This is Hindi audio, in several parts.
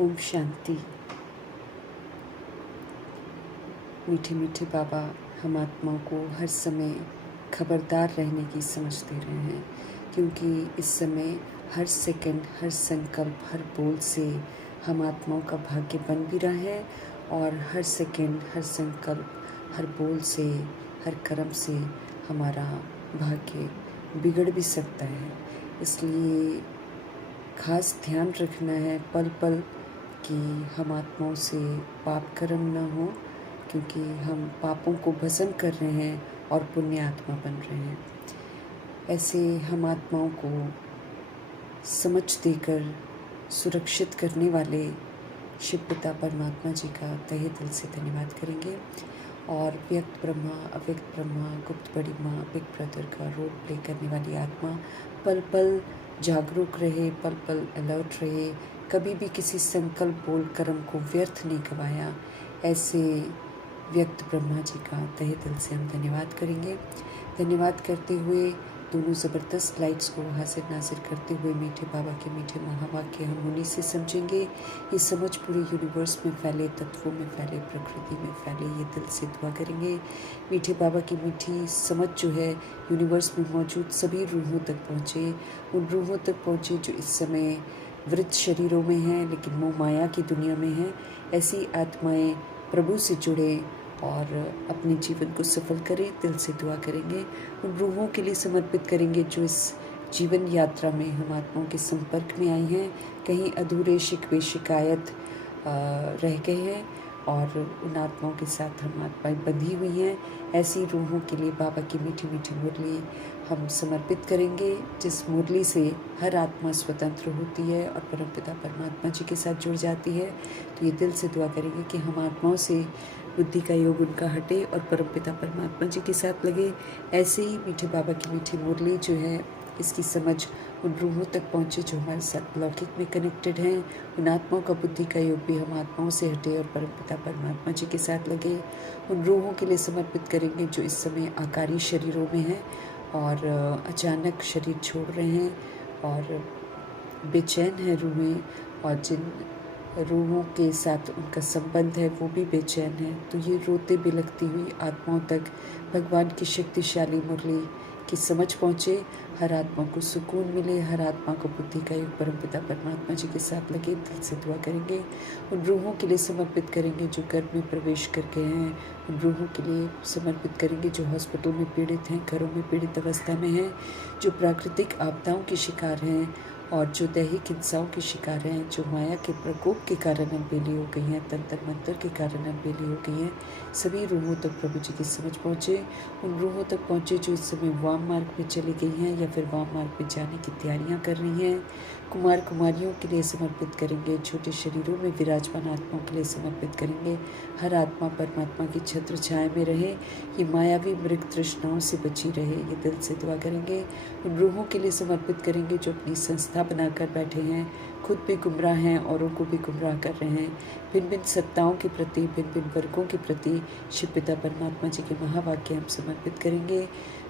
ओम शांति। मीठे मीठे बाबा हम आत्माओं को हर समय खबरदार रहने की समझ दे रहे हैं, क्योंकि इस समय हर सेकंड, हर संकल्प, हर बोल से हम आत्माओं का भाग्य बन भी रहा है, और हर सेकंड, हर संकल्प, हर बोल से, हर कर्म से हमारा भाग्य बिगड़ भी सकता है। इसलिए खास ध्यान रखना है पल पल कि हम आत्माओं से पाप कर्म न हो, क्योंकि हम पापों को भस्म कर रहे हैं और पुण्य आत्मा बन रहे हैं। ऐसे हम आत्माओं को समझ देकर सुरक्षित करने वाले शिव पिता परमात्मा जी का तहे दिल से धन्यवाद करेंगे। और व्यक्त ब्रह्मा, अव्यक्त ब्रह्मा, गुप्त बड़ी माँ, बिग ब्रदर का रोल प्ले करने वाली आत्मा पल पल जागरूक रहे, पल पल अलर्ट रहे, कभी भी किसी संकल्प बोल कर्म को व्यर्थ नहीं गवाया। ऐसे व्यक्त ब्रह्मा जी का तहे दिल से हम धन्यवाद करेंगे। धन्यवाद करते हुए दोनों ज़बरदस्त लाइट्स को हाजिर नाजिर करते हुए मीठे बाबा के मीठे महावाक्य हम उन्हीं से समझेंगे। ये समझ पूरे यूनिवर्स में फैले, तत्वों में फैले, प्रकृति में फैले, ये दिल से दुआ करेंगे। मीठे बाबा की मीठी समझ जो है यूनिवर्स में मौजूद सभी रूहों तक पहुँचे, उन रूहों तक पहुँचे जो इस समय वृद्ध शरीरों में हैं लेकिन मोह माया की दुनिया में हैं। ऐसी आत्माएं प्रभु से जुड़े और अपने जीवन को सफल करें। दिल से दुआ करेंगे, उन रूहों के लिए समर्पित करेंगे जो इस जीवन यात्रा में हम आत्माओं के संपर्क में आए हैं, कहीं अधूरे शिकवे शिकायत रह गए हैं, और उन आत्माओं के साथ हम आत्माएं बंधी हुई हैं। ऐसी रूहों के लिए बाबा की मीठी मीठी मुरली हम समर्पित करेंगे, जिस मुरली से हर आत्मा स्वतंत्र होती है और परमपिता परमात्मा जी के साथ जुड़ जाती है। तो ये दिल से दुआ करेंगे कि हम आत्माओं से बुद्धि का योग उनका हटे और परमपिता परमात्मा जी के साथ लगे। ऐसे ही मीठे बाबा की मीठी मुरली जो है, इसकी समझ उन रूहों तक पहुँचे जो हमारे साथ लौकिक में कनेक्टेड हैं। उन आत्माओं का बुद्धि का योग भी हम आत्माओं से हटे और परमपिता परमात्मा जी के साथ लगे। उन रूहों के लिए समर्पित करेंगे जो इस समय आकारी शरीरों में हैं और अचानक शरीर छोड़ रहे हैं और बेचैन है रूहें, और जिन रूहों के साथ उनका संबंध है वो भी बेचैन है। तो ये रोते बिलखती हुई आत्माओं तक भगवान की शक्तिशाली मुरली की समझ पहुँचे, हर आत्मा को सुकून मिले, हर आत्मा को बुद्धि का योग परमपिता परमात्मा जी के साथ लगे। दिल से दुआ करेंगे, उन रूहों के लिए समर्पित करेंगे जो गर्भ में प्रवेश करके हैं, उन रूहों के लिए समर्पित करेंगे जो हॉस्पिटल में पीड़ित हैं, घरों में पीड़ित अवस्था में हैं, जो प्राकृतिक आपदाओं के शिकार हैं और जो दैहिक हिंसाओं के शिकार हैं, जो माया के प्रकोप के कारण अनबेली हो गई हैं, तंत्र मंत्र के कारण अनबेली हो गई हैं। सभी रूहों तक प्रभु जी की समझ पहुँचे, उन रूहों तक पहुँचे जो इस समय वाम मार्ग में चली गई हैं या फिर वाम मार्ग में जाने की तैयारियां कर रही हैं। कुमार कुमारियों के लिए समर्पित करेंगे, छोटे शरीरों में विराजमान आत्माओं के लिए समर्पित करेंगे। हर आत्मा परमात्मा की छत्र छाया में रहे, ये मायावी मृग तृष्णाओं से बची रहे, ये दिल से दुआ करेंगे। उन रूहों के लिए समर्पित करेंगे जो अपनी संस्था बनाकर बैठे हैं, खुद भी गुमराह हैं, औरों को भी गुमराह कर रहे हैं। भिन्न भिन्न सत्ताओं के प्रति, भिन्न भिन्न वर्गों के प्रति शिव पिता परमात्मा जी के महावाक्य हम समर्पित करेंगे।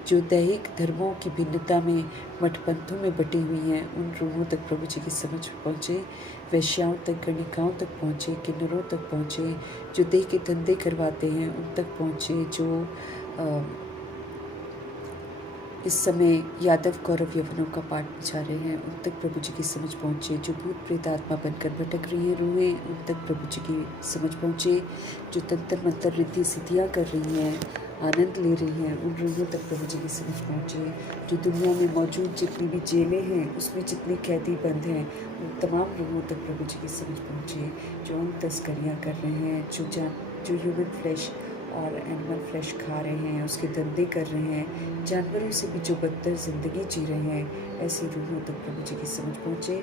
जो दैहिक धर्मों की भिन्नता में मठपंथों में बटी हुई हैं, उन रूहों तक प्रभु जी की समझ पहुँचे, वैश्याओं तक, गणिकाओं तक पहुँचे, किन्नरों तक पहुँचे, जो देह के धंधे करवाते हैं उन तक पहुँचे, जो इस समय यादव कौरव यवनों का पाठ बिछा रहे हैं उन तक प्रभु जी की समझ पहुँचे, जो भूत प्रेत आत्मा बनकर भटक रही हैं रूहें, उन तक प्रभु जी की समझ पहुँचे, जो तंत्र मंत्र रिद्धि सिद्धियाँ कर रही हैं, आनंद ले रही हैं, उन रूहों तक प्रभु जी की समझ पहुँचे। जो दुनिया में मौजूद जितनी भी जेलें हैं उसमें जितने कैदी बंद हैं उन तमाम रूहों तक प्रभु जी की समझ पहुँचे। जो उन तस्करियाँ कर रहे हैं, जो ह्यूमन फ्लैश और एनिमल फ्लैश खा रहे हैं, उसके धंधे कर रहे हैं, जानवरों से भी जो बदतर ज़िंदगी जी रहे हैं, ऐसी रूहों तक प्रभु जी की समझ पहुँचे।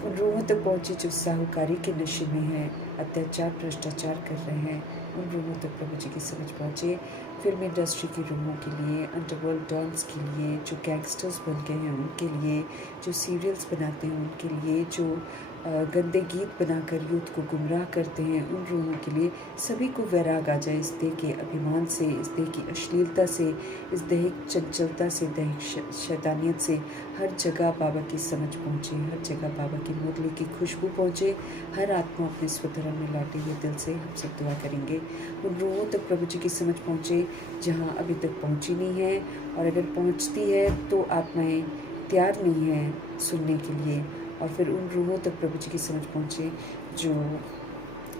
उन रूहों तक पहुँचे जो साहूकारी के नशे में हैं, अत्याचार भ्रष्टाचार कर रहे हैं, उन रूहों तक प्रभु जी की समझ पहुँचे। फिल्म इंडस्ट्री के रूमों के लिए, अंडरवर्ल्ड डॉन्स के लिए, जो गैंगस्टर्स बन गए हैं उनके लिए, जो सीरियल्स बनाते हैं उनके लिए, जो गंदे गीत बनाकर यूथ को गुमराह करते हैं उन रूहों के लिए, सभी को वैराग आ जाए इस देह के अभिमान से, इस देह की अश्लीलता से, इस दैहिक चंचलता से, दैहिक शैतानियत से। हर जगह बाबा की समझ पहुँचे, हर जगह बाबा की मुरली की खुशबू पहुँचे, हर आत्मा अपने स्वधर्म में लौटे हुए दिल से हम सब दुआ करेंगे उन रूहों तक प्रभु जी की समझ पहुँचे जहाँ अभी तक पहुँची नहीं है, और अगर पहुँचती है तो आत्माएं तैयार नहीं हैं सुनने के लिए। और फिर उन रूहों तक प्रभु जी की समझ पहुँचे जो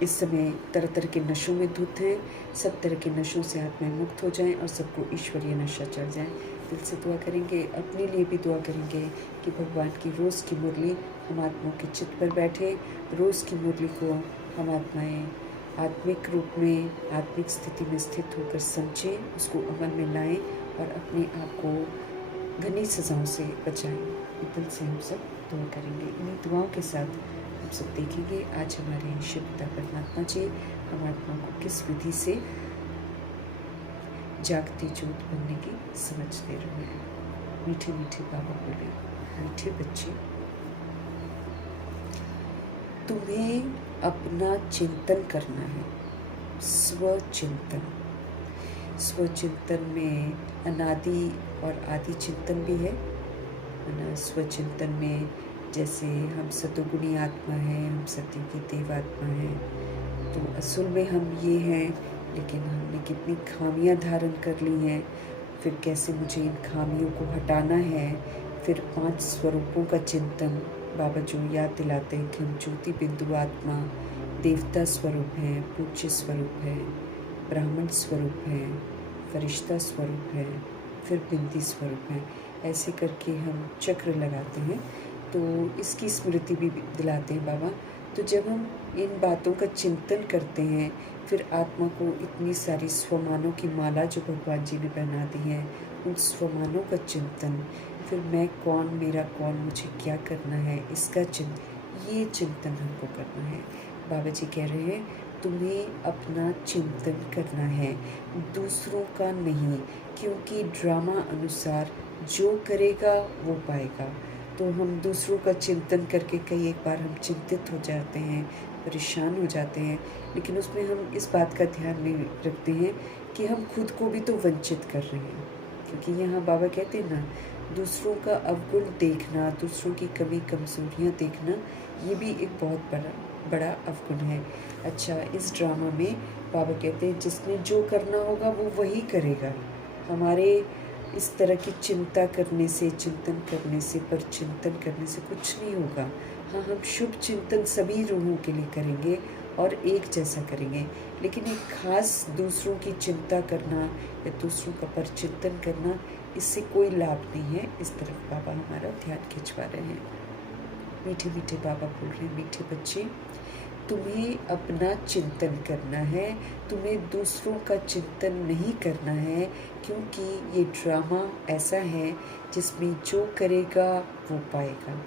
इस समय तरह तरह के नशों में धुत हैं, सब तरह के नशों से आत्माएं मुक्त हो जाएं और सबको ईश्वरीय नशा चढ़ जाए। दिल से दुआ करेंगे, अपने लिए भी दुआ करेंगे कि भगवान की रोज़ की मुरली हम आत्माओं के चित्त पर बैठे, रोज़ की मुरली को हम आत्माएं आत्मिक रूप में, आत्मिक स्थिति में स्थित होकर समझें, उसको अमल में लाएं और अपने आप को घनी सजाओं से बचाएं। दिल से हम सब दुआ करेंगे। इन्हीं दुआओं के साथ हम सब देखेंगे आज हमारे शिव पिता परमात्मा जी हम आत्मा को किस विधि से जागती ज्योत बनने की समझ दे रहे हैं। मीठे मीठे बाबा बोले, मीठे बच्चे, तुम्हें अपना चिंतन करना है, स्वचिंतन। स्वचिंतन में अनादि और आदि चिंतन भी है ना। स्वचिंतन में जैसे हम सतोगुणी आत्मा हैं, हम सत्य की देवात्मा हैं, तो असल में हम ये हैं, लेकिन हमने कितनी खामियां धारण कर ली हैं, फिर कैसे मुझे इन खामियों को हटाना है। फिर 5 स्वरूपों का चिंतन बाबा जो याद दिलाते हैं कि हम ज्योति बिंदु आत्मा, देवता स्वरूप है, पूज्य स्वरूप है, ब्राह्मण स्वरूप है, फरिश्ता स्वरूप है, फिर बिंदी स्वरूप है। ऐसे करके हम चक्र लगाते हैं, तो इसकी स्मृति भी दिलाते हैं बाबा। तो जब हम इन बातों का चिंतन करते हैं, फिर आत्मा को इतनी सारी स्वमानों की माला जो भगवान जी ने पहना दी है, उन स्वमानों का चिंतन, फिर मैं कौन, मेरा कौन, मुझे क्या करना है, इसका ये चिंतन हमको करना है। बाबा जी कह रहे हैं तुम्हें अपना चिंतन करना है, दूसरों का नहीं, क्योंकि ड्रामा अनुसार जो करेगा वो पाएगा। तो हम दूसरों का चिंतन करके कई एक बार हम चिंतित हो जाते हैं, परेशान हो जाते हैं, लेकिन उसमें हम इस बात का ध्यान नहीं रखते हैं कि हम खुद को भी तो वंचित कर रहे हैं। क्योंकि यहाँ बाबा कहते हैं ना, दूसरों का अवगुण देखना, दूसरों की कमी कमजोरियाँ देखना, ये भी एक बहुत बड़ा अवगुण है। अच्छा, इस ड्रामा में बाबा कहते हैं जिसने जो करना होगा वो वही करेगा। हमारे इस तरह की चिंता करने से, चिंतन करने से, पर चिंतन करने से कुछ नहीं होगा। हाँ, हम शुभ चिंतन सभी रूहों के लिए करेंगे और एक जैसा करेंगे, लेकिन एक खास दूसरों की चिंता करना या दूसरों का पर चिंतन करना, इससे कोई लाभ नहीं है। इस तरफ बाबा हमारा ध्यान खिंचवा रहे हैं। मीठे मीठे बाबा बोल रहे हैं, मीठे बच्चे, तुम्हें अपना चिंतन करना है, तुम्हें दूसरों का चिंतन नहीं करना है, क्योंकि ये ड्रामा ऐसा है जिसमें जो करेगा वो पाएगा।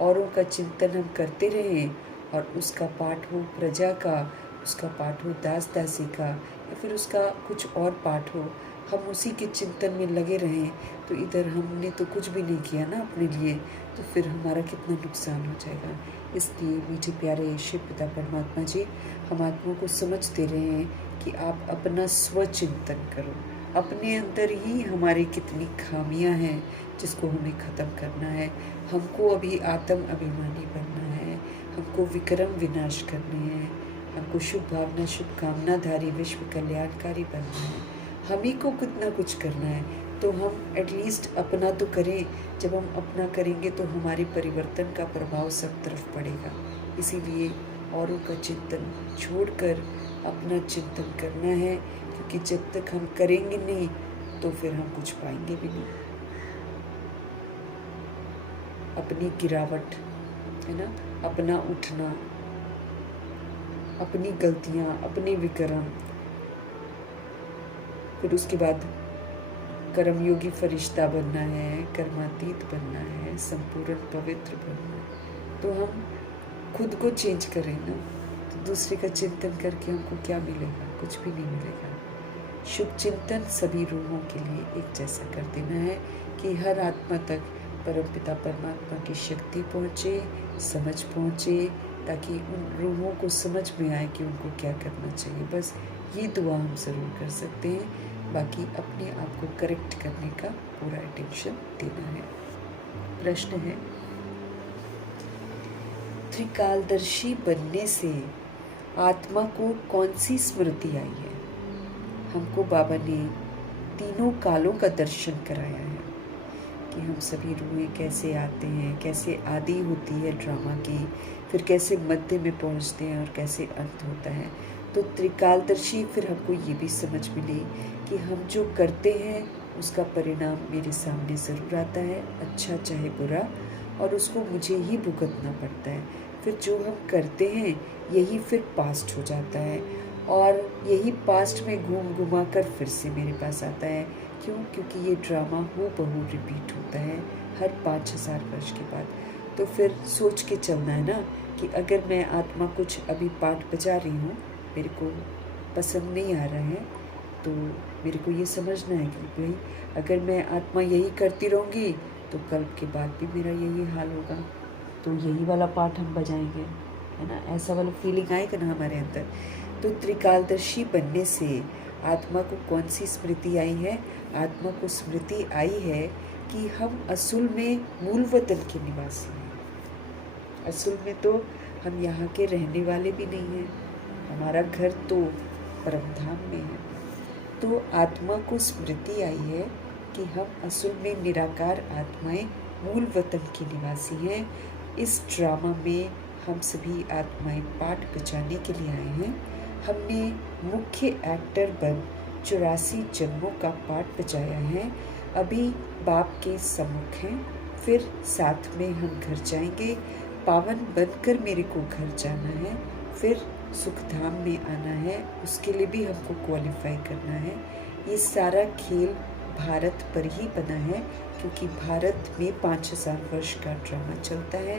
औरों का चिंतन हम करते रहें और उसका पाठ हो प्रजा का, उसका पाठ हो दास दासी का, या फिर उसका कुछ और पाठ हो, हम उसी के चिंतन में लगे रहें, तो इधर हमने तो कुछ भी नहीं किया ना अपने लिए, तो फिर हमारा कितना नुकसान हो जाएगा। इसलिए मीठे प्यारे शिव पिता परमात्मा जी हम आत्मा को समझ दे रहे हैं कि आप अपना स्वचिंतन करो। अपने अंदर ही हमारे कितनी खामियां हैं जिसको हमें ख़त्म करना है। हमको अभी आत्म अभिमानी बनना है, हमको विक्रम विनाश करने हैं, हमको शुभ भावना शुभ कामनाधारी विश्व कल्याणकारी बनना है। हम ही को कुछ ना कुछ करना है, तो हम एटलीस्ट अपना तो करें। जब हम अपना करेंगे तो हमारे परिवर्तन का प्रभाव सब तरफ पड़ेगा। इसीलिए औरों का चिंतन छोड़कर अपना चिंतन करना है, क्योंकि जब तक हम करेंगे नहीं तो फिर हम कुछ पाएंगे भी नहीं। अपनी गिरावट है ना, अपना उठना, अपनी गलतियाँ, अपने विक्रम, फिर उसके बाद कर्मयोगी फरिश्ता बनना है, कर्मातीत बनना है, संपूर्ण पवित्र बनना है। तो हम खुद को चेंज करें ना, तो दूसरे का चिंतन करके हमको क्या मिलेगा? कुछ भी नहीं मिलेगा। शुभ चिंतन सभी रूहों के लिए एक जैसा कर देना है कि हर आत्मा तक परमपिता परमात्मा की शक्ति पहुँचे, समझ पहुँचे, ताकि उन रूहों को समझ में आए कि उनको क्या करना चाहिए। बस ये दुआ हम ज़रूर कर सकते हैं, बाकी अपने आप को करेक्ट करने का पूरा अटेंशन देना है। प्रश्न है, त्रिकालदर्शी बनने से आत्मा को कौन सी स्मृति आई है? हमको बाबा ने तीनों कालों का दर्शन कराया है कि हम सभी रूहें कैसे आते हैं, कैसे आदि होती है ड्रामा की, फिर कैसे मध्य में पहुंचते हैं और कैसे अंत होता है। तो त्रिकालदर्शी फिर हमको ये भी समझ मिली कि हम जो करते हैं उसका परिणाम मेरे सामने ज़रूर आता है, अच्छा चाहे बुरा, और उसको मुझे ही भुगतना पड़ता है। फिर जो हम करते हैं यही फिर पास्ट हो जाता है, और यही पास्ट में घूम घुमा कर फिर से मेरे पास आता है। क्यों? क्योंकि ये ड्रामा हूबहू रिपीट होता है हर 5000 वर्ष के बाद। तो फिर सोच के चलना है ना कि अगर मैं आत्मा कुछ अभी पाठ बजा रही हूँ, मेरे को पसंद नहीं आ रहा है, तो मेरे को ये समझना है कि भाई अगर मैं आत्मा यही करती रहूँगी तो कल के बाद भी मेरा यही हाल होगा, तो यही वाला पाठ हम बजाएंगे, है ना? ऐसा वाला फीलिंग आएगा ना हमारे अंदर। तो त्रिकालदर्शी बनने से आत्मा को कौन सी स्मृति आई है? आत्मा को स्मृति आई है कि हम असल में मूल वतन के निवासी हैं। असल में तो हम यहाँ के रहने वाले भी नहीं हैं, हमारा घर तो परमधाम में है। तो आत्मा को स्मृति आई है कि हम असल में निराकार आत्माएं मूल वतन के निवासी हैं। इस ड्रामा में हम सभी आत्माएं पाठ बचाने के लिए आए हैं। हमने मुख्य एक्टर बन 84 जन्मों का पाठ बजाया है। अभी बाप के सम्मुख हैं, फिर साथ में हम घर जाएंगे। पावन बनकर मेरे को घर जाना है, फिर सुखधाम में आना है, उसके लिए भी हमको क्वालिफाई करना है। ये सारा खेल भारत पर ही बना है, क्योंकि भारत में 5000 वर्ष का ड्रामा चलता है,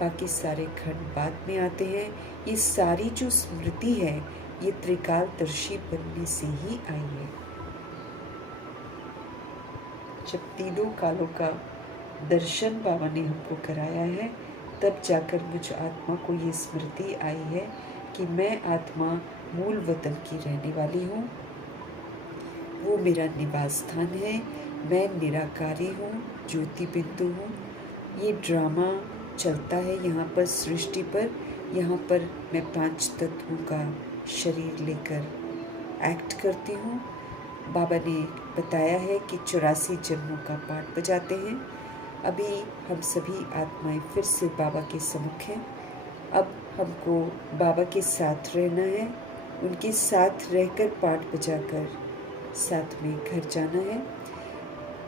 बाकी सारे खंड बाद में आते हैं। ये सारी जो स्मृति है ये त्रिकालदर्शी बनने से ही आई है। जब तीनों कालों का दर्शन बाबा ने हमको कराया है, तब जाकर मुझ आत्मा को ये स्मृति आई है कि मैं आत्मा मूल वतन की रहने वाली हूँ, वो मेरा निवास स्थान है। मैं निराकारी हूँ, ज्योति बिंदु हूँ। ये ड्रामा चलता है यहाँ पर सृष्टि पर। यहाँ पर मैं 5 तत्वों का शरीर लेकर एक्ट करती हूँ। बाबा ने बताया है कि 84 जन्मों का पाठ बजाते हैं। अभी हम सभी आत्माएं फिर से बाबा के सम्मुख हैं। अब हमको बाबा के साथ रहना है, उनके साथ रहकर पाठ बजाकर साथ में घर जाना है।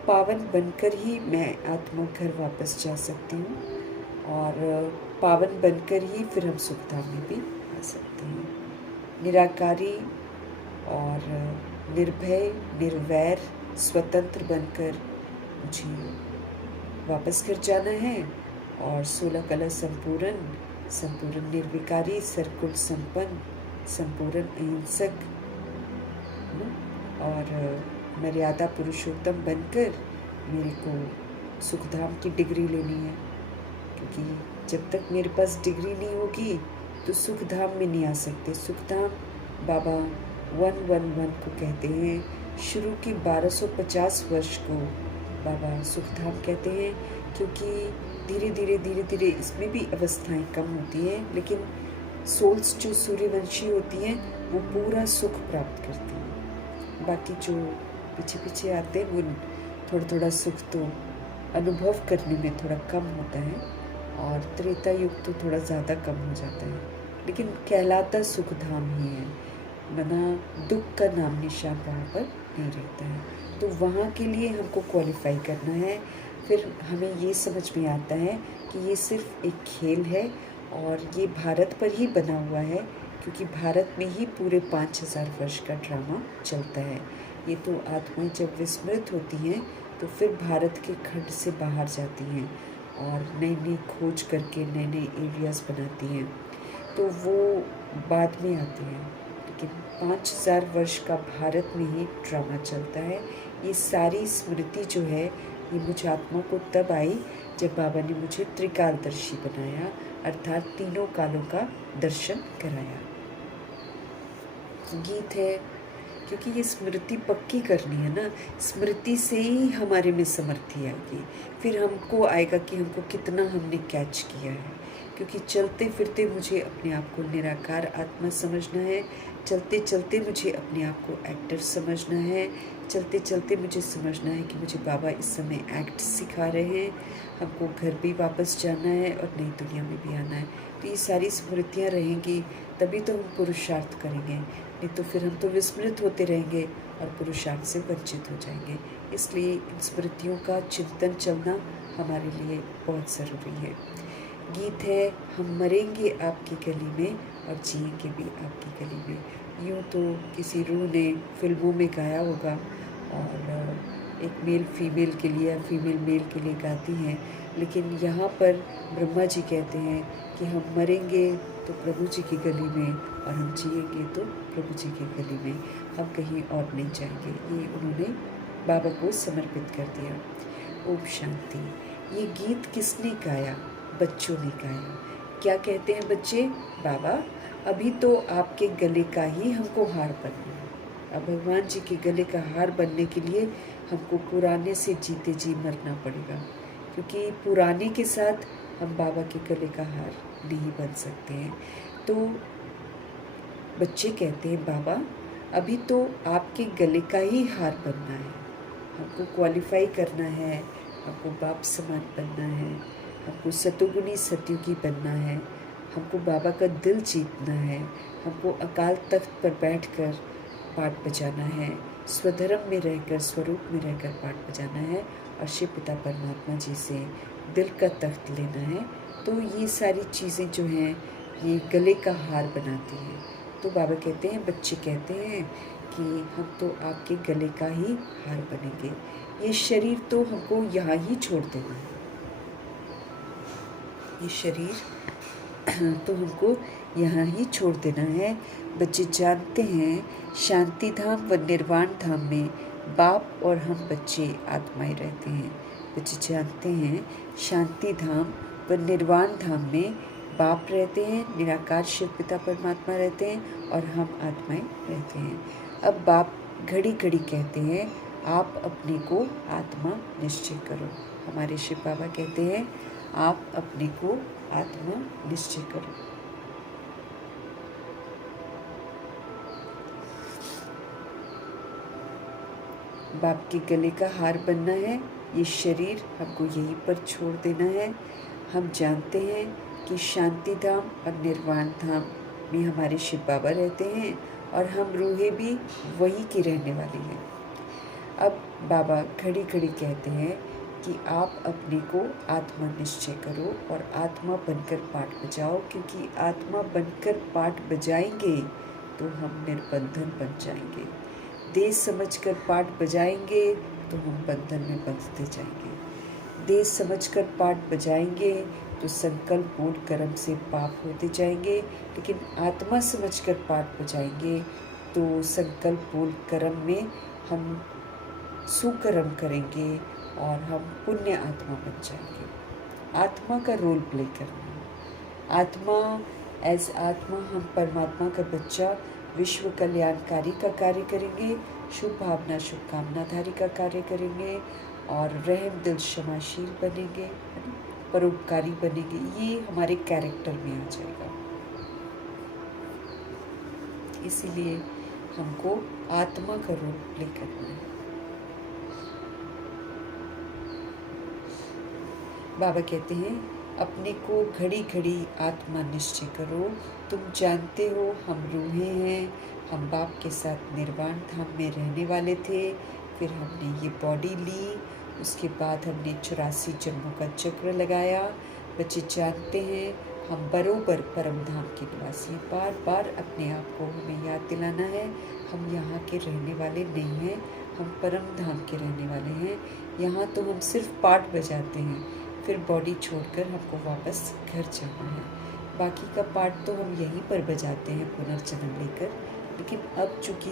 पावन बनकर ही मैं आत्मा घर वापस जा सकती हूँ, और पावन बनकर ही फिर हम सुखधाम में भी आ सकते हैं। निराकारी और निर्भय, निर्वैर, स्वतंत्र बनकर मुझे वापस घर जाना है, और 16 कला संपूर्ण, संपूर्ण निर्विकारी, सर्कुल संपन्न, संपूर्ण अहिंसक और मर्यादा पुरुषोत्तम बनकर मेरे को सुखधाम की डिग्री लेनी है। क्योंकि जब तक मेरे पास डिग्री नहीं होगी तो सुखधाम में नहीं आ सकते। सुखधाम बाबा 111 को कहते हैं। शुरू के 1250 वर्ष को बाबा सुखधाम कहते हैं, क्योंकि धीरे धीरे इसमें भी अवस्थाएं कम होती हैं, लेकिन सोल्स जो सूर्यवंशी होती हैं वो पूरा सुख प्राप्त करती हैं। बाकी जो पीछे पीछे आते हैं वो थोड़ा सुख तो अनुभव करने में थोड़ा कम होता है, और त्रेता युग तो थोड़ा ज़्यादा कम हो जाता है, लेकिन कहलाता सुखधाम ही है। मना दुख का नाम निशान वहाँ पर नहीं रहता है। तो वहाँ के लिए हमको क्वालिफाई करना है। फिर हमें ये समझ में आता है कि ये सिर्फ एक खेल है, और ये भारत पर ही बना हुआ है, क्योंकि भारत में ही पूरे 5000 वर्ष का ड्रामा चलता है। ये तो आत्माएं जब विस्मृत होती हैं तो फिर भारत के खंड से बाहर जाती हैं और नई नई खोज करके नए नए एरियाज़ बनाती हैं, तो वो बाद में आते हैं। लेकिन 5000 वर्ष का भारत में ही ड्रामा चलता है। ये सारी स्मृति जो है ये मुझ आत्मा को तब आई जब बाबा ने मुझे त्रिकालदर्शी बनाया, अर्थात तीनों कालों का दर्शन कराया। गीत है क्योंकि ये स्मृति पक्की करनी है ना, स्मृति से ही हमारे में समर्थी आएगी, फिर हमको आएगा कि हमको कितना हमने कैच किया है। क्योंकि चलते फिरते मुझे अपने आप को निराकार आत्मा समझना है, चलते चलते मुझे अपने आप को एक्टर समझना है, चलते चलते मुझे समझना है कि मुझे बाबा इस समय एक्ट सिखा रहे हैं, हमको घर भी वापस जाना है और नई दुनिया में भी आना है। तो ये सारी स्मृतियाँ रहेंगी तभी तो हम पुरुषार्थ करेंगे, नहीं तो फिर हम तो विस्मृत होते रहेंगे और पुरुषार्थ से वंचित हो जाएंगे। इसलिए इन स्मृतियों का चिंतन चलना हमारे लिए बहुत ज़रूरी है। गीत है हम मरेंगे आपकी गली में और जिएंगे भी आपकी गली में। यूँ तो किसी रूह ने फिल्मों में गाया होगा और एक मेल फीमेल के लिए या फीमेल मेल के लिए गाती हैं, लेकिन यहाँ पर ब्रह्मा जी कहते हैं कि हम मरेंगे तो प्रभु जी की गली में और हम जिएंगे तो प्रभु जी की गली में, हम कहीं और नहीं जाएंगे। ये उन्होंने बाबा को समर्पित कर दिया। ओम शांति। ये गीत किसने गाया? बच्चों ने गाया। क्या कहते हैं बच्चे? बाबा अभी तो आपके गले का ही हमको हार बनना है। अब भगवान जी के गले का हार बनने के लिए हमको पुराने से जीते जी मरना पड़ेगा, क्योंकि पुराने के साथ हम बाबा के गले का हार नहीं बन सकते हैं। तो बच्चे कहते हैं बाबा अभी तो आपके गले का ही हार बनना है, हमको क्वालिफाई करना है, हमको बाप समान बनना है, हमको सतोगुणी सतयुगी बनना है, हमको बाबा का दिल जीतना है, हमको अकाल तख्त पर बैठकर पाठ बजाना है, स्वधर्म में रहकर स्वरूप में रहकर पाठ बजाना है और शिव पिता परमात्मा जी से दिल का तख्त लेना है। तो ये सारी चीज़ें जो हैं ये गले का हार बनाती हैं। तो बाबा कहते हैं, बच्चे कहते हैं कि हम तो आपके गले का ही हार बनेंगे, ये शरीर तो हमको यहाँ ही छोड़ देना है, ये शरीर तो हमको यहाँ ही छोड़ देना है। बच्चे जानते हैं शांति धाम व निर्वाण धाम में बाप और हम बच्चे आत्माएं रहते हैं। बच्चे जानते हैं शांति धाम व निर्वाण धाम में बाप रहते हैं, निराकार शिव पिता परमात्मा रहते हैं और हम आत्माएं रहते हैं। अब बाप घड़ी घड़ी कहते हैं आप अपने को आत्मा निश्चय करो। हमारे शिव बाबा कहते हैं आप अपने को आत्मा निश्चय करो। बाप के गले का हार बनना है, ये शरीर हमको यहीं पर छोड़ देना है। हम जानते हैं कि शांति धाम और निर्वाण धाम में हमारे शिव बाबा रहते हैं और हम रूहें भी वहीं की रहने वाली हैं। अब बाबा घड़ी घड़ी कहते हैं कि आप अपने को आत्मा निश्चय करो और आत्मा बनकर पाठ बजाओ, क्योंकि आत्मा बनकर पाठ बजाएंगे तो हम निर्बंधन बन जाएंगे। देश समझकर पाठ बजाएंगे तो हम बंधन में बंधते जाएंगे। देश समझकर पाठ बजाएंगे तो संकल्प बोल कर्म से पाप होते जाएंगे, लेकिन आत्मा समझकर पाठ बजाएंगे तो संकल्प बोल कर्म में हम सुकर्म करेंगे और हम पुण्य आत्मा बन जाएंगे। आत्मा का रोल प्ले करना, आत्मा एज आत्मा हम परमात्मा का बच्चा विश्व कल्याणकारी का कार्य करेंगे, शुभ भावना शुभकामनाधारी का कार्य करेंगे और रहम दिल क्षमाशील बनेंगे, परोपकारी बनेंगे। ये हमारे कैरेक्टर में आ जाएगा। इसीलिए हमको आत्मा का रोल प्ले करना है। बाबा कहते हैं अपने को घड़ी घड़ी आत्मा निश्चय करो। तुम जानते हो हम रूहें हैं, हम बाप के साथ निर्वाण धाम में रहने वाले थे, फिर हमने ये बॉडी ली, उसके बाद हमने 84 जन्मों का चक्र लगाया। बच्चे जानते हैं हम बरोबर परम धाम के निवासी हैं। बार बार अपने आप को हमें याद दिलाना है हम यहाँ के रहने वाले नहीं हैं, हम परम धाम के रहने वाले हैं। यहाँ तो हम सिर्फ पाठ बजाते हैं, फिर बॉडी छोड़कर हमको वापस घर जाना है। बाकी का पार्ट तो हम यहीं पर बजाते हैं पुनर्जन्म लेकर, लेकिन अब चूँकि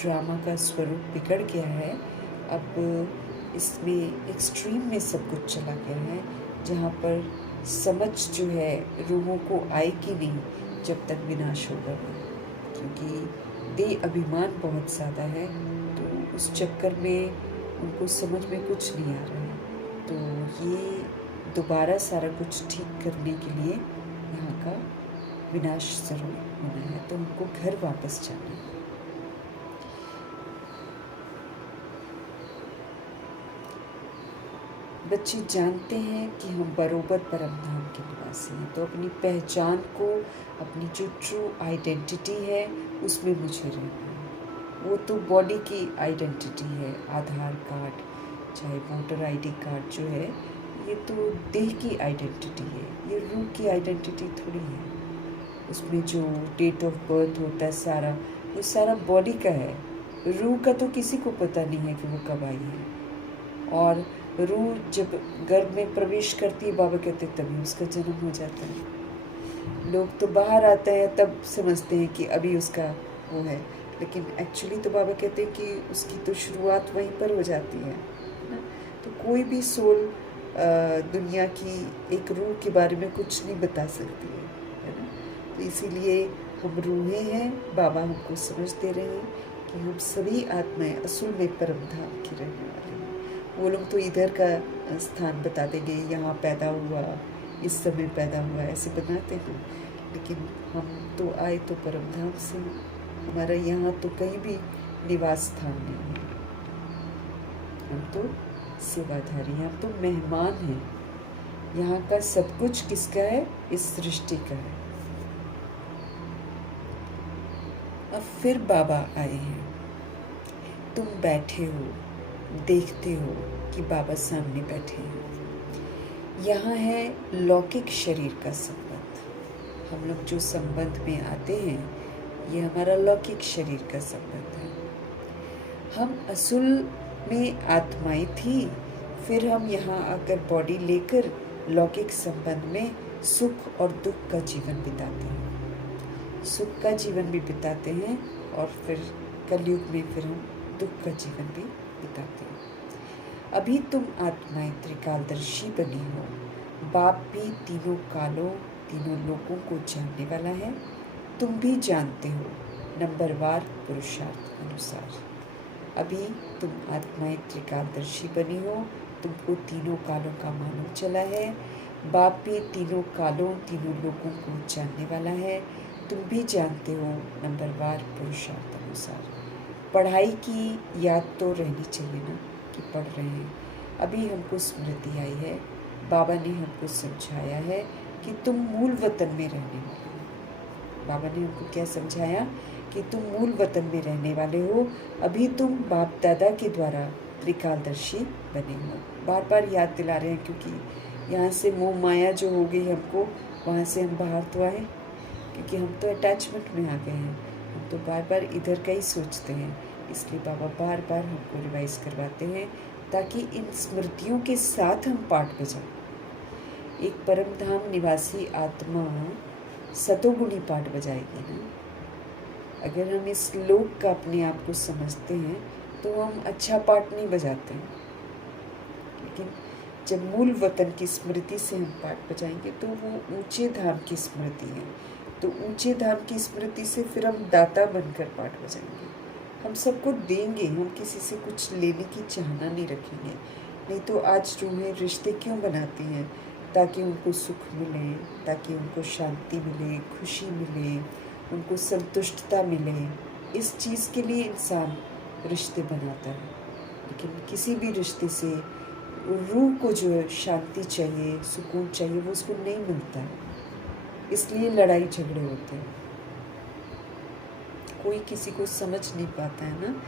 ड्रामा का स्वरूप बिगड़ गया है, अब इसमें एक्सट्रीम में सब कुछ चला गया है, जहाँ पर समझ जो है रूहों को आएगी नहीं जब तक विनाश होगा नहीं, क्योंकि देह अभिमान बहुत ज़्यादा है, तो उस चक्कर में उनको समझ में कुछ नहीं आ रहा है। तो ये दोबारा सारा कुछ ठीक करने के लिए यहाँ का विनाश जरूर होना है, तो उनको घर वापस जाना है। बच्चे जानते हैं कि हम बरोबर परम धाम के निवासी हैं, तो अपनी पहचान को, अपनी जो ट्रू आइडेंटिटी है उसमें मुझे रहना है। वो तो बॉडी की आइडेंटिटी है, आधार कार्ड चाहे वोटर आईडी कार्ड जो है, ये तो देह की आइडेंटिटी है, ये रूह की आइडेंटिटी थोड़ी है। उसमें जो डेट ऑफ बर्थ होता है सारा, वो सारा बॉडी का है। रूह का तो किसी को पता नहीं है कि वो कब आई है। और रूह जब गर्भ में प्रवेश करती है, बाबा कहते हैं तभी उसका जन्म हो जाता है। लोग तो बाहर आते हैं तब समझते हैं कि अभी उसका वो है, लेकिन एक्चुअली तो बाबा कहते हैं कि उसकी तो शुरुआत वहीं पर हो जाती है ना। तो कोई भी सोल दुनिया की एक रूह के बारे में कुछ नहीं बता सकती है ना। तो इसीलिए हम रूहें हैं, बाबा हमको समझ दे रहे हैं कि हम सभी आत्माएं असल में परम धाम की रहने वाले हैं। वो लोग तो इधर का स्थान बता देंगे, यहाँ पैदा हुआ, इस समय पैदा हुआ, ऐसे बताते हैं, लेकिन हम तो आए तो परम धाम से, हमारा यहाँ तो कहीं भी निवास स्थान नहीं है। हम तो सेवाधारी हैं, हम तो मेहमान हैं। यहाँ का सब कुछ किसका है? इस सृष्टि का है। अब फिर बाबा आए हैं, तुम बैठे हो, देखते हो कि बाबा सामने बैठे हैं। यहाँ है लौकिक शरीर का संबंध। हम लोग जो संबंध में आते हैं, ये हमारा लौकिक शरीर का संबंध है। हम असुल में आत्माएं थी, फिर हम यहाँ आकर बॉडी लेकर लौकिक संबंध में सुख और दुख का जीवन बिताते हैं। सुख का जीवन भी बिताते हैं और फिर कलयुग में फिर हम दुख का जीवन भी बिताते हैं। अभी तुम आत्माएं त्रिकालदर्शी बनी हो। बाप भी तीनों कालों, तीनों लोगों को जानने वाला है। तुम भी जानते हो नंबरवार पुरुषार्थ अनुसार। अभी तुम आत्माएं त्रिकालदर्शी बनी हो, तुमको तीनों कालों का मालूम चला है। बाप भी तीनों कालों, तीनों लोगों को जानने वाला है। तुम भी जानते हो नंबरवार पुरुषार्थ अनुसार। पढ़ाई की याद तो रहनी चाहिए ना कि पढ़ रहे हैं। अभी हमको स्मृति आई है, बाबा ने हमको समझाया है कि तुम मूल वतन में रहने वाले हो। बाबा ने हमको क्या समझाया कि तुम मूल वतन में रहने वाले हो। अभी तुम बाप दादा के द्वारा त्रिकालदर्शी बने हो। बार बार याद दिला रहे हैं, क्योंकि यहाँ से मोह माया जो हो गई हमको, वहाँ से हम बाहर तो आए, क्योंकि हम तो अटैचमेंट में आ गए हैं। हम तो बार बार इधर का ही सोचते हैं, इसलिए बाबा बार बार हमको रिवाइज करवाते हैं ताकि इन स्मृतियों के साथ हम पाठ बजाएं। एक परम धाम निवासी आत्मा सतोगुणी पाठ बजाएगी ना। अगर हम इस लोक का अपने आप को समझते हैं तो हम अच्छा पाठ नहीं बजाते हैं, लेकिन जब मूल वतन की स्मृति से हम पाठ बजाएंगे तो वो ऊंचे धाम की स्मृति है। तो ऊंचे धाम की स्मृति से फिर हम दाता बनकर पाठ बजाएंगे। हम सबको देंगे, हम किसी से कुछ लेने की चाहना नहीं रखेंगे। नहीं तो आज रूहें रिश्ते क्यों बनाती हैं? ताकि उनको सुख मिले, ताकि उनको शांति मिले, खुशी मिले, उनको संतुष्टता मिले। इस चीज़ के लिए इंसान रिश्ते बनाता है। लेकिन किसी भी रिश्ते से रूह को जो शांति चाहिए, सुकून चाहिए, वो उसको नहीं मिलता है। इसलिए लड़ाई झगड़े होते हैं। कोई किसी को समझ नहीं पाता है ना।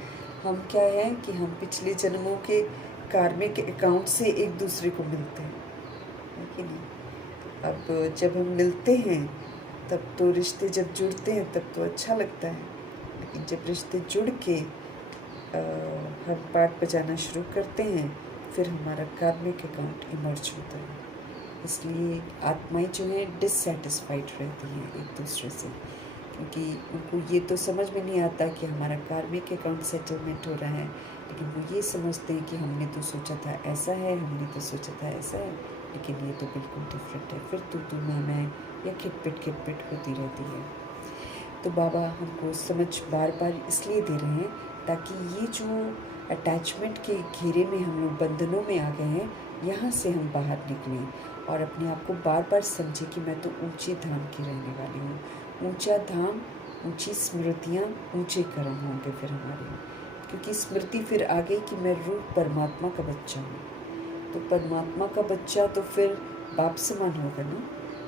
हम क्या है कि हम पिछले जन्मों के कार्मिक अकाउंट से एक दूसरे को मिलते हैं, है कि नहीं? अब जब हम मिलते हैं तब तो रिश्ते जब जुड़ते हैं तब तो अच्छा लगता है, लेकिन जब रिश्ते जुड़ के हम पाठ बजाना शुरू करते हैं, फिर हमारा कार्मिक अकाउंट इमर्ज होता है। इसलिए आत्माएं जो हैं डिससेटिस्फाइड रहती हैं एक दूसरे से। क्योंकि उनको ये तो समझ में नहीं आता कि हमारा कार्मिक अकाउंट सेटलमेंट हो रहा है, लेकिन वो ये समझते हैं कि हमने तो सोचा था ऐसा है, हमने तो सोचा था ऐसा है, लेकिन ये तो बिल्कुल डिफरेंट है। फिर तू मैं या खिटपिट होती रहती है। तो बाबा हमको समझ बार बार इसलिए दे रहे हैं ताकि ये जो अटैचमेंट के घेरे में हम लोग बंधनों में आ गए हैं, यहाँ से हम बाहर निकलें और अपने आप को बार बार समझें कि मैं तो ऊंचे धाम की रहने वाली हूँ। ऊंचा धाम, ऊंची स्मृतियाँ, ऊंचे कर्म होंगे फिर हमारे, क्योंकि स्मृति फिर आ गई कि मैं रूप परमात्मा का बच्चा हूँ। तो परमात्मा का बच्चा तो फिर बाप समान होगा ना,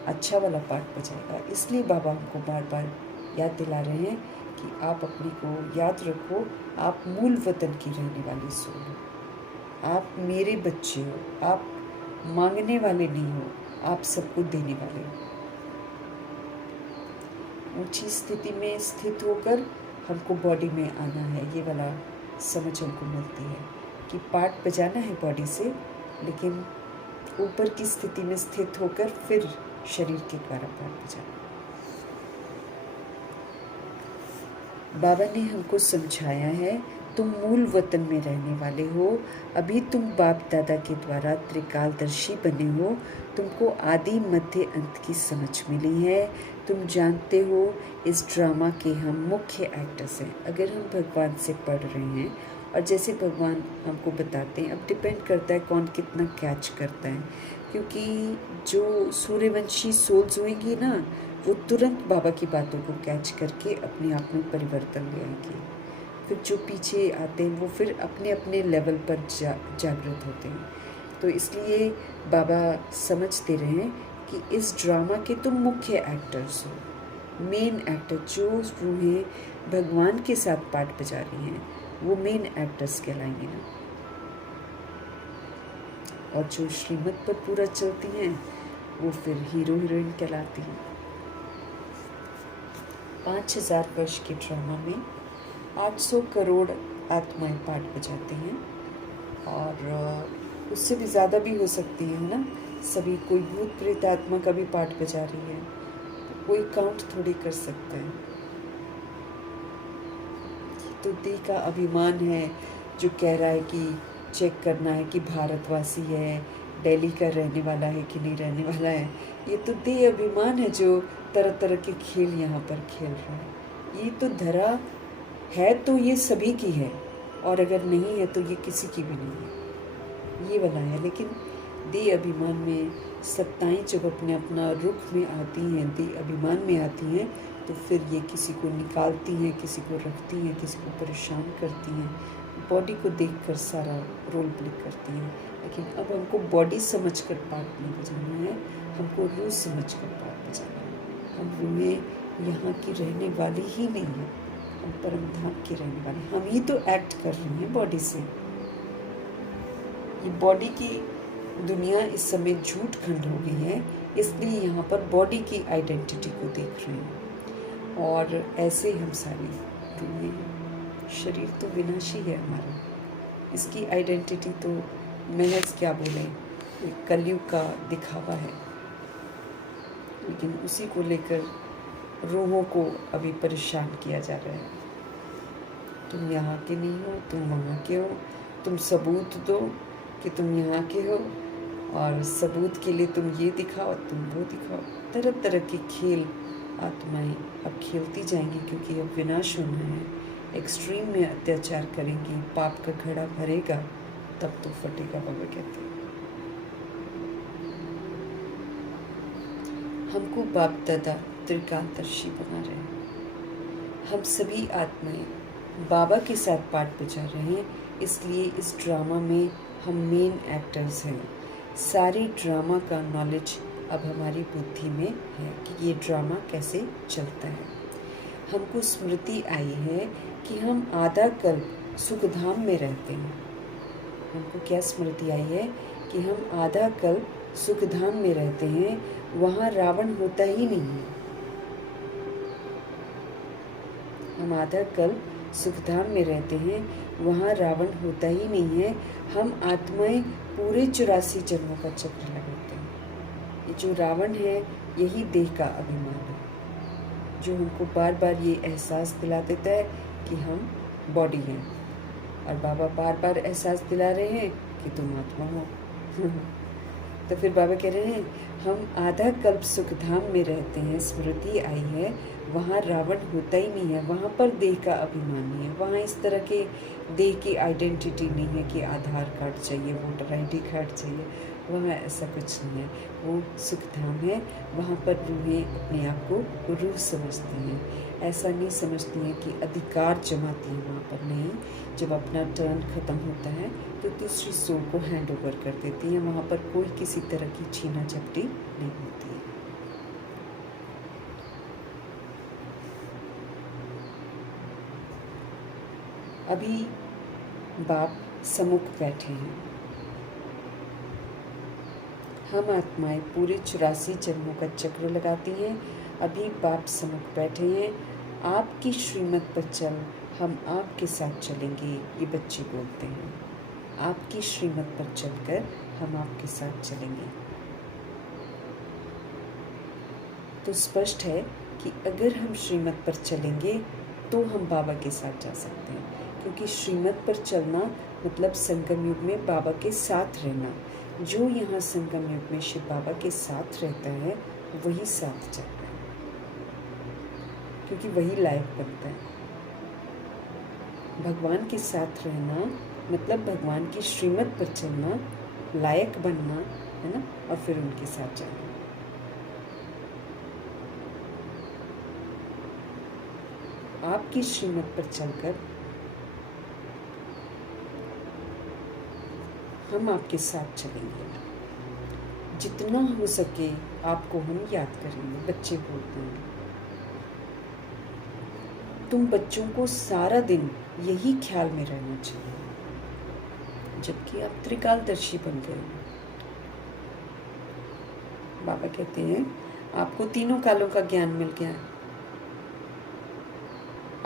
अच्छा वाला पाठ बजाएगा। इसलिए बाबा हमको बार बार याद दिला रहे हैं कि आप अपने को याद रखो, आप मूल वतन की रहने वाली सोल हो, आप मेरे बच्चे हो, आप मांगने वाले नहीं हो, आप सबको देने वाले हो। ऊंची स्थिति में स्थित होकर हमको बॉडी में आना है, ये वाला समझ हमको मिलती है कि पार्ट बजाना है बॉडी से, लेकिन ऊपर की स्थिति में स्थित होकर फिर शरीर के द्वारा पार्ट बजाना। बाबा ने हमको समझाया है तुम मूल वतन में रहने वाले हो, अभी तुम बाप दादा के द्वारा त्रिकालदर्शी बने हो, तुमको आदि मध्य अंत की समझ मिली है, तुम जानते हो इस ड्रामा के हम मुख्य एक्टर्स हैं। अगर हम भगवान से पढ़ रहे हैं और जैसे भगवान हमको बताते हैं, अब डिपेंड करता है कौन कितना कैच करता है, क्योंकि जो सूर्यवंशी सोल्स होंगी ना, वो तुरंत बाबा की बातों को कैच करके अपने आप में परिवर्तन ले आएंगे। फिर जो पीछे आते हैं वो फिर अपने अपने लेवल पर जागृत होते हैं। तो इसलिए बाबा समझते रहे कि इस ड्रामा के तुम मुख्य एक्टर्स हो। मेन एक्टर जो रूहें भगवान के साथ पार्ट बजा रही हैं वो मेन एक्टर्स कहलाएंगे ना, और जो श्रीमत पर पूरा चलती हैं वो फिर हीरो हीरोइन कहलाती हैं। 5000 वर्ष के ड्रामा में 800 करोड़ आत्माएं पार्ट बजाती हैं, और उससे भी ज़्यादा भी हो सकती है ना। सभी कोई भूत प्रेत आत्मा का भी पार्ट बजा रही है, तो कोई काउंट थोड़ी कर सकता है। तो दी का अभिमान है जो कह रहा है कि चेक करना है कि भारतवासी है, दिल्ली का रहने वाला है कि नहीं रहने वाला है। ये तो दे अभिमान है जो तरह तरह के खेल यहाँ पर खेल रहा है। ये तो धरा है तो ये सभी की है, और अगर नहीं है तो ये किसी की भी नहीं है, ये वाला है। लेकिन दे अभिमान में सत्ताएं जब अपने अपना रुख में आती हैं, दे अभिमान में आती हैं, तो फिर ये किसी को निकालती हैं, किसी को रखती हैं, किसी को परेशान करती हैं, बॉडी को देखकर सारा रोल प्ले करती हैं। लेकिन अब हमको बॉडी समझकर पार्ट नहीं बजाना है, हमको रूह समझकर पार्ट बजाना है। हम रूहें यहाँ की रहने वाली ही नहीं है, हम परम धाम की रहने वाली। हम ही तो एक्ट कर रहे हैं बॉडी से। ये बॉडी की दुनिया इस समय झूठ खंड हो गई है, इसलिए यहाँ पर बॉडी की आइडेंटिटी को देख रहे हैं, और ऐसे हम सारी रूहें। शरीर तो विनाशी है हमारा, इसकी आइडेंटिटी तो महज क्या बोले, कलयुग का दिखावा है। लेकिन उसी को लेकर रूहों को अभी परेशान किया जा रहा है। तुम यहाँ के नहीं हो, तुम वहाँ के हो, तुम सबूत दो कि तुम यहाँ के हो, और सबूत के लिए तुम ये दिखाओ, तुम वो दिखाओ। तरह तरह के खेल आत्माएं अब खेलती जाएंगी, क्योंकि अब विनाश होना है। एक्सट्रीम में अत्याचार करेंगी, पाप का घड़ा भरेगा, तब तो फटेगा, बाबा कहते हैं। हमको बाप दादा त्रिकालदर्शी बना रहे हैं। हम सभी आत्माएं बाबा के साथ पार्ट बजा रहे हैं, इसलिए इस ड्रामा में हम मेन एक्टर्स हैं। सारी ड्रामा का नॉलेज अब हमारी बुद्धि में है कि ये ड्रामा कैसे चलता है। हमको स्मृति आई है कि हम आधा कल्प सुखधाम में रहते हैं। हमको क्या स्मृति आई है कि हम आधा कल्प सुखधाम में रहते हैं, वहाँ रावण होता ही नहीं है। हम आधा कल्प सुखधाम में रहते हैं, वहाँ रावण होता ही नहीं है। हम आत्माएं पूरे 84 जन्मों का चक्र लगाते हैं। ये जो रावण है यही देह का अभिमान है, जो हमको बार बार ये एहसास दिला देता है कि हम बॉडी हैं, और बाबा बार बार एहसास दिला रहे हैं कि तुम आत्मा हो। तो फिर बाबा कह रहे हैं, हम आधा कल्प सुखधाम में रहते हैं, स्मृति आई है, वहाँ रावण होता ही नहीं है, वहाँ पर देह का अभिमान नहीं है, वहाँ इस तरह के देह की आइडेंटिटी नहीं है कि आधार कार्ड चाहिए, वोटर आईडी कार्ड चाहिए, वहाँ ऐसा कुछ नहीं है। वो सुखधाम है, वहाँ पर रूहें अपने आप को रूह समझती हैं, ऐसा नहीं समझती हैं कि अधिकार जमाती हैं वहाँ पर। नहीं, जब अपना टर्न ख़त्म होता है तो दूसरी सोल को हैंड ओवर कर देती हैं, वहाँ पर कोई किसी तरह की छीना झपटी नहीं होती है। अभी बाप सम्मुख बैठे हैं, हम आत्माएं पूरे 84 जन्मों का चक्र लगाती हैं। अभी बाप सम्मुख बैठे हैं, आपकी श्रीमत पर चल, हम आपके साथ चलेंगे, ये बच्चे बोलते हैं। आपकी श्रीमत पर चलकर हम आपके साथ चलेंगे। तो स्पष्ट है कि अगर हम श्रीमत पर चलेंगे तो हम बाबा के साथ जा सकते हैं, क्योंकि श्रीमत पर चलना मतलब संगम युग में बाबा के साथ रहना। जो यहाँ संगम युग में शिव बाबा के साथ रहता है वही साथ चलता है, क्योंकि वही लायक बनता है। भगवान के साथ रहना मतलब भगवान की श्रीमत पर चलना, लायक बनना, है ना, और फिर उनके साथ जाना। आपकी श्रीमत पर चलकर हम आपके साथ चलेंगे, जितना हो सके आपको हम याद करेंगे। बच्चे बोलते हैं, तुम बच्चों को सारा दिन यही ख्याल में रहना चाहिए, जबकि आप त्रिकालदर्शी बन गए। बाबा कहते हैं, आपको तीनों कालों का ज्ञान मिल गया,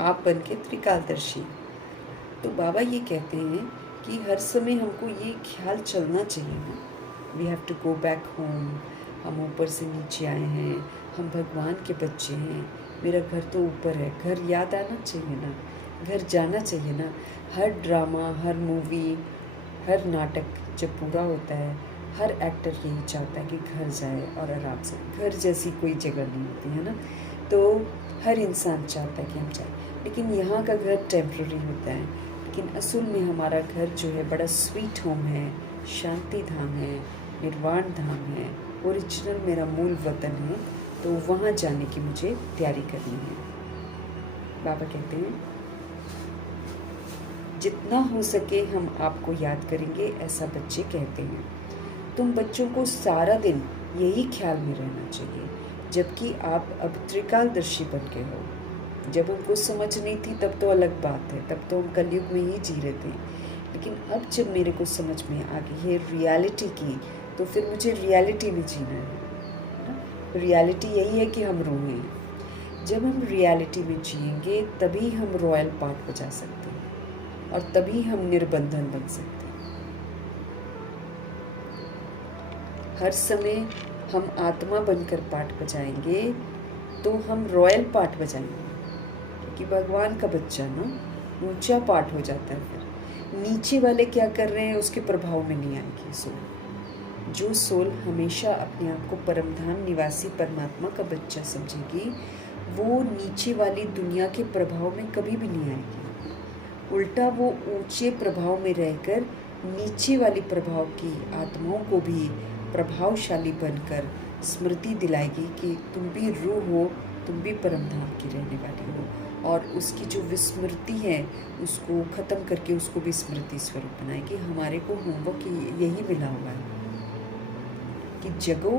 आप बन के त्रिकालदर्शी। तो बाबा ये कहते हैं कि हर समय हमको ये ख्याल चलना चाहिए ना, we have to go back home. हम ऊपर से नीचे आए हैं, हम भगवान के बच्चे हैं, मेरा घर तो ऊपर है, घर याद आना चाहिए ना, घर जाना चाहिए ना। हर ड्रामा, हर मूवी, हर नाटक जब पूरा होता है, हर एक्टर यही चाहता है कि घर जाए और आराम से। घर जैसी कोई जगह नहीं होती है ना, तो हर इंसान चाहता है कि हम जाए, लेकिन यहाँ का घर टेम्प्रेरी होता है। लेकिन असल में हमारा घर जो है बड़ा स्वीट होम है, शांति धाम है, निर्वाण धाम है, ओरिजिनल मेरा मूल वतन है। तो वहाँ जाने की मुझे तैयारी करनी है। बाबा कहते हैं, जितना हो सके हम आपको याद करेंगे, ऐसा बच्चे कहते हैं। तुम बच्चों को सारा दिन यही ख्याल में रहना चाहिए, जबकि आप अब त्रिकालदर्शी बन गए हो। जब उनको समझ नहीं थी तब तो अलग बात है, तब तो हम कलयुग में ही जी रहे थे, लेकिन अब जब मेरे को समझ में आ गई है रियलिटी की, तो फिर मुझे रियलिटी में जीना है। रियलिटी यही है कि हम रूह हैं। जब हम रियलिटी में जिएंगे तभी हम रॉयल पार्ट बजा सकते हैं, और तभी हम निर्बंधन बन सकते हैं। हर समय हम आत्मा बनकर पार्ट बजाएंगे तो हम रॉयल पार्ट बजाएंगे, क्योंकि भगवान का बच्चा ना ऊंचा पार्ट हो जाता है। फिर नीचे वाले क्या कर रहे हैं उसके प्रभाव में नहीं आएगी सोल। जो सोल हमेशा अपने आप को परमधाम निवासी परमात्मा का बच्चा समझेगी, वो नीचे वाली दुनिया के प्रभाव में कभी भी नहीं आएगी। उल्टा वो ऊंचे प्रभाव में रहकर नीचे वाली प्रभाव की आत्माओं को भी प्रभावशाली बनकर स्मृति दिलाएगी कि तुम भी रूह हो, तुम भी परमधाम की रहने वाली हो, और उसकी जो विस्मृति है उसको ख़त्म करके उसको भी स्मृति स्वरूप बनाएगी। हमारे को होमवर्क यही मिला हुआ है कि जगो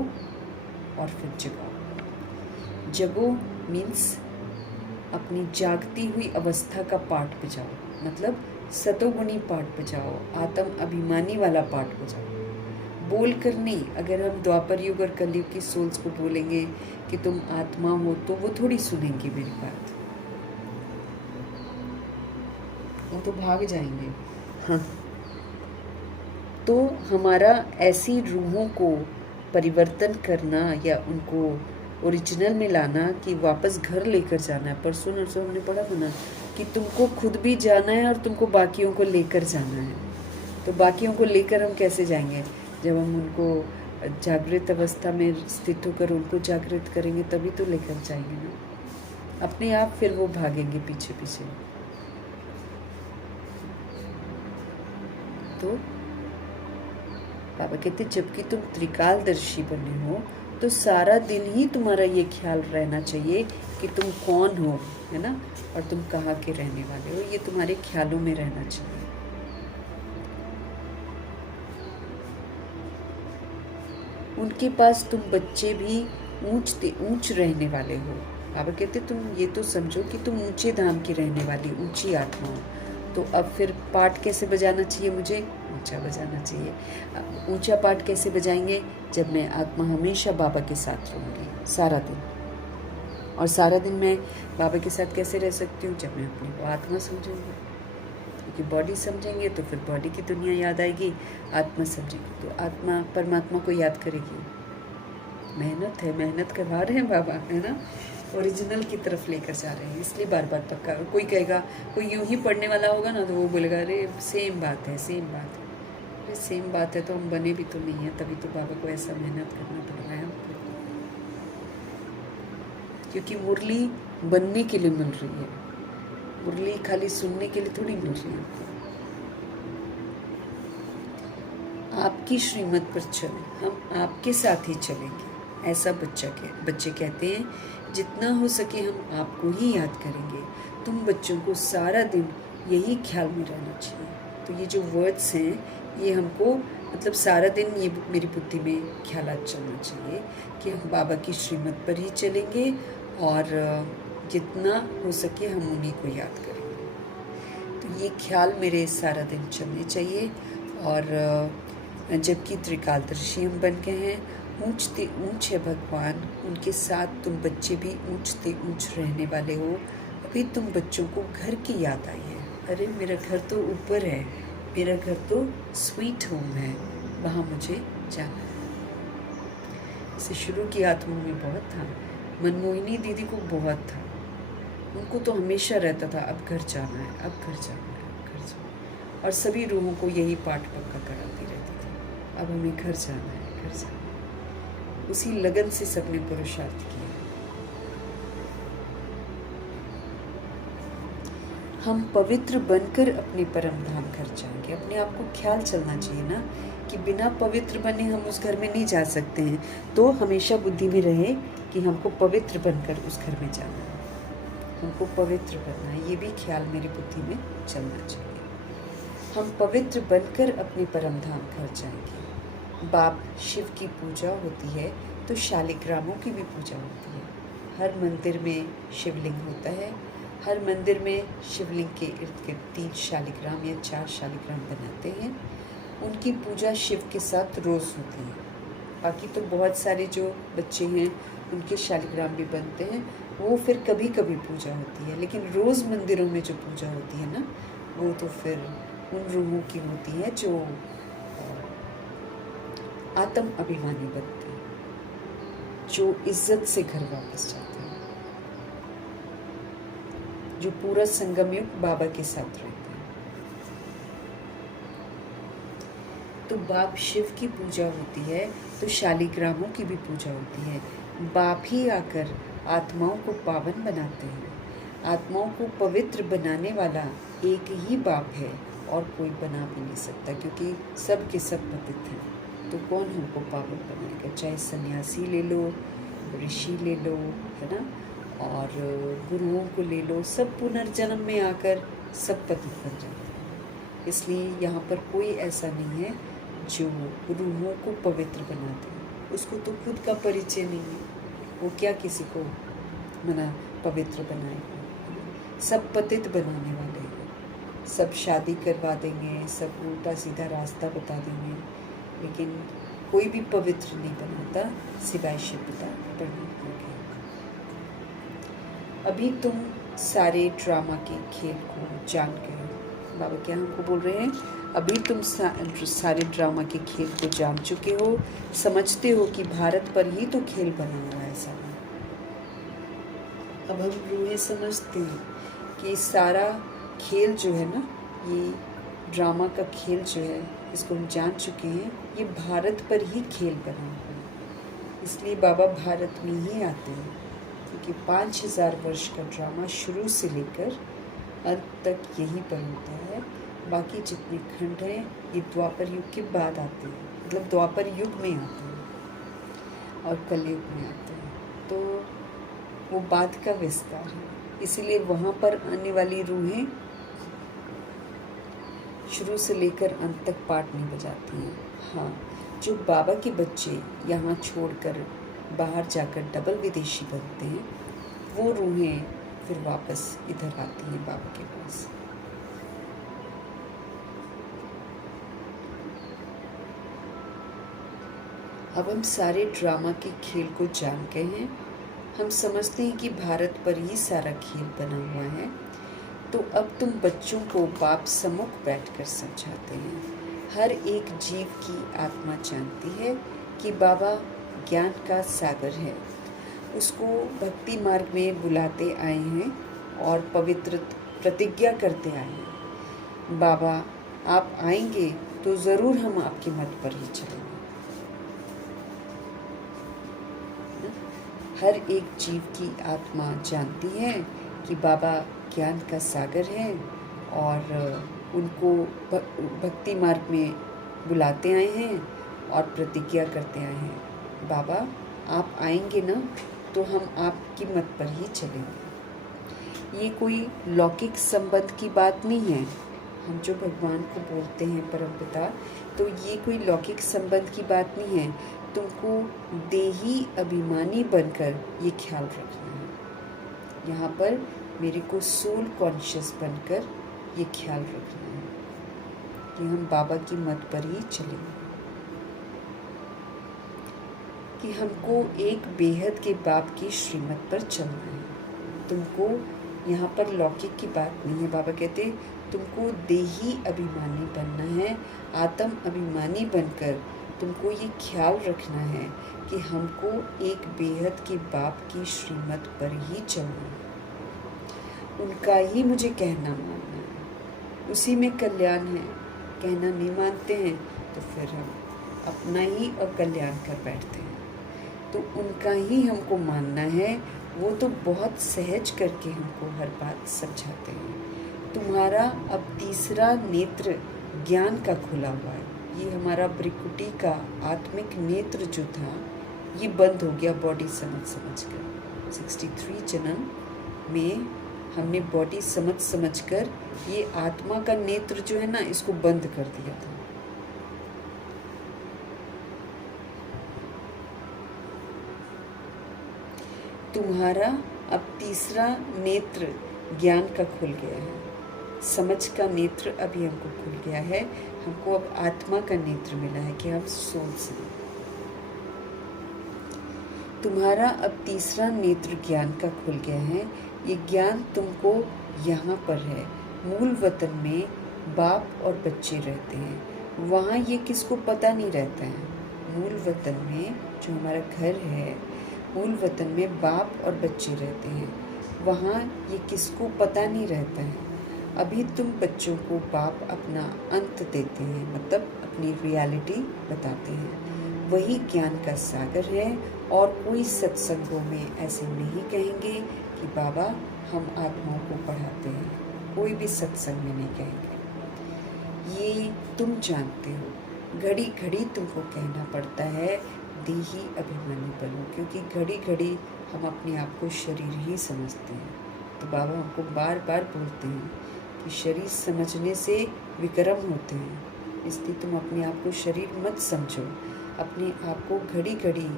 और फिर जगाओ। जगो मीन्स अपनी जागती हुई अवस्था का पाठ बजाओ, मतलब सतोगुणी पाठ बजाओ, आत्म अभिमानी वाला पाठ बजाओ। बोल कर नहीं, अगर हम द्वापर युग और कलयुग की सोल्स को बोलेंगे कि तुम आत्मा हो तो वो थोड़ी सुनेंगे मेरी बात, वो तो भाग जाएंगे। हाँ, तो हमारा ऐसी रूहों को परिवर्तन करना या उनको ओरिजिनल में लाना कि वापस घर लेकर जाना है। परसों नरसों हमने पढ़ा था ना कि तुमको खुद भी जाना है और तुमको बाकियों को लेकर जाना है। तो बाकियों को लेकर हम कैसे जाएंगे? जब हम उनको जागृत अवस्था में स्थित होकर उनको जागृत करेंगे तभी तो लेकर जाएंगे ना। अपने आप फिर वो भागेंगे पीछे पीछे। तो बाबा कहते जबकि तुम त्रिकालदर्शी बने हो तो सारा दिन ही तुम्हारा ये ख्याल रहना चाहिए कि तुम कौन हो, है ना, और तुम कहाँ के रहने वाले हो। ये तुम्हारे ख्यालों में रहना चाहिए। उनके पास तुम बच्चे भी ऊंच रहने वाले हो। बाबा कहते तुम ये तो समझो कि तुम ऊंचे धाम की रहने वाली ऊंची आत्मा हो। तो अब फिर पाठ कैसे बजाना चाहिए? मुझे ऊंचा बजाना चाहिए। ऊंचा पाठ कैसे बजाएंगे? जब मैं आत्मा हमेशा बाबा के साथ रहूँगी सारा दिन। और सारा दिन मैं बाबा के साथ कैसे रह सकती हूँ? जब मैं अपने को आत्मा समझूंगी। क्योंकि बॉडी समझेंगे तो फिर बॉडी की दुनिया याद आएगी, आत्मा समझेंगे तो आत्मा परमात्मा को याद करेगी। मेहनत है, मेहनत करवा रहे हैं बाबा, है ना, ओरिजिनल की तरफ लेकर जा रहे हैं। इसलिए बार बार पक्का। कोई कहेगा, कोई यूं ही पढ़ने वाला होगा ना तो वो बोलेगा अरे सेम बात है, सेम बात है। अरे सेम बात है तो हम बने भी तो नहीं है, तभी तो बाबा को ऐसा मेहनत करना पड़ रहा है हमको। क्योंकि मुरली बनने के लिए मिल रही है, मुरली खाली सुनने के लिए थोड़ी मिल रही है। आपकी श्रीमत पर चल, हम आपके साथ ही चलेंगे। ऐसा बच्चे कहते हैं जितना हो सके हम आपको ही याद करेंगे। तुम बच्चों को सारा दिन यही ख्याल में रहना चाहिए। तो ये जो वर्ड्स हैं ये हमको मतलब सारा दिन ये मेरी बुद्धि में ख्यालात चलना चाहिए कि हम बाबा की श्रीमत पर ही चलेंगे और जितना हो सके हम उन्हीं को याद करेंगे। तो ये ख्याल मेरे सारा दिन चलने चाहिए। और जबकि त्रिकालदर्शी हम बन गए हैं, ऊंचते ऊंच है भगवान, उनके साथ तुम बच्चे भी ऊंचते ऊंच रहने वाले हो। अभी तुम बच्चों को घर की याद आई है। अरे मेरा घर तो ऊपर है, मेरा घर तो स्वीट होम है, वहाँ मुझे जाना है। इसे शुरू किया आत्मा में बहुत था, मनमोहिनी दीदी को बहुत था। उनको तो हमेशा रहता था अब घर जाना है, अब घर जाना है, अब घर जाना है। और सभी रूहों को यही पाठ पक्का कराती रहती थी, अब हमें घर जाना है, घर जाना है। उसी लगन से सबने पुरुषार्थ किया। हम पवित्र बनकर अपने परम धाम घर जाएंगे। अपने आप को ख्याल चलना चाहिए ना कि बिना पवित्र बने हम उस घर में नहीं जा सकते हैं। तो हमेशा बुद्धि में रहे कि हमको पवित्र बनकर उस घर में जाना है, हमको पवित्र बनना है। ये भी ख्याल मेरी बुद्धि में चलना चाहिए। हम पवित्र बनकर अपने परम धाम घर जाएंगे। बाप शिव की पूजा होती है तो शालिग्रामों की भी पूजा होती है। हर मंदिर में शिवलिंग होता है, हर मंदिर में शिवलिंग के इर्द गिर्द 3 शालिग्राम या 4 शालिग्राम बनाते हैं। उनकी पूजा शिव के साथ रोज़ होती है। बाकी तो बहुत सारे जो बच्चे हैं उनके शालिग्राम भी बनते हैं, वो फिर कभी कभी पूजा होती है। लेकिन रोज़ मंदिरों में जो पूजा होती है ना, वो तो फिर उन रूहों की होती है जो आत्म अभिमानी बनते हैं, जो इज्जत से घर वापस जाते हैं, जो पूरा संगम युग बाबा के साथ रहते हैं। तो बाप शिव की पूजा होती है तो शालिग्रामों की भी पूजा होती है। बाप ही आकर आत्माओं को पावन बनाते हैं। आत्माओं को पवित्र बनाने वाला एक ही बाप है और कोई बना भी नहीं सकता, क्योंकि सब के सब पतित हैं। तो कौन हमको पावन बनाएगा? चाहे सन्यासी ले लो, ऋषि ले लो, है ना, और गुरुओं को ले लो, सब पुनर्जन्म में आकर सब पतित बन जाते हैं। इसलिए यहाँ पर कोई ऐसा नहीं है जो रूहों को पवित्र बना दे। उसको तो खुद का परिचय नहीं है, वो क्या किसी को पवित्र बनाएगा? सब पतित बनाने वाले हैं, सब शादी करवा देंगे, सब उल्टा सीधा रास्ता बता देंगे, लेकिन कोई भी पवित्र नहीं बनाता सिवाय शिव पिता परमात्मा के। अभी तुम सारे ड्रामा के खेल को जान गए हो। बाबा क्या हमको बोल रहे हैं? अभी तुम सारे ड्रामा के खेल को जान चुके हो, समझते हो कि भारत पर ही तो खेल बना हुआ है सारा, अब हम रूहें समझते हैं कि सारा खेल जो है ना, ये ड्रामा का खेल जो है, इसको हम जान चुके हैं, ये भारत पर ही खेल बना हुआ है। इसलिए बाबा भारत में ही आते हैं, क्योंकि 5000 वर्ष का ड्रामा शुरू से लेकर अंत तक यहीं पर होता है। बाकी जितने खंड हैं ये द्वापर युग के बाद आते हैं, मतलब द्वापर युग में आते हैं और कलयुग में आते हैं, तो वो बाद का विस्तार है। इसीलिए वहाँ पर आने वाली रूहें शुरू से लेकर अंत तक पाठ नहीं बजाती हैं। हाँ, जो बाबा के बच्चे यहाँ छोड़कर बाहर जाकर डबल विदेशी बनते हैं, वो रूहें फिर वापस इधर आती हैं बाबा के पास। अब हम सारे ड्रामा के खेल को जान गए हैं। हम समझते हैं कि भारत पर ही सारा खेल बना हुआ है। तो अब तुम बच्चों को बाप सम्मुख बैठकर समझाते हैं। हर एक जीव की आत्मा जानती है कि बाबा ज्ञान का सागर है। उसको भक्ति मार्ग में बुलाते आए हैं और पवित्र प्रतिज्ञा करते आए हैं। बाबा आप आएंगे तो ज़रूर हम आपके मत पर ही चलेंगे। हर एक जीव की आत्मा जानती है कि बाबा ज्ञान का सागर है और उनको भक्ति मार्ग में बुलाते आए हैं और प्रतिज्ञा करते आए हैं। बाबा आप आएंगे ना तो हम आपकी मत पर ही चलेंगे। ये कोई लौकिक संबंध की बात नहीं है। हम जो भगवान को बोलते हैं परमपिता, तो ये कोई लौकिक संबंध की बात नहीं है। तुमको देही अभिमानी बनकर ये ख्याल रखना है। यहाँ पर मेरे को सोल कॉन्शियस बनकर ये ख्याल रखना है कि हम बाबा की मत पर ही चलेंगे, कि हमको एक बेहद के बाप की श्रीमत पर चलना है। तुमको यहाँ पर लौकिक की बात नहीं है। बाबा कहते तुमको देही अभिमानी बनना है, आत्म अभिमानी बनकर तुमको ये ख्याल रखना है कि हमको एक बेहद के बाप की श्रीमत पर ही चलना है। उनका ही मुझे कहना मानना है, उसी में कल्याण है। कहना नहीं मानते हैं तो फिर हम अपना ही अकल्याण कर बैठते हैं। तो उनका ही हमको मानना है। वो तो बहुत सहज करके हमको हर बात समझाते हैं। तुम्हारा अब तीसरा नेत्र ज्ञान का खुला हुआ है। ये हमारा ब्रिकुटी का आत्मिक नेत्र जो था, ये बंद हो गया बॉडी समझ समझ कर। 63 जन्म में हमने बॉडी समझ समझ कर ये आत्मा का नेत्र जो है ना, इसको बंद कर दिया था। तुम्हारा अब तीसरा नेत्र ज्ञान का खुल गया है। समझ का नेत्र अभी हमको खुल गया है। हमको अब आत्मा का नेत्र मिला है कि हम सोल से। तुम्हारा अब तीसरा नेत्र ज्ञान का खुल गया है। ये ज्ञान तुमको यहाँ पर है। मूल वतन में बाप और बच्चे रहते हैं। वहाँ ये किसको पता नहीं रहता है। मूल वतन में जो हमारा घर है, मूल वतन में बाप और बच्चे रहते हैं। वहाँ ये किसको पता नहीं रहता है। अभी तुम बच्चों को बाप अपना अंत देते हैं, मतलब अपनी रियलिटी बताते हैं। वही ज्ञान का सागर है। और कोई सत्संगों में ऐसे नहीं कहेंगे कि बाबा हम आत्माओं को पढ़ाते हैं। कोई भी सत्संग में नहीं कहेंगे। ये तुम जानते हो। घड़ी घड़ी तुमको कहना पड़ता है देही अभिमानी बनो, क्योंकि घड़ी घड़ी हम अपने आप को शरीर ही समझते हैं। तो बाबा हमको बार बार बोलते हैं कि शरीर समझने से विक्रम होते हैं, इसलिए तुम अपने आप को शरीर मत समझो। अपने आप को घड़ी घड़ी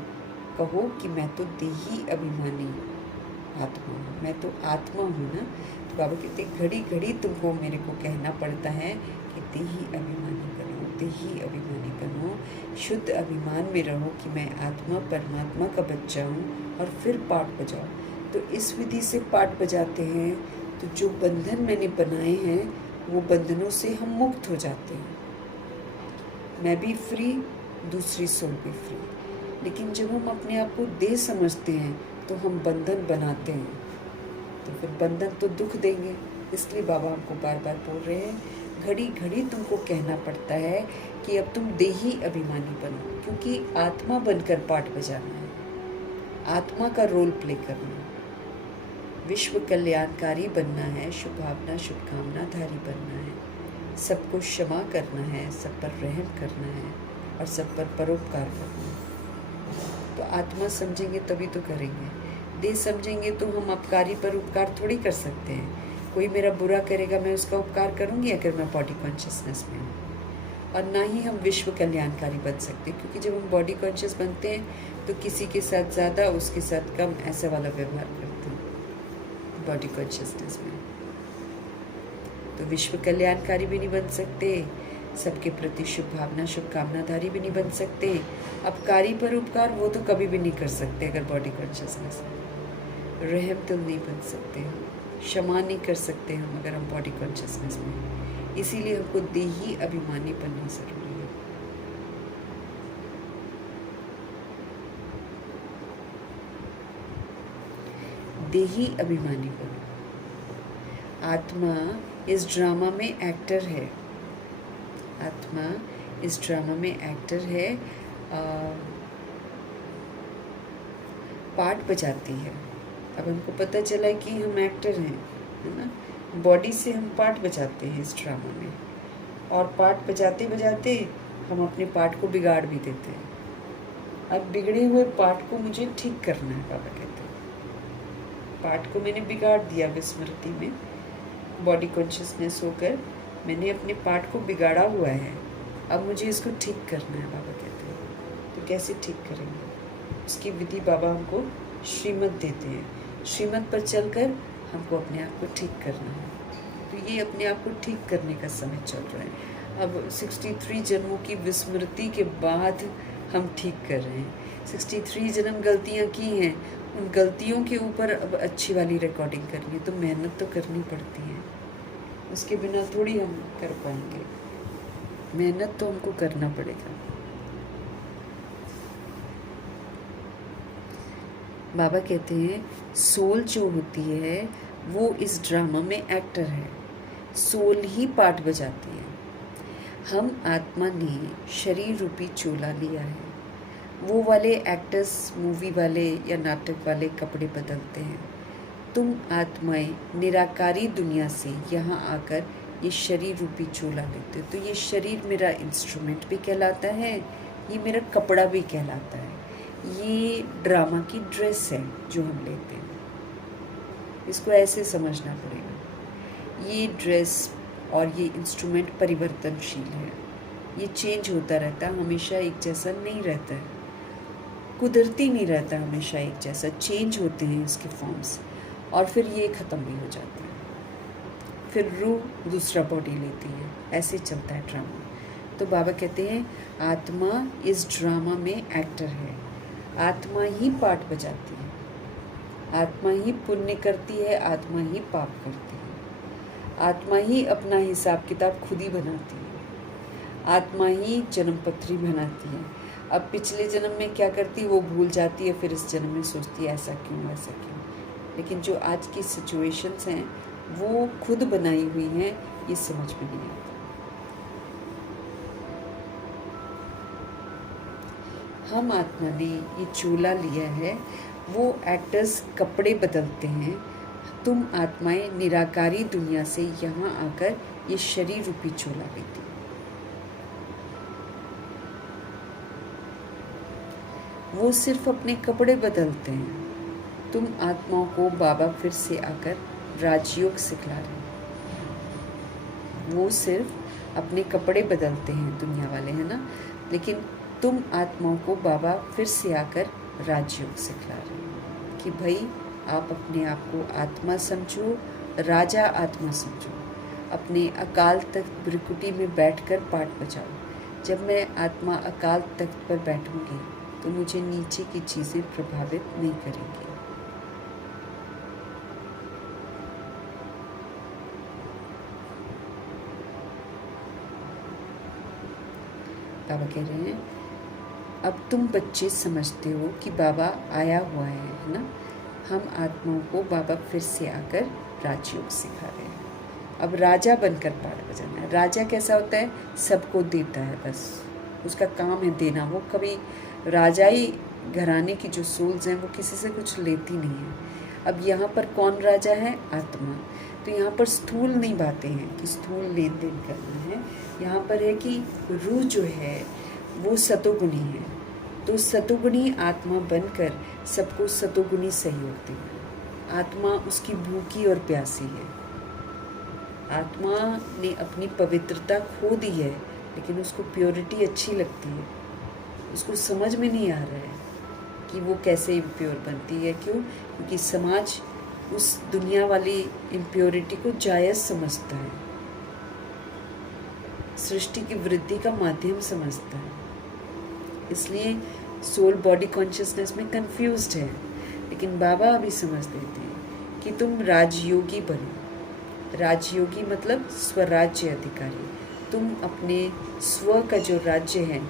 कहो कि मैं तो देही अभिमानी आत्मा हूँ, मैं तो आत्मा हूँ ना। तो बाबा कहते घड़ी घड़ी तुमको मेरे को कहना पड़ता है कि देही अभिमानी बनो, देही अभिमानी बनो। शुद्ध अभिमान में रहो कि मैं आत्मा परमात्मा का बच्चा हूँ, और फिर पाठ बजाओ। तो इस विधि से पाठ बजाते हैं तो जो बंधन मैंने बनाए हैं वो बंधनों से हम मुक्त हो जाते हैं। मैं भी फ्री, दूसरी सोल भी फ्री। लेकिन जब हम अपने आप को देह समझते हैं तो हम बंधन बनाते हैं। तो फिर बंधन तो दुख देंगे। इसलिए बाबा हमको बार बार बोल रहे हैं, घड़ी घड़ी तुमको कहना पड़ता है कि अब तुम देही अभिमानी बनो, क्योंकि आत्मा बनकर पाठ बजाना है, आत्मा का रोल प्ले करना है, विश्व कल्याणकारी बनना है, शुभ भावना शुभकामना धारी बनना है, सबको क्षमा करना है, सब पर रहम करना है और सब पर परोपकार करना है। तो आत्मा समझेंगे तभी तो करेंगे, देह समझेंगे तो हम अपकारी पर उपकार थोड़ी कर सकते हैं। कोई मेरा बुरा करेगा, मैं उसका उपकार करूंगी अगर मैं बॉडी कॉन्शियसनेस में हूँ, और ना ही हम विश्व कल्याणकारी बन सकते, क्योंकि जब हम बॉडी कॉन्शियस बनते हैं तो किसी के साथ ज़्यादा उसके साथ कम ऐसा वाला व्यवहार करते हैं बॉडी कॉन्शियसनेस में। तो विश्व कल्याणकारी भी नहीं बन सकते, सबके प्रति शुभ भावना शुभकामनाधारी भी नहीं बन सकते, अपकारी पर उपकार वो तो कभी भी नहीं कर सकते अगर बॉडी कॉन्शियसनेस है, रहम दिल नहीं बन सकते, क्षमा नहीं कर सकते हम अगर हम बॉडी कॉन्शियसनेस में हैं। इसीलिए हमको देही अभिमानी बनना जरूरी है। देही अभिमानी बनो। आत्मा इस ड्रामा में एक्टर है, आत्मा इस ड्रामा में एक्टर है, पार्ट बजाती है। अब हमको पता चला कि हम एक्टर हैं, है ना, बॉडी से हम पार्ट बजाते हैं इस ड्रामा में, और पार्ट बजाते बजाते हम अपने पार्ट को बिगाड़ भी देते हैं। अब बिगड़े हुए पार्ट को मुझे ठीक करना है, बाबा कहते हैं। पार्ट को मैंने बिगाड़ दिया विस्मृति में, बॉडी कॉन्शियसनेस होकर मैंने अपने पार्ट को बिगाड़ा हुआ है, अब मुझे इसको ठीक करना है, बाबा कहते हैं। तो कैसे ठीक करेंगे, उसकी विधि बाबा हमको श्रीमत देते हैं। श्रीमत पर चलकर हमको अपने आप को ठीक करना है। तो ये अपने आप को ठीक करने का समय चल रहा है। अब 63 जन्मों की विस्मृति के बाद हम ठीक कर रहे हैं। 63 जन्म गलतियाँ की हैं, उन गलतियों के ऊपर अब अच्छी वाली रिकॉर्डिंग करनी है, तो मेहनत तो करनी पड़ती है, उसके बिना थोड़ी हम कर पाएंगे, मेहनत तो हमको करना पड़ेगा। बाबा कहते हैं सोल जो होती है वो इस ड्रामा में एक्टर है, सोल ही पार्ट बजाती है। हम आत्मा ने शरीर रूपी चोला लिया है, वो वाले एक्टर्स मूवी वाले या नाटक वाले कपड़े बदलते हैं। तुम आत्माएं निराकारी दुनिया से यहाँ आकर ये शरीर रूपी चोला लेते हो। तो ये शरीर मेरा इंस्ट्रूमेंट भी कहलाता है, ये मेरा कपड़ा भी कहलाता है, ये ड्रामा की ड्रेस है जो हम लेते हैं। इसको ऐसे समझना पड़ेगा, ये ड्रेस और ये इंस्ट्रूमेंट परिवर्तनशील है, ये चेंज होता रहता है, हमेशा एक जैसा नहीं रहता है, कुदरती नहीं रहता हमेशा एक जैसा, चेंज होते हैं इसके फॉर्म्स, और फिर ये ख़त्म भी हो जाता है, फिर रूह दूसरा बॉडी लेती है, ऐसे चलता है ड्रामा। तो बाबा कहते हैं आत्मा इस ड्रामा में एक्टर है, आत्मा ही पार्ट बजाती है, आत्मा ही पुण्य करती है, आत्मा ही पाप करती है, आत्मा ही अपना हिसाब किताब खुद ही बनाती है, आत्मा ही जन्म पत्री बनाती है। अब पिछले जन्म में क्या करती वो भूल जाती है, फिर इस जन्म में सोचती है ऐसा क्यों ऐसा क्यों। लेकिन जो आज की सिचुएशंस हैं वो खुद बनाई हुई हैं, ये समझ में नहीं आता। हम आत्मा ने ये चोला लिया है, वो एक्टर्स कपड़े बदलते हैं। तुम आत्माएं निराकारी दुनिया से यहाँ आकर ये शरीर रूपी चोला लेती हो। वो सिर्फ अपने कपड़े बदलते हैं, तुम आत्माओं को बाबा फिर से आकर राजयोग सिखला रहे हैं। वो सिर्फ अपने कपड़े बदलते हैं दुनिया वाले, है ना, लेकिन तुम आत्माओं को बाबा फिर से आकर राजयोग सिखला रहे हैं कि भाई आप अपने आप को आत्मा समझो, राजा आत्मा समझो, अपने अकाल तख्त ब्रिकुटी में बैठकर पाठ बजाओ। जब मैं आत्मा अकाल तख्त पर बैठूंगी तो मुझे नीचे की चीज़ें प्रभावित नहीं करेंगी। बाबा कह रहे हैं अब तुम बच्चे समझते हो कि बाबा आया हुआ है ना, हम आत्माओं को बाबा फिर से आकर राजयोग सिखा रहे हैं। अब राजा बनकर पाठ बजाना है। राजा कैसा होता है? सबको देता है, बस उसका काम है देना। वो कभी राजाई घराने की जो सोल्स हैं वो किसी से कुछ लेती नहीं है। अब यहाँ पर कौन राजा है? आत्मा। तो यहाँ पर स्थूल नहीं बातें हैं कि स्थूल लेन देन करना है। यहाँ पर है कि रूह जो है वो सतोगुणी है, तो सतोगुणी आत्मा बनकर सबको सतोगुणी सहयोग देना। आत्मा उसकी भूखी और प्यासी है। आत्मा ने अपनी पवित्रता खो दी है, लेकिन उसको प्योरिटी अच्छी लगती है। उसको समझ में नहीं आ रहा है कि वो कैसे इम्प्योर बनती है। क्यों? क्योंकि समाज उस दुनिया वाली इम्प्योरिटी को जायज़ समझता है, सृष्टि की वृद्धि का माध्यम समझता है। इसलिए सोल बॉडी कॉन्शियसनेस में कंफ्यूज्ड है। लेकिन बाबा अभी समझ देते हैं कि तुम राजयोगी बनो। राजयोगी मतलब स्वराज्य अधिकारी। तुम अपने स्व का जो राज्य है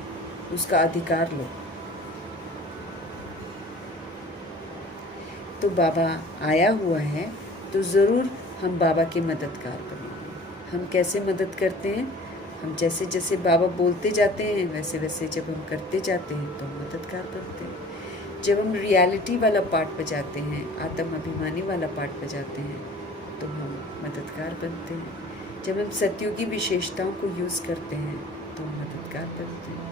उसका अधिकार लो। तो बाबा आया हुआ है तो ज़रूर हम बाबा के मददगार बनेंगे। हम कैसे मदद करते हैं? हम जैसे जैसे बाबा बोलते जाते हैं वैसे वैसे जब हम करते जाते हैं तो हम मददगार बनते हैं। जब हम रियलिटी वाला पार्ट बजाते हैं, आत्म अभिमानी वाला पार्ट बजाते हैं तो हम मददगार बनते हैं। जब हम सत्युगी विशेषताओं को यूज़ करते हैं तो हम मददगार बनते हैं।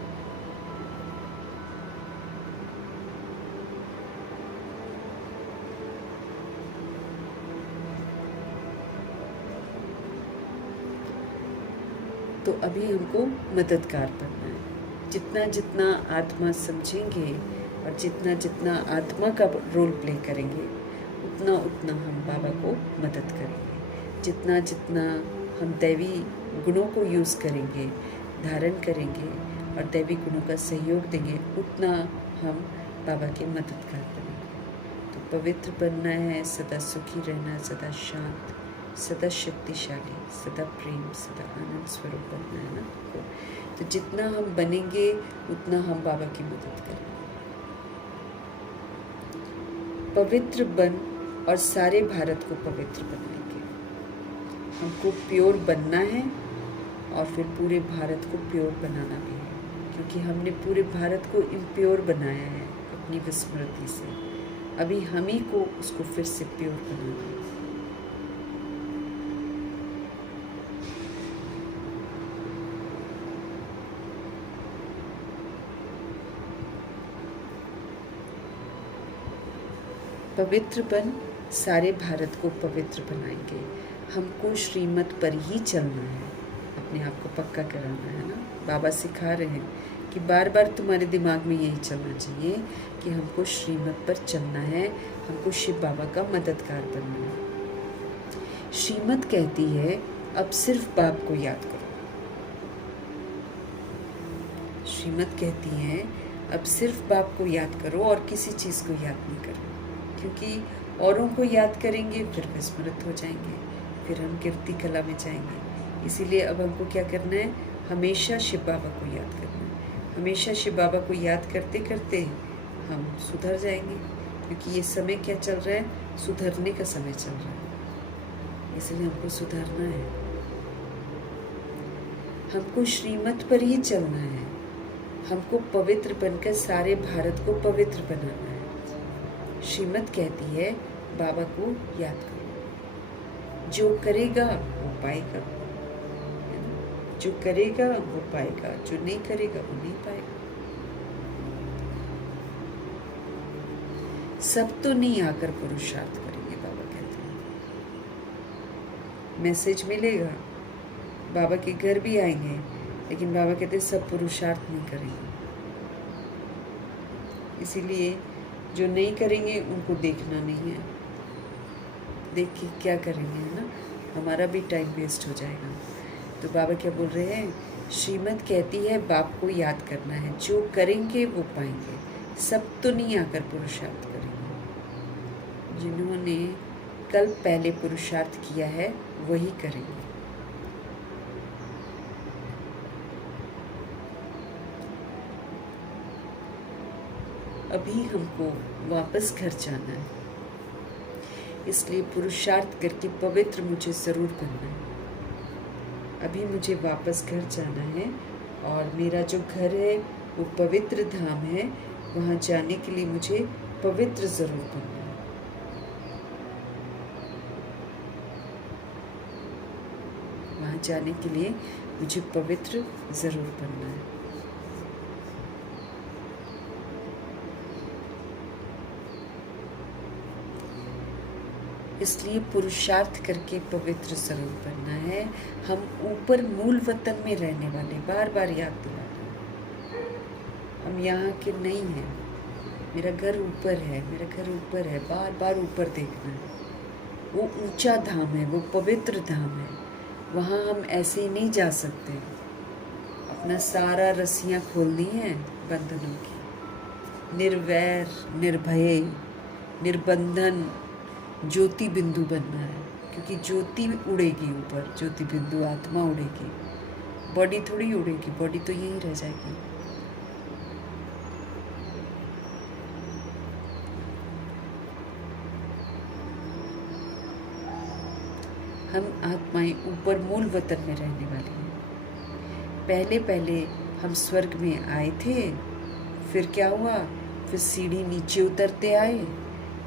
तो अभी हमको मददगार बनना है। जितना जितना आत्मा समझेंगे और जितना जितना आत्मा का रोल प्ले करेंगे उतना उतना हम बाबा को मदद करेंगे। जितना जितना हम दैवी गुणों को यूज़ करेंगे, धारण करेंगे और दैवी गुणों का सहयोग देंगे, उतना हम बाबा के मददगार बनेंगे। तो पवित्र बनना है, सदा सुखी रहना, सदा शांत, सदा शक्तिशाली, सदा प्रेम, सदा आनंद स्वरूप बनना है ना। तो जितना हम बनेंगे उतना हम बाबा की मदद करेंगे। पवित्र बन और सारे भारत को पवित्र बनाएंगे। हमको प्योर बनना है और फिर पूरे भारत को प्योर बनाना भी है, क्योंकि हमने पूरे भारत को इम्प्योर बनाया है अपनी विस्मृति से। अभी हम ही को उसको फिर से प्योर बनाना है। पवित्र बन सारे भारत को पवित्र बनाएंगे। हमको श्रीमत पर ही चलना है, अपने आप को पक्का कराना है ना। बाबा सिखा रहे हैं कि बार बार तुम्हारे दिमाग में यही चलना चाहिए कि हमको श्रीमत पर चलना है, हमको शिव बाबा का मददगार बनना है। श्रीमत कहती है अब सिर्फ बाप को याद करो। श्रीमत कहती है अब सिर्फ बाप को याद करो और किसी चीज़ को याद नहीं करो, क्योंकि औरों को याद करेंगे फिर विस्मृत हो जाएंगे, फिर हम कीर्ति कला में जाएंगे। इसीलिए अब हमको क्या करना है? हमेशा शिव बाबा को याद करना है। हमेशा शिव बाबा को याद करते करते हम सुधर जाएंगे, क्योंकि ये समय क्या चल रहा है? सुधरने का समय चल रहा है। इसलिए हमको सुधरना है, हमको श्रीमत पर ही चलना है। हमको पवित्र बनकर सारे भारत को पवित्र बनाना है। श्रीमत कहती है बाबा को याद करो। जो करेगा वो पाएगा, जो करेगा वो पाएगा, जो नहीं करेगा वो नहीं पाएगा। सब तो नहीं आकर पुरुषार्थ करेंगे, बाबा कहते हैं। मैसेज मिलेगा, बाबा के घर भी आएंगे, लेकिन बाबा कहते हैं सब पुरुषार्थ नहीं करेंगे। इसीलिए जो नहीं करेंगे उनको देखना नहीं है। देख के क्या करेंगे, है ना? हमारा भी टाइम वेस्ट हो जाएगा। तो बाबा क्या बोल रहे हैं? श्रीमत कहती है बाप को याद करना है। जो करेंगे वो पाएंगे। सब तो नहीं आकर पुरुषार्थ करेंगे। जिन्होंने कल पहले पुरुषार्थ किया है वही करेंगे। अभी हमको वापस घर जाना है। इसलिए पुरुषार्थ करके पवित्र मुझे ज़रूर बनना है। अभी मुझे वापस घर जाना है और मेरा जो घर है वो पवित्र धाम है। वहाँ जाने के लिए मुझे पवित्र ज़रूर बनना है। वहाँ जाने के लिए मुझे पवित्र ज़रूर बनना है। इसलिए पुरुषार्थ करके पवित्र ज़रूर बनना है। हम ऊपर मूल वतन में रहने वाले, बार बार याद दिलाना, हम यहाँ के नहीं हैं। मेरा घर ऊपर है, मेरा घर ऊपर है, बार बार ऊपर देखना है। वो ऊंचा धाम है, वो पवित्र धाम है। वहाँ हम ऐसे ही नहीं जा सकते। अपना सारा रस्सियाँ खोलनी है बंधनों की, निर्वैर, निर्भय, निर्बंधन, ज्योति बिंदु बनना है। क्योंकि ज्योति उड़ेगी ऊपर, ज्योति बिंदु आत्मा उड़ेगी, बॉडी थोड़ी उड़ेगी, बॉडी तो यहीं रह जाएगी। हम आत्माएं ऊपर मूल वतन में रहने वाली हैं। पहले पहले हम स्वर्ग में आए थे, फिर क्या हुआ, फिर सीढ़ी नीचे उतरते आए।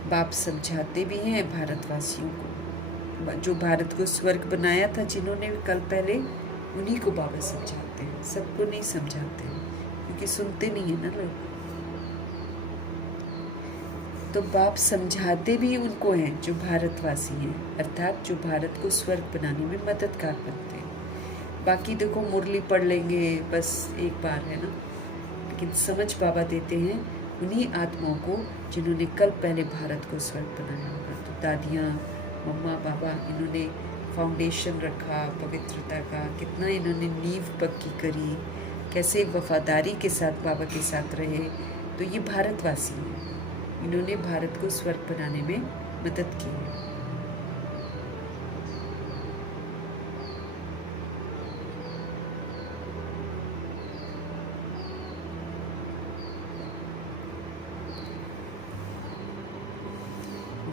बाप समझाते भी हैं भारतवासियों को, जो भारत को स्वर्ग बनाया था, जिन्होंने कल पहले, उन्हीं को बाबा समझाते हैं, सबको नहीं समझाते हैं, क्योंकि सुनते नहीं है ना लोग। तो बाप समझाते भी उनको हैं जो भारतवासी हैं, अर्थात जो भारत को स्वर्ग बनाने में मददगार बनते हैं। बाकी देखो मुरली पढ़ लेंगे बस एक बार, है ना, लेकिन समझ बाबा देते हैं उन्हीं आत्माओं को जिन्होंने कल पहले भारत को स्वर्ग बनाया होगा। तो दादियाँ, मम्मा, बाबा, इन्होंने फाउंडेशन रखा पवित्रता का, कितना इन्होंने नींव पक्की करी, कैसे वफादारी के साथ बाबा के साथ रहे। तो ये भारतवासी हैं, इन्होंने भारत को स्वर्ग बनाने में मदद की है।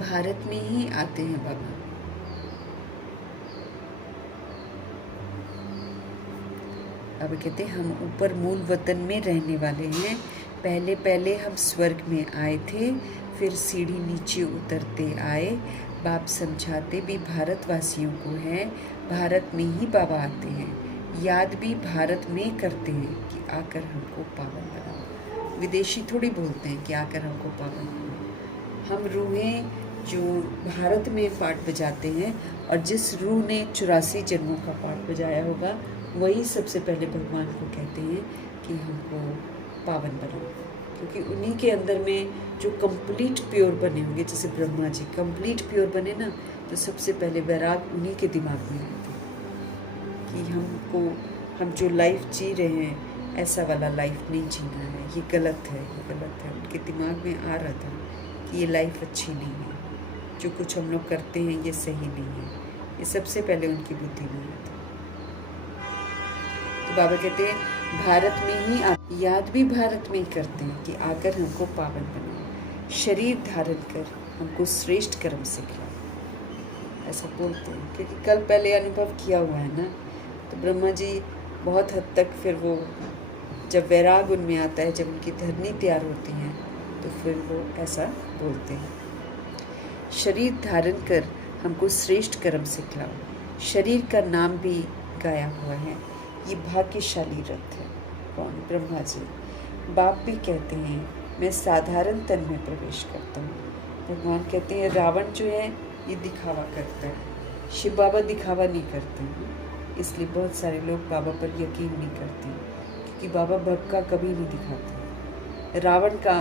भारत में ही आते हैं बाबा। अब कहते हैं हम ऊपर मूल वतन में रहने वाले हैं। पहले पहले हम स्वर्ग में आए थे, फिर सीढ़ी नीचे उतरते आए। बाप समझाते भी भारतवासियों को हैं, भारत में ही बाबा आते हैं, याद भी भारत में करते हैं कि आकर हमको पावन बनाओ। विदेशी थोड़ी बोलते हैं कि आकर हमको पावन बनाओ। हम रूहें जो भारत में पाठ बजाते हैं, और जिस रूह ने 84 जन्मों का पाठ बजाया होगा, वही सबसे पहले भगवान को कहते हैं कि हमको पावन बनाओ। क्योंकि उन्हीं के अंदर में जो कंप्लीट प्योर बने होंगे, जैसे ब्रह्मा जी कंप्लीट प्योर बने ना, तो सबसे पहले वैराग उन्हीं के दिमाग में आते कि हम जो लाइफ जी रहे हैं, ऐसा वाला लाइफ नहीं जीना है, ये गलत है, ये गलत है। उनके दिमाग में आ रहा था कि ये लाइफ अच्छी नहीं है, जो कुछ हम लोग करते हैं ये सही नहीं है। ये सबसे पहले उनकी बुद्धि में आया था। तो बाबा कहते हैं भारत में ही याद भी भारत में ही करते हैं कि आकर हमको पावन बनाओ, शरीर धारण कर हमको श्रेष्ठ कर्म सिखाओ, ऐसा बोलते हैं। क्योंकि कल पहले अनुभव किया हुआ है ना, तो ब्रह्मा जी बहुत हद तक फिर वो जब वैराग उनमें आता है, जब उनकी धरनी तैयार होती है, तो फिर वो ऐसा बोलते हैं, शरीर धारण कर हमको श्रेष्ठ कर्म सिखलाओ। शरीर का नाम भी गाया हुआ है, ये भाग्यशाली रथ है। कौन? ब्रह्मा जी। बाप भी कहते हैं मैं साधारण तन में प्रवेश करता हूँ। भगवान कहते हैं रावण जो है ये दिखावा करता है, शिव बाबा दिखावा नहीं करते हैं, इसलिए बहुत सारे लोग बाबा पर यकीन नहीं करते, क्योंकि बाबा भक्त का कभी नहीं दिखाते। रावण का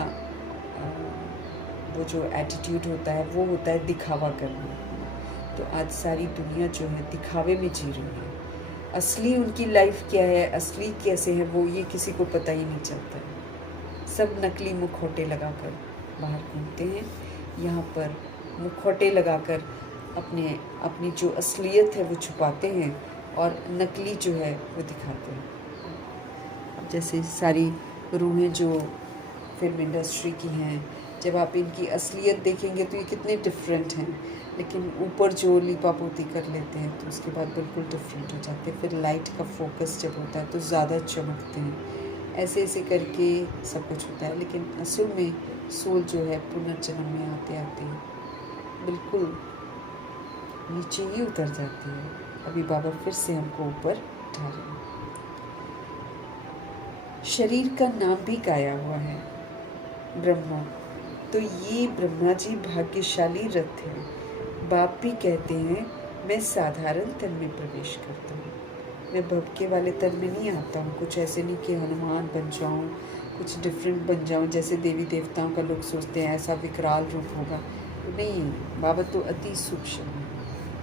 वो जो एटीट्यूड होता है वो होता है दिखावा करना। तो आज सारी दुनिया जो है दिखावे में जी रही है। असली उनकी लाइफ क्या है, असली कैसे है, वो ये किसी को पता ही नहीं चलता है। सब नकली मुखौटे लगाकर बाहर घूमते हैं। यहाँ पर मुखौटे लगाकर अपनी जो असलियत है वो छुपाते हैं, और नकली जो है वो दिखाते हैं। अब जैसे सारी रूहें जो फिल्म इंडस्ट्री की हैं, जब आप इनकी असलियत देखेंगे तो ये कितने डिफरेंट हैं, लेकिन ऊपर जो लिपा पोती कर लेते हैं तो उसके बाद बिल्कुल डिफरेंट हो जाते हैं। फिर लाइट का फोकस जब होता है तो ज़्यादा चमकते हैं। ऐसे ऐसे करके सब कुछ होता है, लेकिन असल में सोल जो है पुनर्जन्म में आते आते बिल्कुल नीचे ही उतर जाती है। अभी बाबा फिर से हमको ऊपर उठा रहे हैं। शरीर का नाम भी गाया हुआ है, ब्रह्मा। तो ये ब्रह्मा जी भाग्यशाली रथ हैं। बाप भी कहते हैं मैं साधारण तन में प्रवेश करता हूँ, मैं भभके वाले तन में नहीं आता हूँ। कुछ ऐसे नहीं कि हनुमान बन जाऊँ, कुछ डिफरेंट बन जाऊँ जैसे देवी देवताओं का लोग सोचते हैं, ऐसा विकराल रूप होगा। नहीं, बाबा तो अति सूक्ष्म है,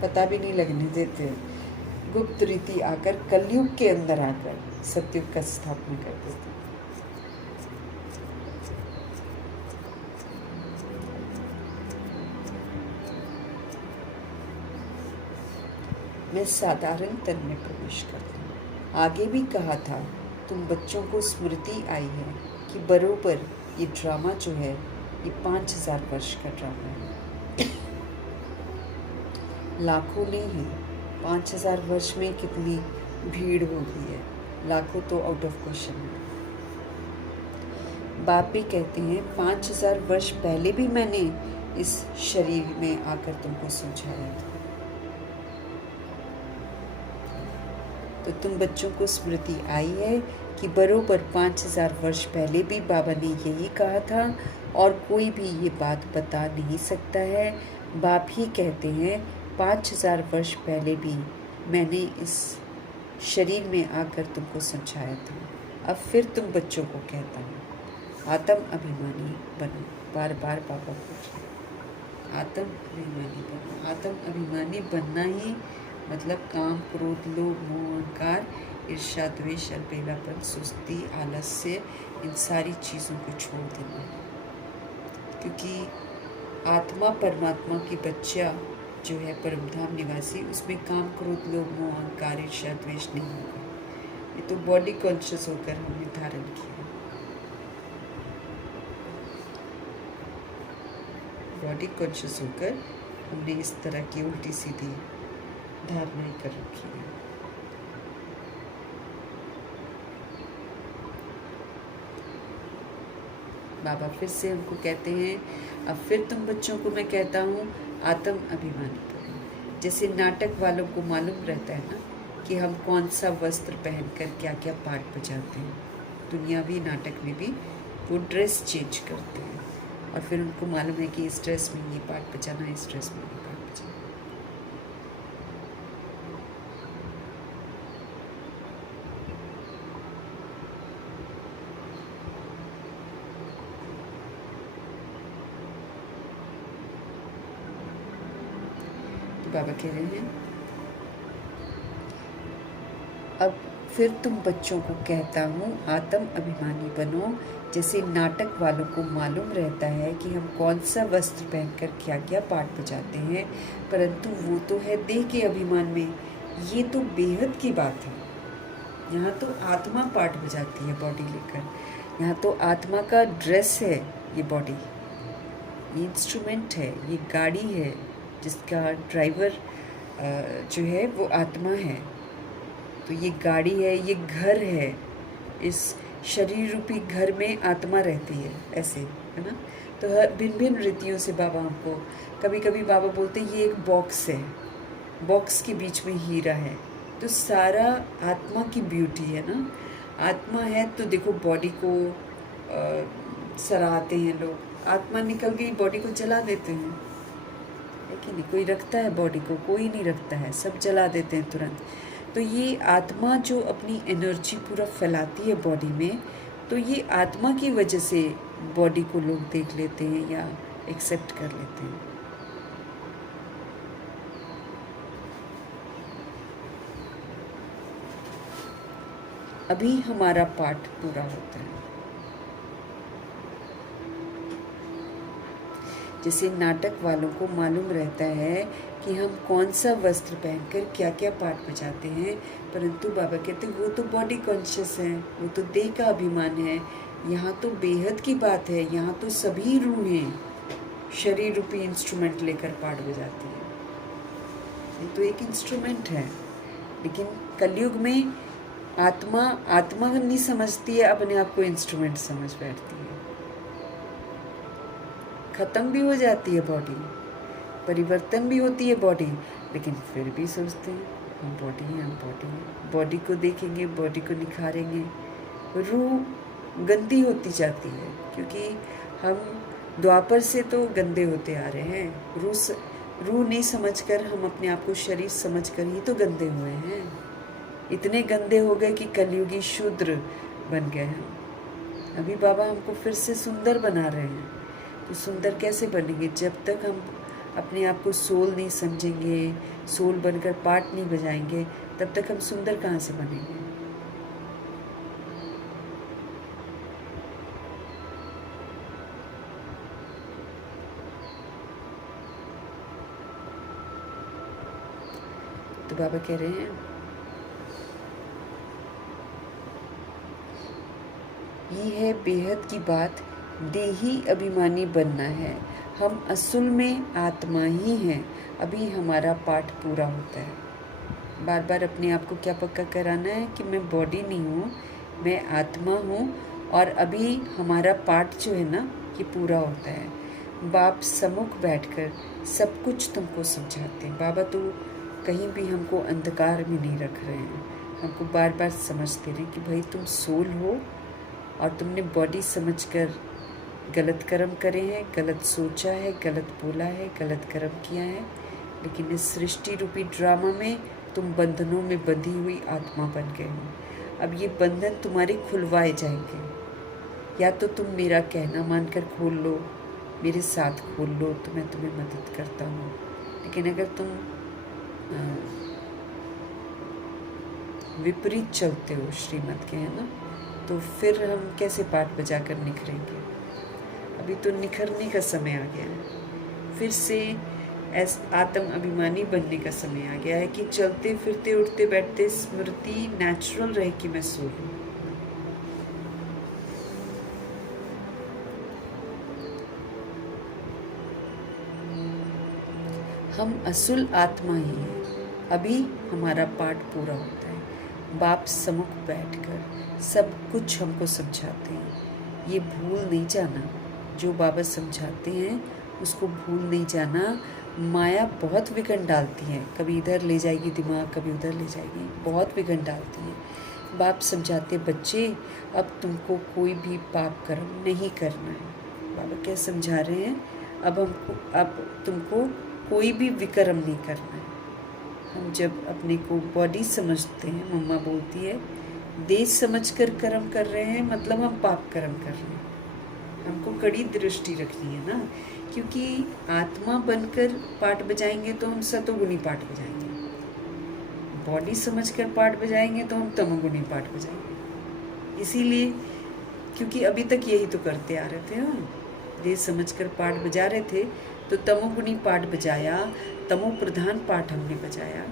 पता भी नहीं लगने देते। गुप्त रीति आकर कलयुग के अंदर आकर सतयुग का स्थापना कर देते। मैं साधारण तन में प्रवेश करता हूँ। आगे भी कहा था तुम बच्चों को स्मृति आई है कि बरोबर ये ड्रामा जो है ये 5000 वर्ष का ड्रामा है। लाखों नहीं है, 5000 वर्ष में कितनी भीड़ होगी है, लाखों तो आउट ऑफ क्वेश्चन है। बाप भी कहते हैं 5000 वर्ष पहले भी मैंने इस शरीर में आकर तुमको समझाया था। तो तुम बच्चों को स्मृति आई है कि बरोबर 5000 वर्ष पहले भी बाबा ने यही कहा था और कोई भी ये बात बता नहीं सकता है। बाप ही कहते हैं 5000 वर्ष पहले भी मैंने इस शरीर में आकर तुमको समझाया था। अब फिर तुम बच्चों को कहता हूँ आत्म अभिमानी बनो। बार बार बाबा पूछ आत्म अभिमानी बनो। आत्म अभिमानी बनना ही मतलब काम, क्रोध, लोभ, मोह, अहंकार, ईर्ष्या, द्वेष, अलबेलापन, सुस्ती, आलस्य, इन सारी चीज़ों को छोड़ देना। क्योंकि आत्मा परमात्मा की बच्चा जो है परमधाम निवासी, उसमें काम, क्रोध, लोभ, मोह, अहंकार, ईर्ष्या, द्वेष नहीं होगा। ये तो बॉडी कॉन्शियस होकर हमने धारण किया। बॉडी कॉन्शियस होकर हमने इस तरह की उल्टी सीधी धारणाएं कर रखी है। बाबा फिर से हमको कहते हैं अब फिर तुम बच्चों को मैं कहता हूँ आत्म अभिमानी बनो। जैसे नाटक वालों को मालूम रहता है ना कि हम कौन सा वस्त्र पहनकर क्या क्या पार्ट बजाते हैं, दुनियावी नाटक में भी वो ड्रेस चेंज करते हैं और फिर उनको मालूम है कि इस ड्रेस में ये पार्ट बजाना है, इस ड्रेस में ये पार्ट बजाना। तो बाबा कह रहे हैं अब फिर तुम बच्चों को कहता हूँ आत्म अभिमानी बनो। जैसे नाटक वालों को मालूम रहता है कि हम कौन सा वस्त्र पहनकर क्या क्या पार्ट बजाते हैं, परंतु वो तो है देह के अभिमान में। ये तो बेहद की बात है। यहाँ तो आत्मा पार्ट बजाती है बॉडी लेकर, यहाँ तो आत्मा का ड्रेस है ये बॉडी, ये इंस्ट्रूमेंट है, ये गाड़ी है जिसका ड्राइवर जो है वो आत्मा है। तो ये गाड़ी है, ये घर है, इस शरीर रूपी घर में आत्मा रहती है, ऐसे है ना। तो हर भिन्न भिन्न रीतियों से बाबा हमको, कभी कभी बाबा बोलते हैं ये एक बॉक्स है, बॉक्स के बीच में हीरा है। तो सारा आत्मा की ब्यूटी है ना। आत्मा है तो देखो बॉडी को सराहते हैं लोग, आत्मा निकल गई बॉडी को जला देते हैं, है कि नहीं। कोई रखता है बॉडी को? कोई नहीं रखता है, सब जला देते हैं तुरंत। तो ये आत्मा जो अपनी एनर्जी पूरा फैलाती है बॉडी में, तो ये आत्मा की वजह से बॉडी को लोग देख लेते हैं या एक्सेप्ट कर लेते हैं। अभी हमारा पाठ पूरा होता है। जैसे नाटक वालों को मालूम रहता है कि हम कौन सा वस्त्र पहनकर क्या क्या पार्ट बजाते हैं, परंतु बाबा कहते हैं वो तो बॉडी कॉन्शियस है, वो तो देह का अभिमान है, यहाँ तो बेहद की बात है, यहाँ तो सभी रूहें शरीर रूपी इंस्ट्रूमेंट लेकर पाठ बजाती है। ये तो एक इंस्ट्रूमेंट है, लेकिन कलयुग में आत्मा नहीं समझती है, अपने आप को इंस्ट्रूमेंट समझ बैठती है। खत्म भी हो जाती है बॉडी, परिवर्तन भी होती है बॉडी, लेकिन फिर भी सोचते हैं हम बॉडी हैं, हम बॉडी हैं। बॉडी को देखेंगे, बॉडी को निखारेंगे, रूह गंदी होती जाती है, क्योंकि हम द्वापर से तो गंदे होते आ रहे हैं। रूह नहीं समझकर, हम अपने आप को शरीर समझकर ही तो गंदे हुए हैं। इतने गंदे हो गए कि कलयुगी शूद्र बन गए हैं। अभी बाबा हमको फिर से सुंदर बना रहे हैं। तो सुंदर कैसे बनेंगे? जब तक हम अपने आप को सोल नहीं समझेंगे, सोल बनकर पार्ट नहीं बजाएंगे, तब तक हम सुंदर कहाँ से बनेंगे? तो बाबा कह रहे हैं ये है बेहद की बात, देही अभिमानी बनना है। हम असल में आत्मा ही हैं। अभी हमारा पाठ पूरा होता है। बार बार अपने आप को क्या पक्का कराना है कि मैं बॉडी नहीं हूँ, मैं आत्मा हूँ, और अभी हमारा पाठ जो है ना ये पूरा होता है। बाप सम्मुख बैठकर सब कुछ तुमको समझाते हैं। बाबा तो कहीं भी हमको अंधकार में नहीं रख रहे हैं, हमको बार बार समझते रहे कि भाई तुम सोल हो और तुमने बॉडी समझकर गलत कर्म करे हैं, गलत सोचा है, गलत बोला है, गलत कर्म किया है। लेकिन इस सृष्टि रूपी ड्रामा में तुम बंधनों में बंधी हुई आत्मा बन गए हो। अब ये बंधन तुम्हारे खुलवाए जाएंगे, या तो तुम मेरा कहना मानकर खोल लो, मेरे साथ खोल लो, तो मैं तुम्हें मदद करता हूँ। लेकिन अगर तुम विपरीत चलते हो श्रीमत के, है ना, तो फिर हम कैसे पाठ बजा कर निखरेंगे? अभी तो निखरने का समय आ गया है, फिर से आत्म अभिमानी बनने का समय आ गया है कि चलते फिरते उठते बैठते स्मृति नेचुरल रहे कि मैं सो लूं। हम असुल आत्मा ही हैं। अभी हमारा पाठ पूरा होता है। बाप सम्मुख बैठकर सब कुछ हमको समझाते हैं। ये भूल नहीं जाना, जो बाबा समझाते हैं उसको भूल नहीं जाना। माया बहुत विघन डालती है, कभी इधर ले जाएगी दिमाग, कभी उधर ले जाएगी, बहुत विघन डालती है। बाप समझाते बच्चे अब तुमको कोई भी पाप कर्म नहीं करना है। बाबा क्या समझा रहे हैं? अब तुमको कोई भी विकर्म नहीं करना है। हम जब अपने को बॉडी समझते हैं, मम्मा बोलती है देश समझकर कर्म कर रहे हैं, मतलब हम पाप कर्म कर रहे हैं। हमको कड़ी दृष्टि रखनी है ना, क्योंकि आत्मा बनकर पाठ बजाएंगे तो हम सतोगुणी पाठ बजाएंगे, बॉडी समझकर पाठ बजाएंगे तो हम तमोगुणी पाठ बजाएंगे। इसीलिए क्योंकि अभी तक यही तो करते आ रहे थे, हम देश समझकर पाठ बजा रहे थे तो तमोगुणी पाठ बजाया, तमो प्रधान पाठ हमने बजाया,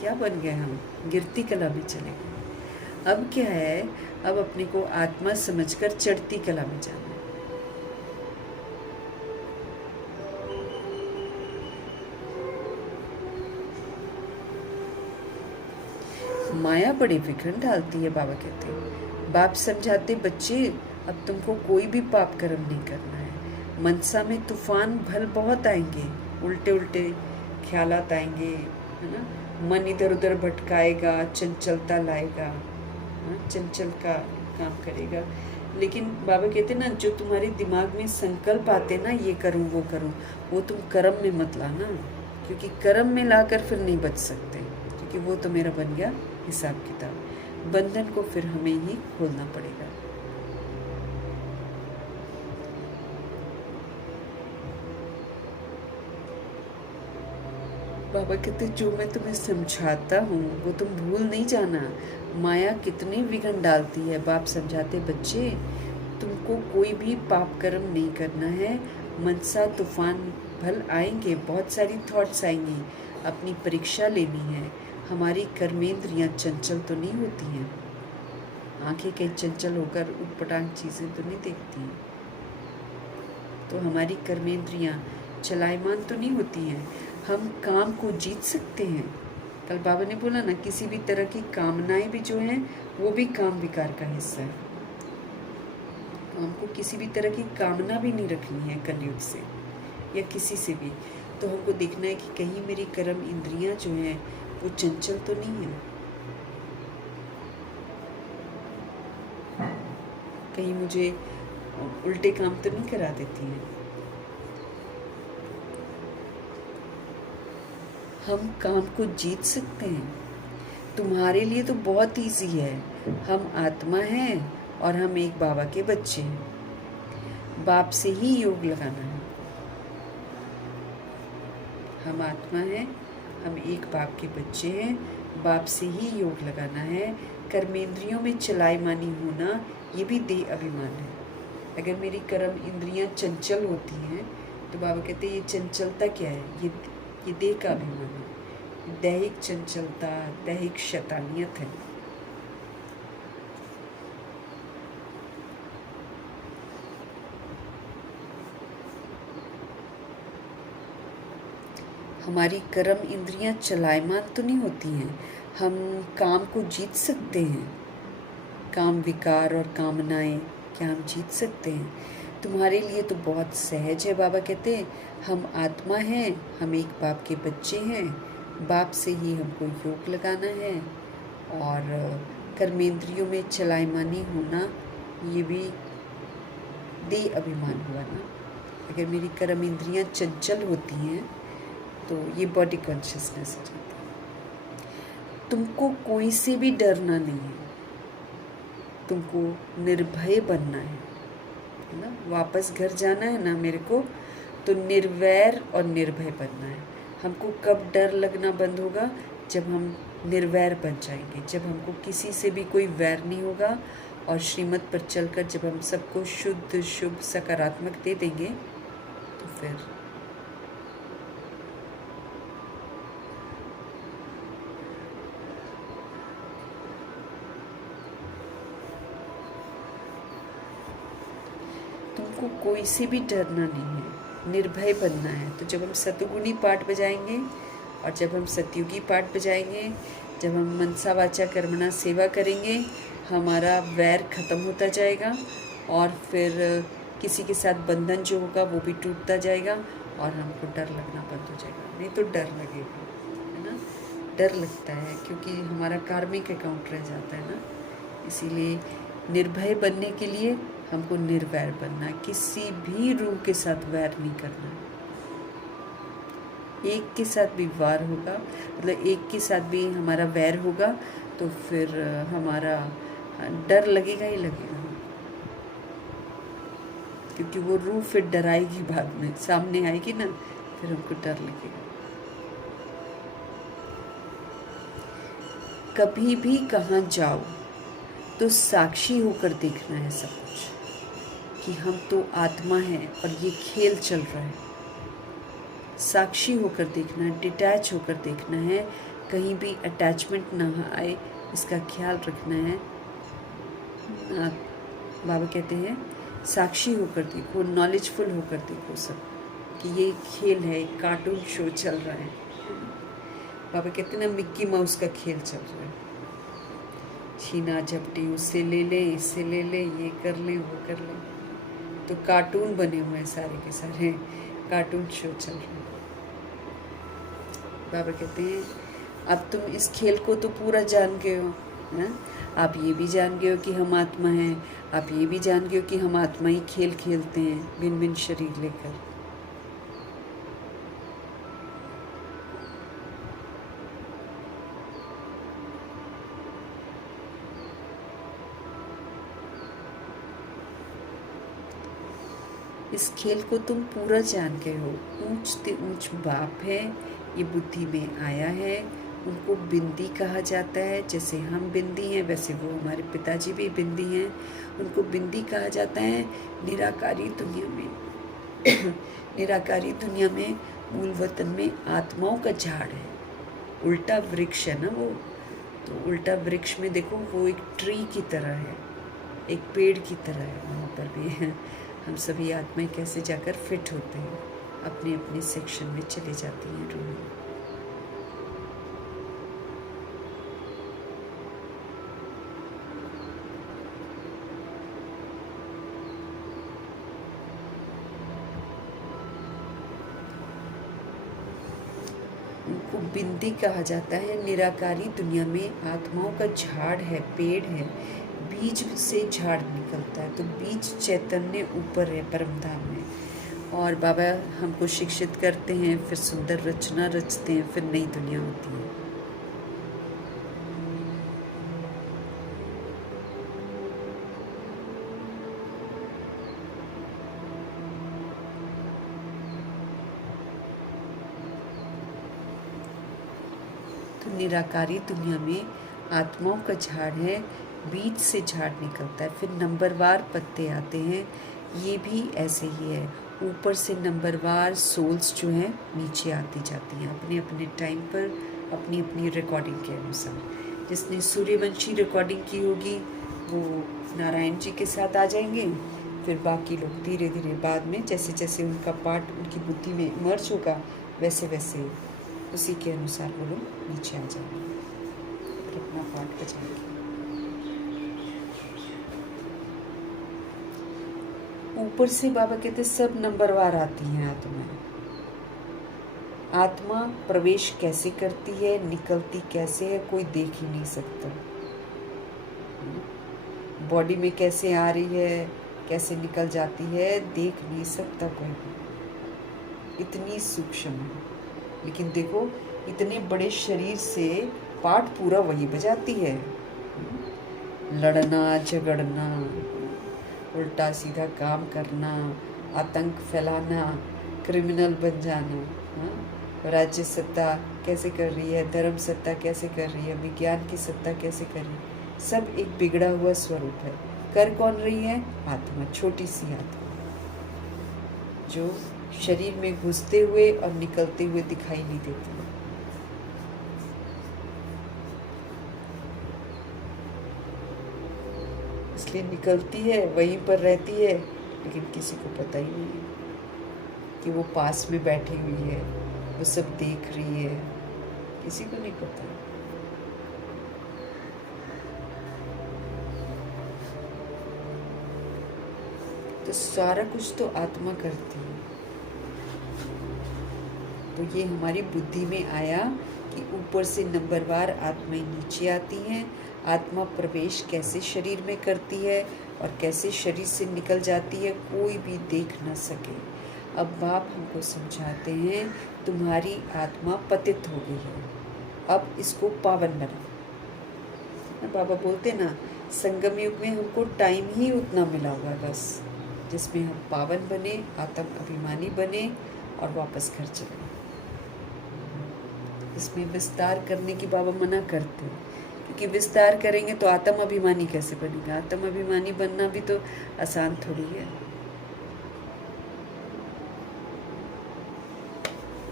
क्या बन गए हम? गिरती कला में चले गए। अब क्या है? अब अपने को आत्मा समझकर चढ़ती कला में जाना। माया बड़े विघ्न डालती है, बाबा कहते हैं। बाप समझाते बच्चे अब तुमको कोई भी पाप कर्म नहीं करना है। मनसा में तूफान भल बहुत आएंगे, उल्टे उल्टे ख्यालात आएंगे, है ना, मन इधर उधर भटकाएगा, चंचलता लाएगा, चंचल का काम करेगा। लेकिन बाबा कहते ना, जो तुम्हारे दिमाग में संकल्प आते ना, ये करूं वो करूं, वो तुम कर्म में मत लाना, क्योंकि कर्म में लाकर फिर नहीं बच सकते, क्योंकि वो तो मेरा बन गया हिसाब किताब। बंधन को फिर हमें ही खोलना पड़ेगा। बाबा कहते जो मैं तुम्हें समझाता हूँ वो तुम भूल नहीं जाना। माया कितनी विघन डालती है। बाप समझाते बच्चे तुमको कोई भी पाप कर्म नहीं करना है। मनसा तूफान भल आएंगे, बहुत सारी थॉट्स आएंगी, अपनी परीक्षा लेनी है। हमारी कर्मेंद्रियाँ चंचल तो नहीं होती हैं, आंखें कहीं चंचल होकर उटपटांग चीज़ें तो नहीं देखती हैं। तो हमारी कर्मेंद्रियां चलायमान तो नहीं होती हैं। हम काम को जीत सकते हैं। कल बाबा ने बोला ना, किसी भी तरह की कामनाएं भी जो हैं वो भी काम विकार का हिस्सा है। तो हमको किसी भी तरह की कामना भी नहीं रखनी है कलयुग से या किसी से भी। तो हमको देखना है कि कहीं मेरी कर्म इंद्रियां जो हैं वो चंचल तो नहीं है, कहीं मुझे उल्टे काम तो नहीं करा देती हैं। हम काम को जीत सकते हैं। तुम्हारे लिए तो बहुत इजी है। हम आत्मा हैं और हम एक बाबा के बच्चे हैं। बाप से ही योग लगाना है। हम आत्मा हैं, हम एक बाप के बच्चे हैं। बाप से ही योग लगाना है। कर्मेंद्रियों में चलायमानी होना ये भी देह अभिमान है। अगर मेरी कर्म इंद्रियां चंचल होती हैं तो बाबा कहते हैं ये चंचलता क्या है, ये देह का अभिमान है। दैहिक चंचलता, दैहिक शैतानियत है। हमारी कर्म इंद्रियां चलायमान तो नहीं होती हैं। हम काम को जीत सकते हैं। काम विकार और कामनाएं क्या हम जीत सकते हैं? तुम्हारे लिए तो बहुत सहज है। बाबा कहते हैं हम आत्मा हैं, हम एक बाप के बच्चे हैं। बाप से ही हमको योग लगाना है। और कर्मेंद्रियों में चलायमानी होना ये भी देह अभिमान हुआ ना। अगर मेरी कर्म इंद्रियां चंचल होती हैं तो ये बॉडी कॉन्शियसनेस हो जाती है। तुमको कोई से भी डरना नहीं है। तुमको निर्भय बनना है ना। वापस घर जाना है ना मेरे को, तो निर्वैर और निर्भय बनना है। हमको कब डर लगना बंद होगा? जब हम निर्वैर बन जाएंगे, जब हमको किसी से भी कोई वैर नहीं होगा। और श्रीमत पर चलकर जब हम सबको शुद्ध शुभ सकारात्मक दे देंगे तो फिर तुमको कोई से भी डरना नहीं है, निर्भय बनना है। तो जब हम सतुगुणी पाठ बजाएंगे और जब हम सतयुगी पाठ बजाएंगे, जब हम मनसा वाचा कर्मणा सेवा करेंगे, हमारा वैर खत्म होता जाएगा। और फिर किसी के साथ बंधन जो होगा वो भी टूटता जाएगा और हमको डर लगना बंद हो जाएगा। नहीं तो डर लगेगा, है ना। डर लगता है क्योंकि हमारा कार्मिक अकाउंट रह जाता है ना। इसीलिए निर्भय बनने के लिए हमको निर्वैर बनना है। किसी भी रूह के साथ वैर नहीं करना। एक के साथ भी वार होगा, मतलब एक के साथ भी हमारा वैर होगा तो फिर हमारा डर लगेगा ही लगेगा। क्योंकि वो रूह फिर डराएगी, बाद में सामने आएगी ना, फिर हमको डर लगेगा। कभी भी कहाँ जाओ तो साक्षी होकर देखना है सब कुछ, कि हम तो आत्मा हैं और ये खेल चल रहा है। साक्षी होकर देखना है, डिटैच होकर देखना है, कहीं भी अटैचमेंट ना आए इसका ख्याल रखना है। बाबा कहते हैं साक्षी होकर देखो, नॉलेजफुल होकर देखो सब, कि ये खेल है, कार्टून शो चल रहा है। बाबा कहते हैं ना, मिक्की माउस का खेल चल रहा है। छीना झपटी, उससे ले ले, इससे ले ले, ये कर ले, वो कर ले। तो कार्टून बने हुए हैं सारे के सारे, कार्टून शो चल रहे हैं। बाबा कहते हैं अब तुम इस खेल को तो पूरा जान गए हो, है। आप ये भी जान गए हो कि हम आत्मा हैं, आप ये भी जान गए हो कि हम आत्मा ही खेल खेलते हैं भिन्न भिन्न शरीर लेकर। इस खेल को तुम पूरा जान गए हो। ऊंच से ऊंच बाप है, ये बुद्धि में आया है। उनको बिंदी कहा जाता है। जैसे हम बिंदी हैं वैसे वो हमारे पिताजी भी बिंदी हैं। उनको बिंदी कहा जाता है। निराकारी दुनिया में निराकारी दुनिया में मूल वतन में आत्माओं का झाड़ है, उल्टा वृक्ष है ना वो। तो उल्टा वृक्ष में देखो वो एक ट्री की तरह है, एक पेड़ की तरह है। वहाँ पर भी हम सभी आत्माएं कैसे जाकर फिट होते हैं, अपने अपने सेक्शन में चले जाती हैं रूह। उनको बिंदी कहा जाता है। निराकारी दुनिया में आत्माओं का झाड़ है, पेड़ है, बीज से झाड़ निकलता है। तो बीज चैतन्य ऊपर है परमधाम में, और बाबा हमको शिक्षित करते हैं, फिर सुंदर रचना रचते हैं, फिर नई दुनिया होती है। तो निराकारी दुनिया में आत्माओं का झाड़ है, बीज से झाड़ निकलता है, फिर नंबरवार पत्ते आते हैं। ये भी ऐसे ही है, ऊपर से नंबरवार सोल्स जो हैं नीचे आती जाती हैं अपने अपने टाइम पर, अपनी अपनी रिकॉर्डिंग के अनुसार। जिसने सूर्यवंशी रिकॉर्डिंग की होगी वो नारायण जी के साथ आ जाएंगे, फिर बाकी लोग धीरे धीरे बाद में जैसे जैसे उनका पार्ट उनकी बुद्धि में इमर्ज होगा वैसे वैसे उसी के अनुसार वो लोग नीचे आ जाएंगे, फिर अपना पार्ट बजाएंगे। ऊपर से बाबा कहते सब नंबरवार आती हैं आत्माएं। आत्मा प्रवेश कैसे करती है, निकलती कैसे है, कोई देख ही नहीं सकता। बॉडी में कैसे आ रही है, कैसे निकल जाती है, देख नहीं सकता कोई भी, इतनी सूक्ष्म है। लेकिन देखो इतने बड़े शरीर से पाठ पूरा वही बजाती है। लड़ना झगड़ना, उल्टा सीधा काम करना, आतंक फैलाना, क्रिमिनल बन जाना, राज्य सत्ता कैसे कर रही है, धर्म सत्ता कैसे कर रही है, विज्ञान की सत्ता कैसे कर रही है, सब एक बिगड़ा हुआ स्वरूप है। कर कौन रही है? आत्मा, छोटी सी आत्मा जो शरीर में घुसते हुए और निकलते हुए दिखाई नहीं देती। इसलिए निकलती है, वहीं पर रहती है, लेकिन किसी को पता ही नहीं है कि वो पास में बैठी हुई है, वो सब देख रही है, किसी को नहीं पता। तो सारा कुछ तो आत्मा करती है। तो ये हमारी बुद्धि में आया कि ऊपर से नंबरवार आत्माएं नीचे आती हैं। आत्मा प्रवेश कैसे शरीर में करती है और कैसे शरीर से निकल जाती है, कोई भी देख ना सके। अब बाप हमको समझाते हैं तुम्हारी आत्मा पतित हो गई है, अब इसको पावन बना। बाबा बोलते ना संगम युग में हमको टाइम ही उतना मिला हुआ है बस, जिसमें हम पावन बने, आत्म अभिमानी बने और वापस घर चले। इसमें विस्तार करने की बाबा मना करते हैं, क्योंकि विस्तार करेंगे तो आत्म अभिमानी कैसे बनेगा? आत्म अभिमानी बनना भी तो आसान थोड़ी है।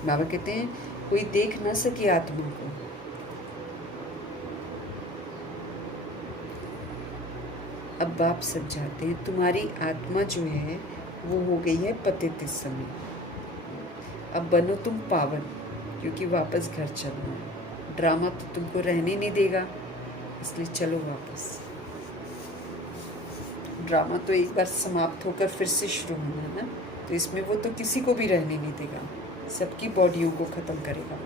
बाबा कहते हैं कोई देख ना सके आत्मा को। अब बाप समझाते हैं तुम्हारी आत्मा जो है वो हो गई है पतित इस समय। अब बनो तुम पावन, क्योंकि वापस घर चलना है। ड्रामा तो तुमको रहने नहीं देगा, इसलिए चलो वापस। ड्रामा तो एक बार समाप्त होकर फिर से शुरू होना है ना, तो इसमें वो तो किसी को भी रहने नहीं देगा, सबकी बॉडियों को ख़त्म करेगा।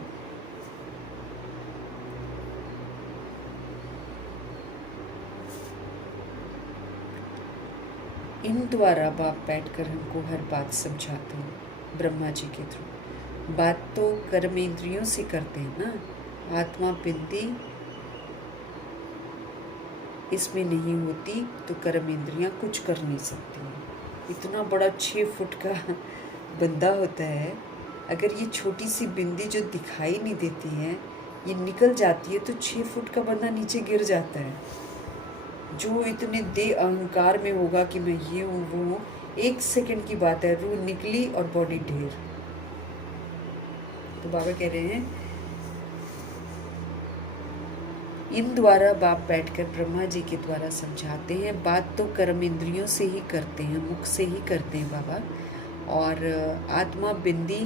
इन द्वारा बाप बैठकर हमको हर बात समझाते हैं, ब्रह्मा जी के थ्रू। बात तो कर्मेंद्रियों से करते हैं ना, आत्मा बिंदी इसमें नहीं होती तो कर्मेंद्रियां कुछ कर नहीं सकती हैं। इतना बड़ा 6 फुट का बंदा होता है, अगर ये छोटी सी बिंदी जो दिखाई नहीं देती है ये निकल जाती है तो 6 फुट का बंदा नीचे गिर जाता है। जो इतने दे अहंकार में होगा कि मैं ये हूँ वो हूँ, 1 सेकंड की बात है, रूह निकली और बॉडी ढेर। तो बाबा कह रहे हैं इन द्वारा बाप बैठकर ब्रह्मा जी के द्वारा समझाते हैं। बात तो कर्म इंद्रियों से ही करते हैं, मुख से ही करते हैं बाबा। और आत्मा बिंदी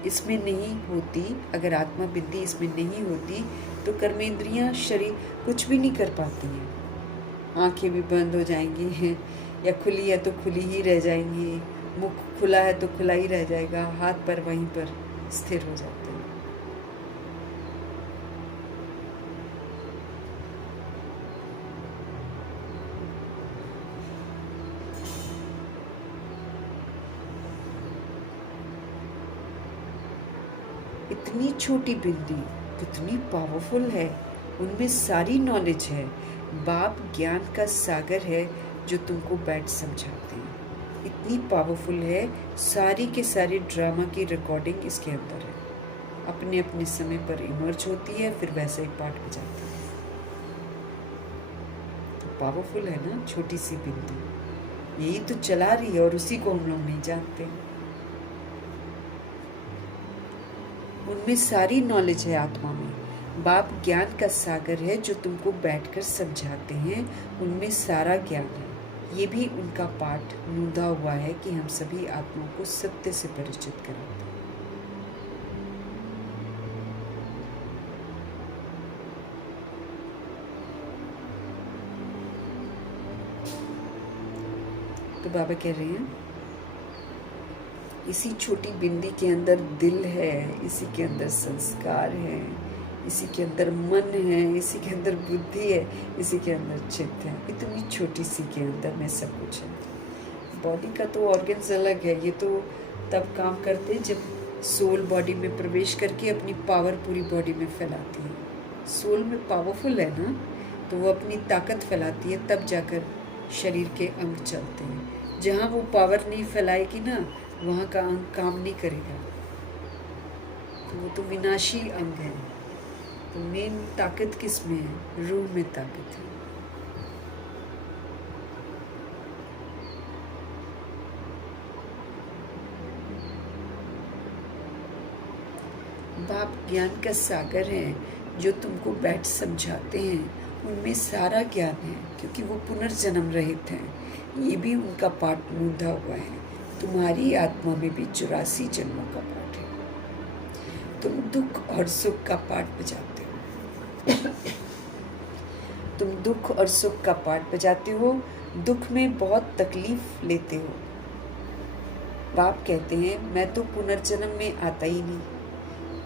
इसमें नहीं होती। अगर आत्मा बिंदी इसमें नहीं होती तो कर्मेंद्रियां शरीर कुछ भी नहीं कर पाती हैं। आंखें भी बंद हो जाएंगी हैं, या खुली है तो खुली ही रह जाएंगी, मुख खुला है तो खुला ही रह जाएगा, हाथ पर वहीं पर स्थिर हो जाते हैं। इतनी छोटी बिंदी कितनी पावरफुल है, उनमें सारी नॉलेज है। बाप ज्ञान का सागर है जो तुमको बैठ समझाते हैं। इतनी पावरफुल है, सारी के सारी ड्रामा की रिकॉर्डिंग इसके अंदर है। अपने अपने समय पर इमर्ज होती है, फिर वैसे ही पाठ बजाती है। पावरफुल है ना छोटी सी बिंदी, यही तो चला रही है और उसी को हम लोग नहीं जानते। उनमें सारी नॉलेज है आत्मा में। बाप ज्ञान का सागर है जो तुमको बैठकर समझाते हैं, उनमें सारा ज्ञान है। ये भी उनका पाठ नूंदा हुआ है कि हम सभी आत्माओं को सत्य से परिचित कराते हैं। तो बाबा कह रहे हैं इसी छोटी बिंदी के अंदर दिल है, इसी के अंदर संस्कार है, इसी के अंदर मन है, इसी के अंदर बुद्धि है, इसी के अंदर चित्त है। इतनी छोटी सी के अंदर में सब कुछ है। बॉडी का तो ऑर्गन्स अलग है, ये तो तब काम करते हैं जब सोल बॉडी में प्रवेश करके अपनी पावर पूरी बॉडी में फैलाती है। सोल में पावरफुल है ना, तो वो अपनी ताकत फैलाती है, तब जाकर शरीर के अंग चलते हैं। जहाँ वो पावर नहीं फैलाएगी ना, वहाँ का अंग काम नहीं करेगा, तो वो तो विनाशी अंग है। तो मेन ताकत किस में है? रूह में ताकत है। बाप ज्ञान का सागर है जो तुमको बैठ समझाते हैं, उनमें सारा ज्ञान है, क्योंकि वो पुनर्जन्म रहित हैं। ये भी उनका पाठ नूंदा हुआ है। तुम्हारी आत्मा में भी 84 जन्मों का पाठ है। तुम दुख और सुख का पाठ बजाते हो। तुम दुख और सुख का पाठ बजाते हो, दुख में बहुत तकलीफ लेते हो। बाप कहते हैं मैं तो पुनर्जन्म में आता ही नहीं,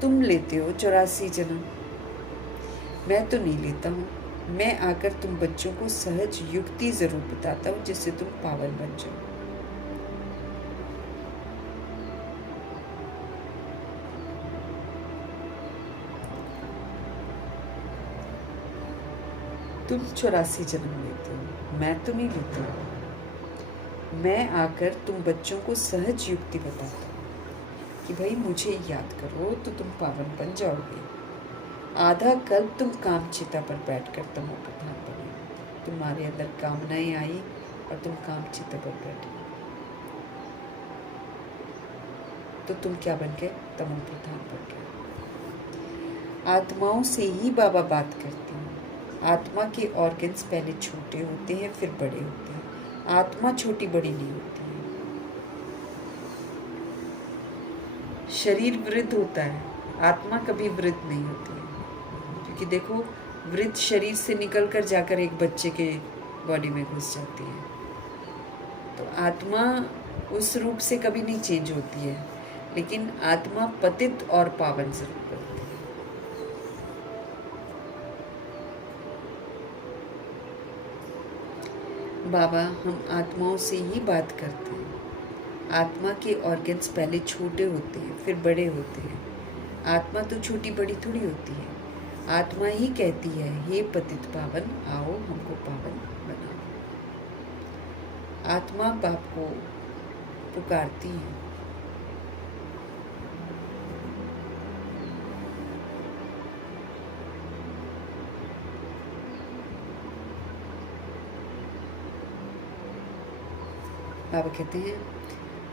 तुम लेते हो 84 जन्म, मैं तो नहीं लेता हूँ। मैं आकर तुम बच्चों को सहज युक्ति जरूर बताता हूँ जिससे तुम पावन बन जाओ। तुम 84 जन्म लेते हो, मैं तो नहीं लेता हूँ। मैं आकर तुम बच्चों को सहज युक्ति बताता हूँ कि भाई मुझे याद करो तो तुम पावन बन जाओगे। आधा कल्प तुम कामचिता पर बैठकर तमो प्रधान बने, तुम्हारे अंदर कामनाएं आई और तुम कामचिता पर बैठे, तो तुम क्या बन गए? तमो प्रधान बन गए। आत्माओं से ही बाबा बात करते हैं। आत्मा के ऑर्गन्स पहले छोटे होते हैं, फिर बड़े होते हैं। आत्मा छोटी बड़ी नहीं होती है। शरीर वृद्ध होता है, आत्मा कभी वृद्ध नहीं होती है। क्योंकि देखो, वृद्ध शरीर से निकलकर जाकर एक बच्चे के बॉडी में घुस जाती है। तो आत्मा उस रूप से कभी नहीं चेंज होती है, लेकिन आत्मा पतित और पावन जरूर करती है। बाबा हम आत्माओं से ही बात करते हैं। आत्मा के ऑर्गन्स पहले छोटे होते हैं, फिर बड़े होते हैं। आत्मा तो छोटी बड़ी थोड़ी होती है। आत्मा ही कहती है हे पतित पावन, आओ हमको पावन बनाओ। आत्मा बाप को पुकारती है। बाबा कहते हैं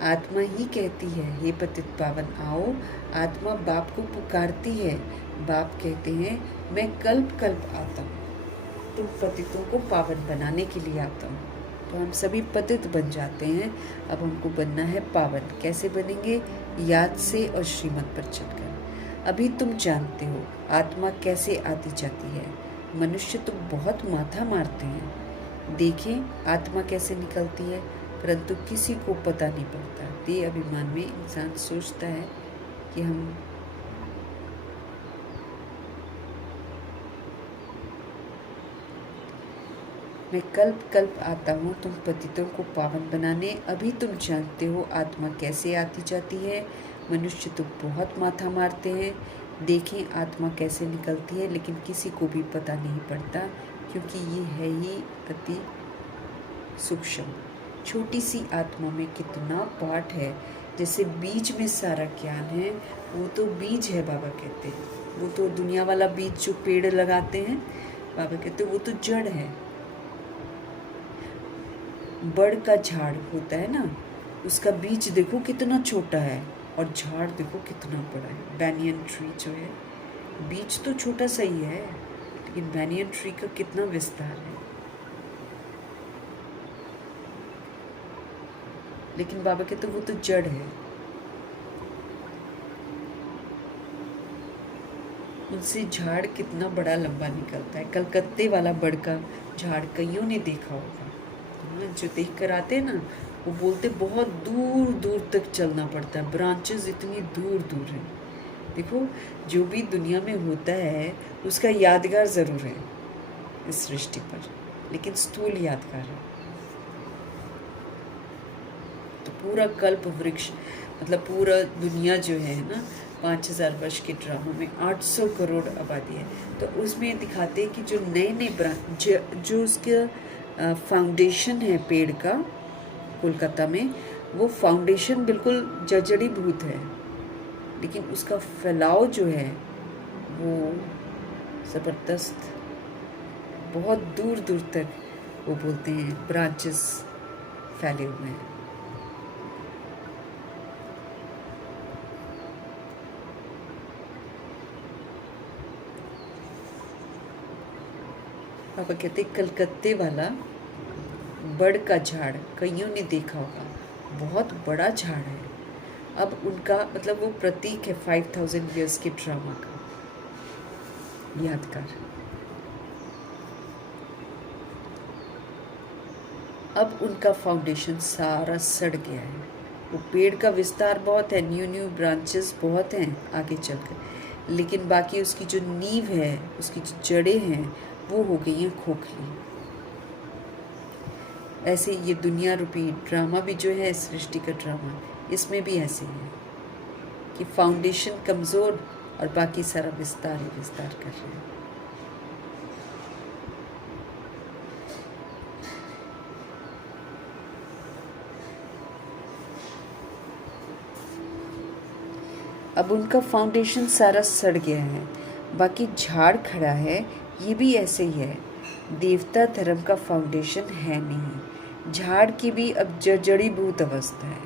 आत्मा ही कहती है, हे पतित पावन आओ। आत्मा बाप को पुकारती है। बाप कहते हैं, मैं कल्प कल्प आता हूँ, तुम पतितों को पावन बनाने के लिए आता हूँ। तो हम सभी पतित बन जाते हैं। अब हमको बनना है पावन। कैसे बनेंगे? याद से और श्रीमत पर चलकर। अभी तुम जानते हो आत्मा कैसे आती जाती है। मनुष्य तो बहुत माथा मारते हैं। देखें आत्मा कैसे निकलती है, परंतु किसी को पता नहीं पड़ता। देह अभिमान में इंसान सोचता है कि हम मैं कल्प कल्प आता हूँ तुम पतितों को पावन बनाने। अभी तुम जानते हो आत्मा कैसे आती जाती है। मनुष्य तो बहुत माथा मारते हैं। देखें आत्मा कैसे निकलती है, लेकिन किसी को भी पता नहीं पड़ता, क्योंकि ये है ही अति सूक्ष्म। छोटी सी आत्मा में कितना पाठ है। जैसे बीज में सारा ज्ञान है, वो तो बीज है बाबा कहते हैं। वो तो दुनिया वाला बीज जो पेड़ लगाते हैं, बाबा कहते हैं वो तो जड़ है। बड़ का झाड़ होता है ना, उसका बीज देखो कितना छोटा है और झाड़ देखो कितना बड़ा है। बैनियन ट्री जो है, बीज तो छोटा सा ही है, लेकिन बैनियन ट्री का कितना विस्तार है। लेकिन बाबा कहते वो तो जड़ है। उनसे झाड़ कितना बड़ा लंबा निकलता है। कलकत्ते वाला बड़ का झाड़ कईयों ने देखा होगा, जो देख कर आते हैं ना, वो बोलते बहुत दूर दूर तक चलना पड़ता है, ब्रांचेस इतनी दूर दूर हैं। देखो जो भी दुनिया में होता है उसका यादगार ज़रूर है इस सृष्टि पर, लेकिन स्थूल यादगार है। तो पूरा कल्प वृक्ष मतलब पूरा दुनिया जो है ना, 5000 वर्ष के ड्रामा में 800 करोड़ आबादी है। तो उसमें दिखाते हैं कि जो नए नए ब्रांच जो उसका फाउंडेशन है पेड़ का, कोलकाता में वो फाउंडेशन बिल्कुल जर्जरीभूत है, लेकिन उसका फैलाव जो है वो ज़बरदस्त, बहुत दूर दूर तक वो बोलते हैं ब्रांचेस फैले हुए हैं। पापा कहते कलकत्ते वाला बड़ का झाड़ कईयों ने देखा होगा, बहुत बड़ा झाड़ है। अब उनका मतलब वो प्रतीक है 5000 ईयर्स के ड्रामा का यादगार। अब उनका फाउंडेशन सारा सड़ गया है। वो पेड़ का विस्तार बहुत है, न्यू ब्रांचेस बहुत हैं आगे चलकर, लेकिन बाकी उसकी जो नींव है, उसकी जो जड़ें हैं, वो हो गई हैं खोखली। ऐसे ये दुनिया रूपी ड्रामा भी जो है, सृष्टि का ड्रामा, इसमें भी ऐसे है कि फाउंडेशन कमज़ोर और बाकी सारा विस्तार ही विस्तार कर रहे हैं। अब उनका फाउंडेशन सारा सड़ गया है, बाकी झाड़ खड़ा है, ये भी ऐसे ही है। देवता धर्म का फाउंडेशन है नहीं, झाड़ की भी अब जड़ीभूत अवस्था है,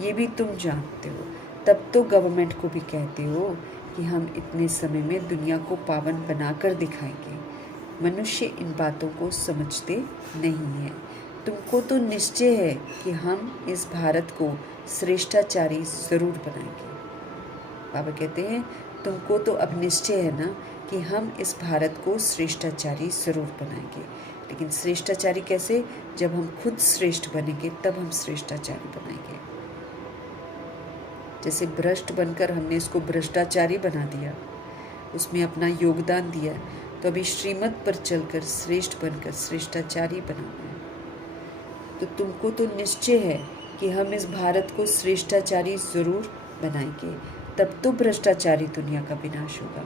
ये भी तुम जानते हो। तब तो गवर्नमेंट को भी कहते हो कि हम इतने समय में दुनिया को पावन बनाकर दिखाएंगे। मनुष्य इन बातों को समझते नहीं है। तुमको तो निश्चय है कि हम इस भारत को श्रेष्ठाचारी ज़रूर बनाएंगे। बाबा कहते हैं तुमको तो अब निश्चय है ना कि हम इस भारत को श्रेष्ठाचारी ज़रूर बनाएंगे। लेकिन श्रेष्ठाचारी कैसे? जब हम खुद श्रेष्ठ बनेंगे तब हम श्रेष्ठाचारी बनाएंगे। जैसे भ्रष्ट बनकर हमने इसको भ्रष्टाचारी बना दिया, उसमें अपना योगदान दिया, तो अभी श्रीमत पर चलकर श्रेष्ठ बनकर श्रेष्ठाचारी बनाना है। तो तुमको तो निश्चय है कि हम इस भारत को श्रेष्ठाचारी ज़रूर बनाएंगे, तब तो भ्रष्टाचारी दुनिया का विनाश होगा।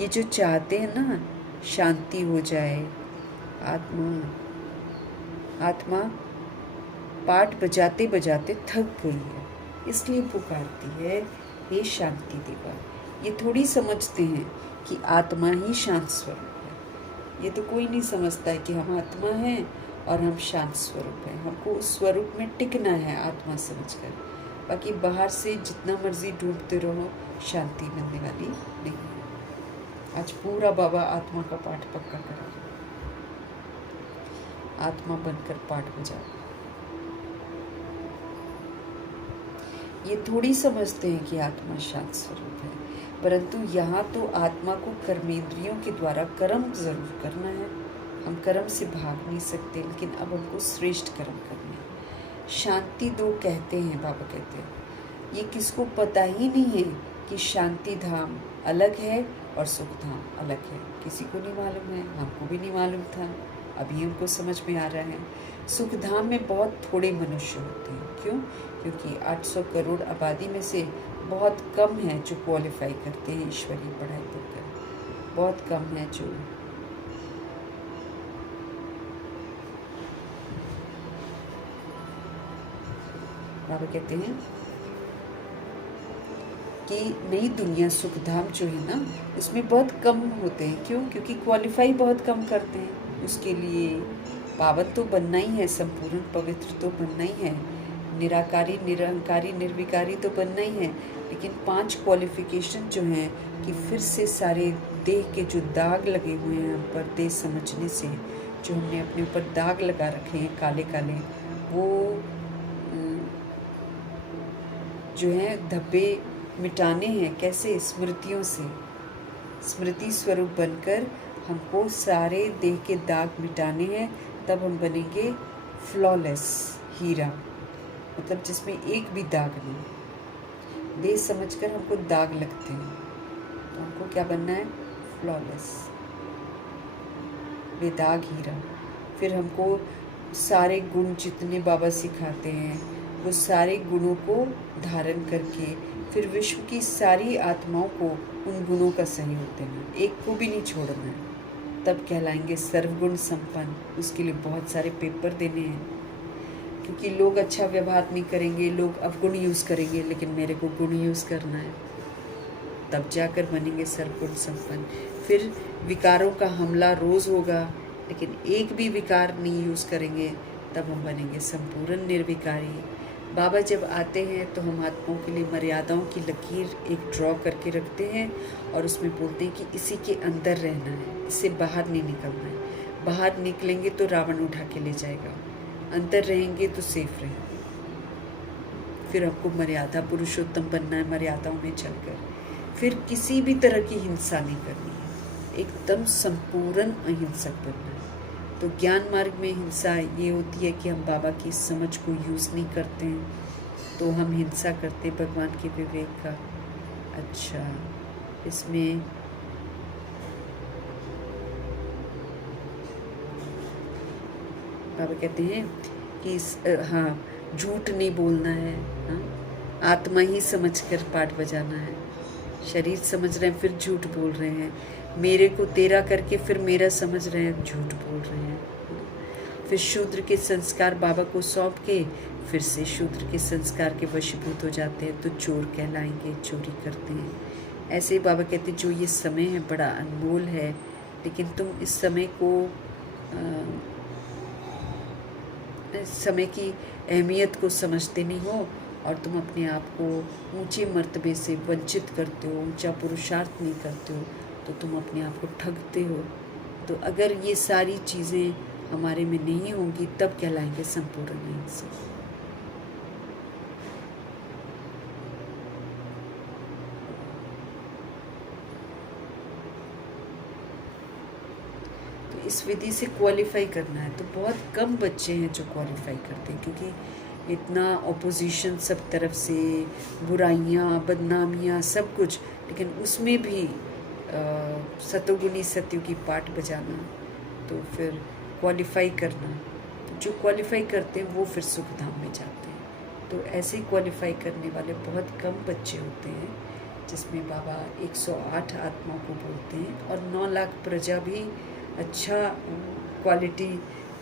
ये जो चाहते हैं ना शांति हो जाए, आत्मा पाठ बजाते बजाते थक गई है, इसलिए पुकारती है, हे शांति देवा। ये थोड़ी समझते हैं कि आत्मा ही शांत स्वरूप है। ये तो कोई नहीं समझता है कि हम आत्मा हैं और हम शांत स्वरूप हैं। हमको उस स्वरूप में टिकना है आत्मा समझकर। बाकी बाहर से जितना मर्जी ढूंढते रहो, शांति मिलने वाली नहीं। आज पूरा बाबा आत्मा का पाठ पक्का करा, आत्मा बनकर पाठ बजाओ। ये थोड़ी समझते हैं कि आत्मा शांत स्वरूप है, परंतु यहाँ तो आत्मा को कर्मेंद्रियों के द्वारा कर्म जरूर करना है। हम कर्म से भाग नहीं सकते, लेकिन अब हमको श्रेष्ठ कर्म करने हैं। शांति दो कहते हैं, बाबा कहते हैं, ये किसको पता ही नहीं है कि शांति धाम अलग है और सुख धाम अलग है। किसी को नहीं मालूम है, हमको भी नहीं मालूम था, अभी हमको समझ में आ रहा है। सुख धाम में बहुत थोड़े मनुष्य होते हैं। क्यों? क्योंकि 800 करोड़ आबादी में से बहुत कम है जो क्वालिफाई करते हैं ईश्वरीय पढ़ाई पढ़कर, बहुत कम है जो बाबा कहते हैं कि नई दुनिया सुखधाम जो है ना, उसमें बहुत कम होते हैं। क्यों? क्योंकि क्वालिफाई बहुत कम करते हैं। उसके लिए पावन तो बनना ही है, संपूर्ण पवित्र तो बनना ही है, निराकारी निरंकारी निर्विकारी तो बनना ही है। लेकिन 5 क्वालिफिकेशन जो हैं कि फिर से सारे देह के जो दाग लगे हुए हैं हम पर, देह समझने से जो हमने अपने ऊपर दाग लगा रखे हैं काले काले, वो जो है धब्बे मिटाने हैं। कैसे? स्मृतियों से। स्मृति स्वरूप बनकर हमको सारे देह के दाग मिटाने हैं, तब हम बनेंगे फ्लॉलेस हीरा, मतलब जिसमें एक भी दाग नहीं। देह समझकर हमको दाग लगते हैं, तो हमको क्या बनना है? फ्लॉलेस, बेदाग हीरा। फिर हमको सारे गुण जितने बाबा सिखाते हैं, वो सारे गुणों को धारण करके फिर विश्व की सारी आत्माओं को उन गुणों का सहयोग देना, एक को भी नहीं छोड़ना है, तब कहलाएंगे सर्वगुण संपन्न। उसके लिए बहुत सारे पेपर देने हैं, क्योंकि लोग अच्छा व्यवहार नहीं करेंगे, लोग अवगुण यूज़ करेंगे, लेकिन मेरे को गुण यूज़ करना है, तब जाकर बनेंगे सर्वगुण संपन्न। फिर विकारों का हमला रोज़ होगा, लेकिन एक भी विकार नहीं यूज़ करेंगे, तब हम बनेंगे संपूर्ण निर्विकारी। बाबा जब आते हैं तो हम आत्माओं के लिए मर्यादाओं की लकीर एक ड्रॉ करके रखते हैं, और उसमें बोलते हैं कि इसी के अंदर रहना है, इससे बाहर नहीं निकलना है। बाहर निकलेंगे तो रावण उठा के ले जाएगा, अंदर रहेंगे तो सेफ रहेंगे। फिर हमको मर्यादा पुरुषोत्तम बनना है, मर्यादाओं में चलकर। फिर किसी भी तरह की हिंसा नहीं करनी है, एकदम संपूर्ण अहिंसक बनना है। तो ज्ञान मार्ग में हिंसा ये होती है कि हम बाबा की समझ को यूज़ नहीं करते हैं, तो हम हिंसा करते भगवान के विवेक का। अच्छा, इसमें बाबा कहते हैं कि हाँ, झूठ नहीं बोलना है, हाँ, आत्मा ही समझकर पाठ बजाना है। शरीर समझ रहे हैं फिर झूठ बोल रहे हैं, मेरे को तेरा करके फिर मेरा समझ रहे हैं, झूठ बोल रहे हैं। फिर शूद्र के संस्कार बाबा को सौंप के फिर से शूद्र के संस्कार के वशीभूत हो जाते हैं, तो चोर कहलाएंगे, चोरी करते हैं। ऐसे ही बाबा कहते हैं जो ये समय है बड़ा अनमोल है, लेकिन तुम इस समय को समय की अहमियत को समझते नहीं हो, और तुम अपने आप को ऊंचे मर्तबे से वंचित करते हो, ऊंचा पुरुषार्थ नहीं करते हो, तो तुम अपने आप को ठगते हो। तो अगर ये सारी चीज़ें हमारे में नहीं होंगी, तब कहलाएंगे संपूर्ण अहिंसक। तो इस विधि से क्वालिफाई करना है, तो बहुत कम बच्चे हैं जो क्वालिफाई करते हैं, क्योंकि इतना ऑपोजिशन सब तरफ से, बुराइयाँ, बदनामियाँ, सब कुछ। लेकिन उसमें भी सतोगुनी सत्यों की पाठ बजाना, तो फिर क्वालिफाई करना, तो जो क्वालिफाई करते हैं वो फिर सुखधाम में जाते हैं। तो ऐसे क्वालिफाई करने वाले बहुत कम बच्चे होते हैं, जिसमें बाबा 108 आत्माओं को बोलते हैं, और 9 लाख प्रजा भी अच्छा क्वालिटी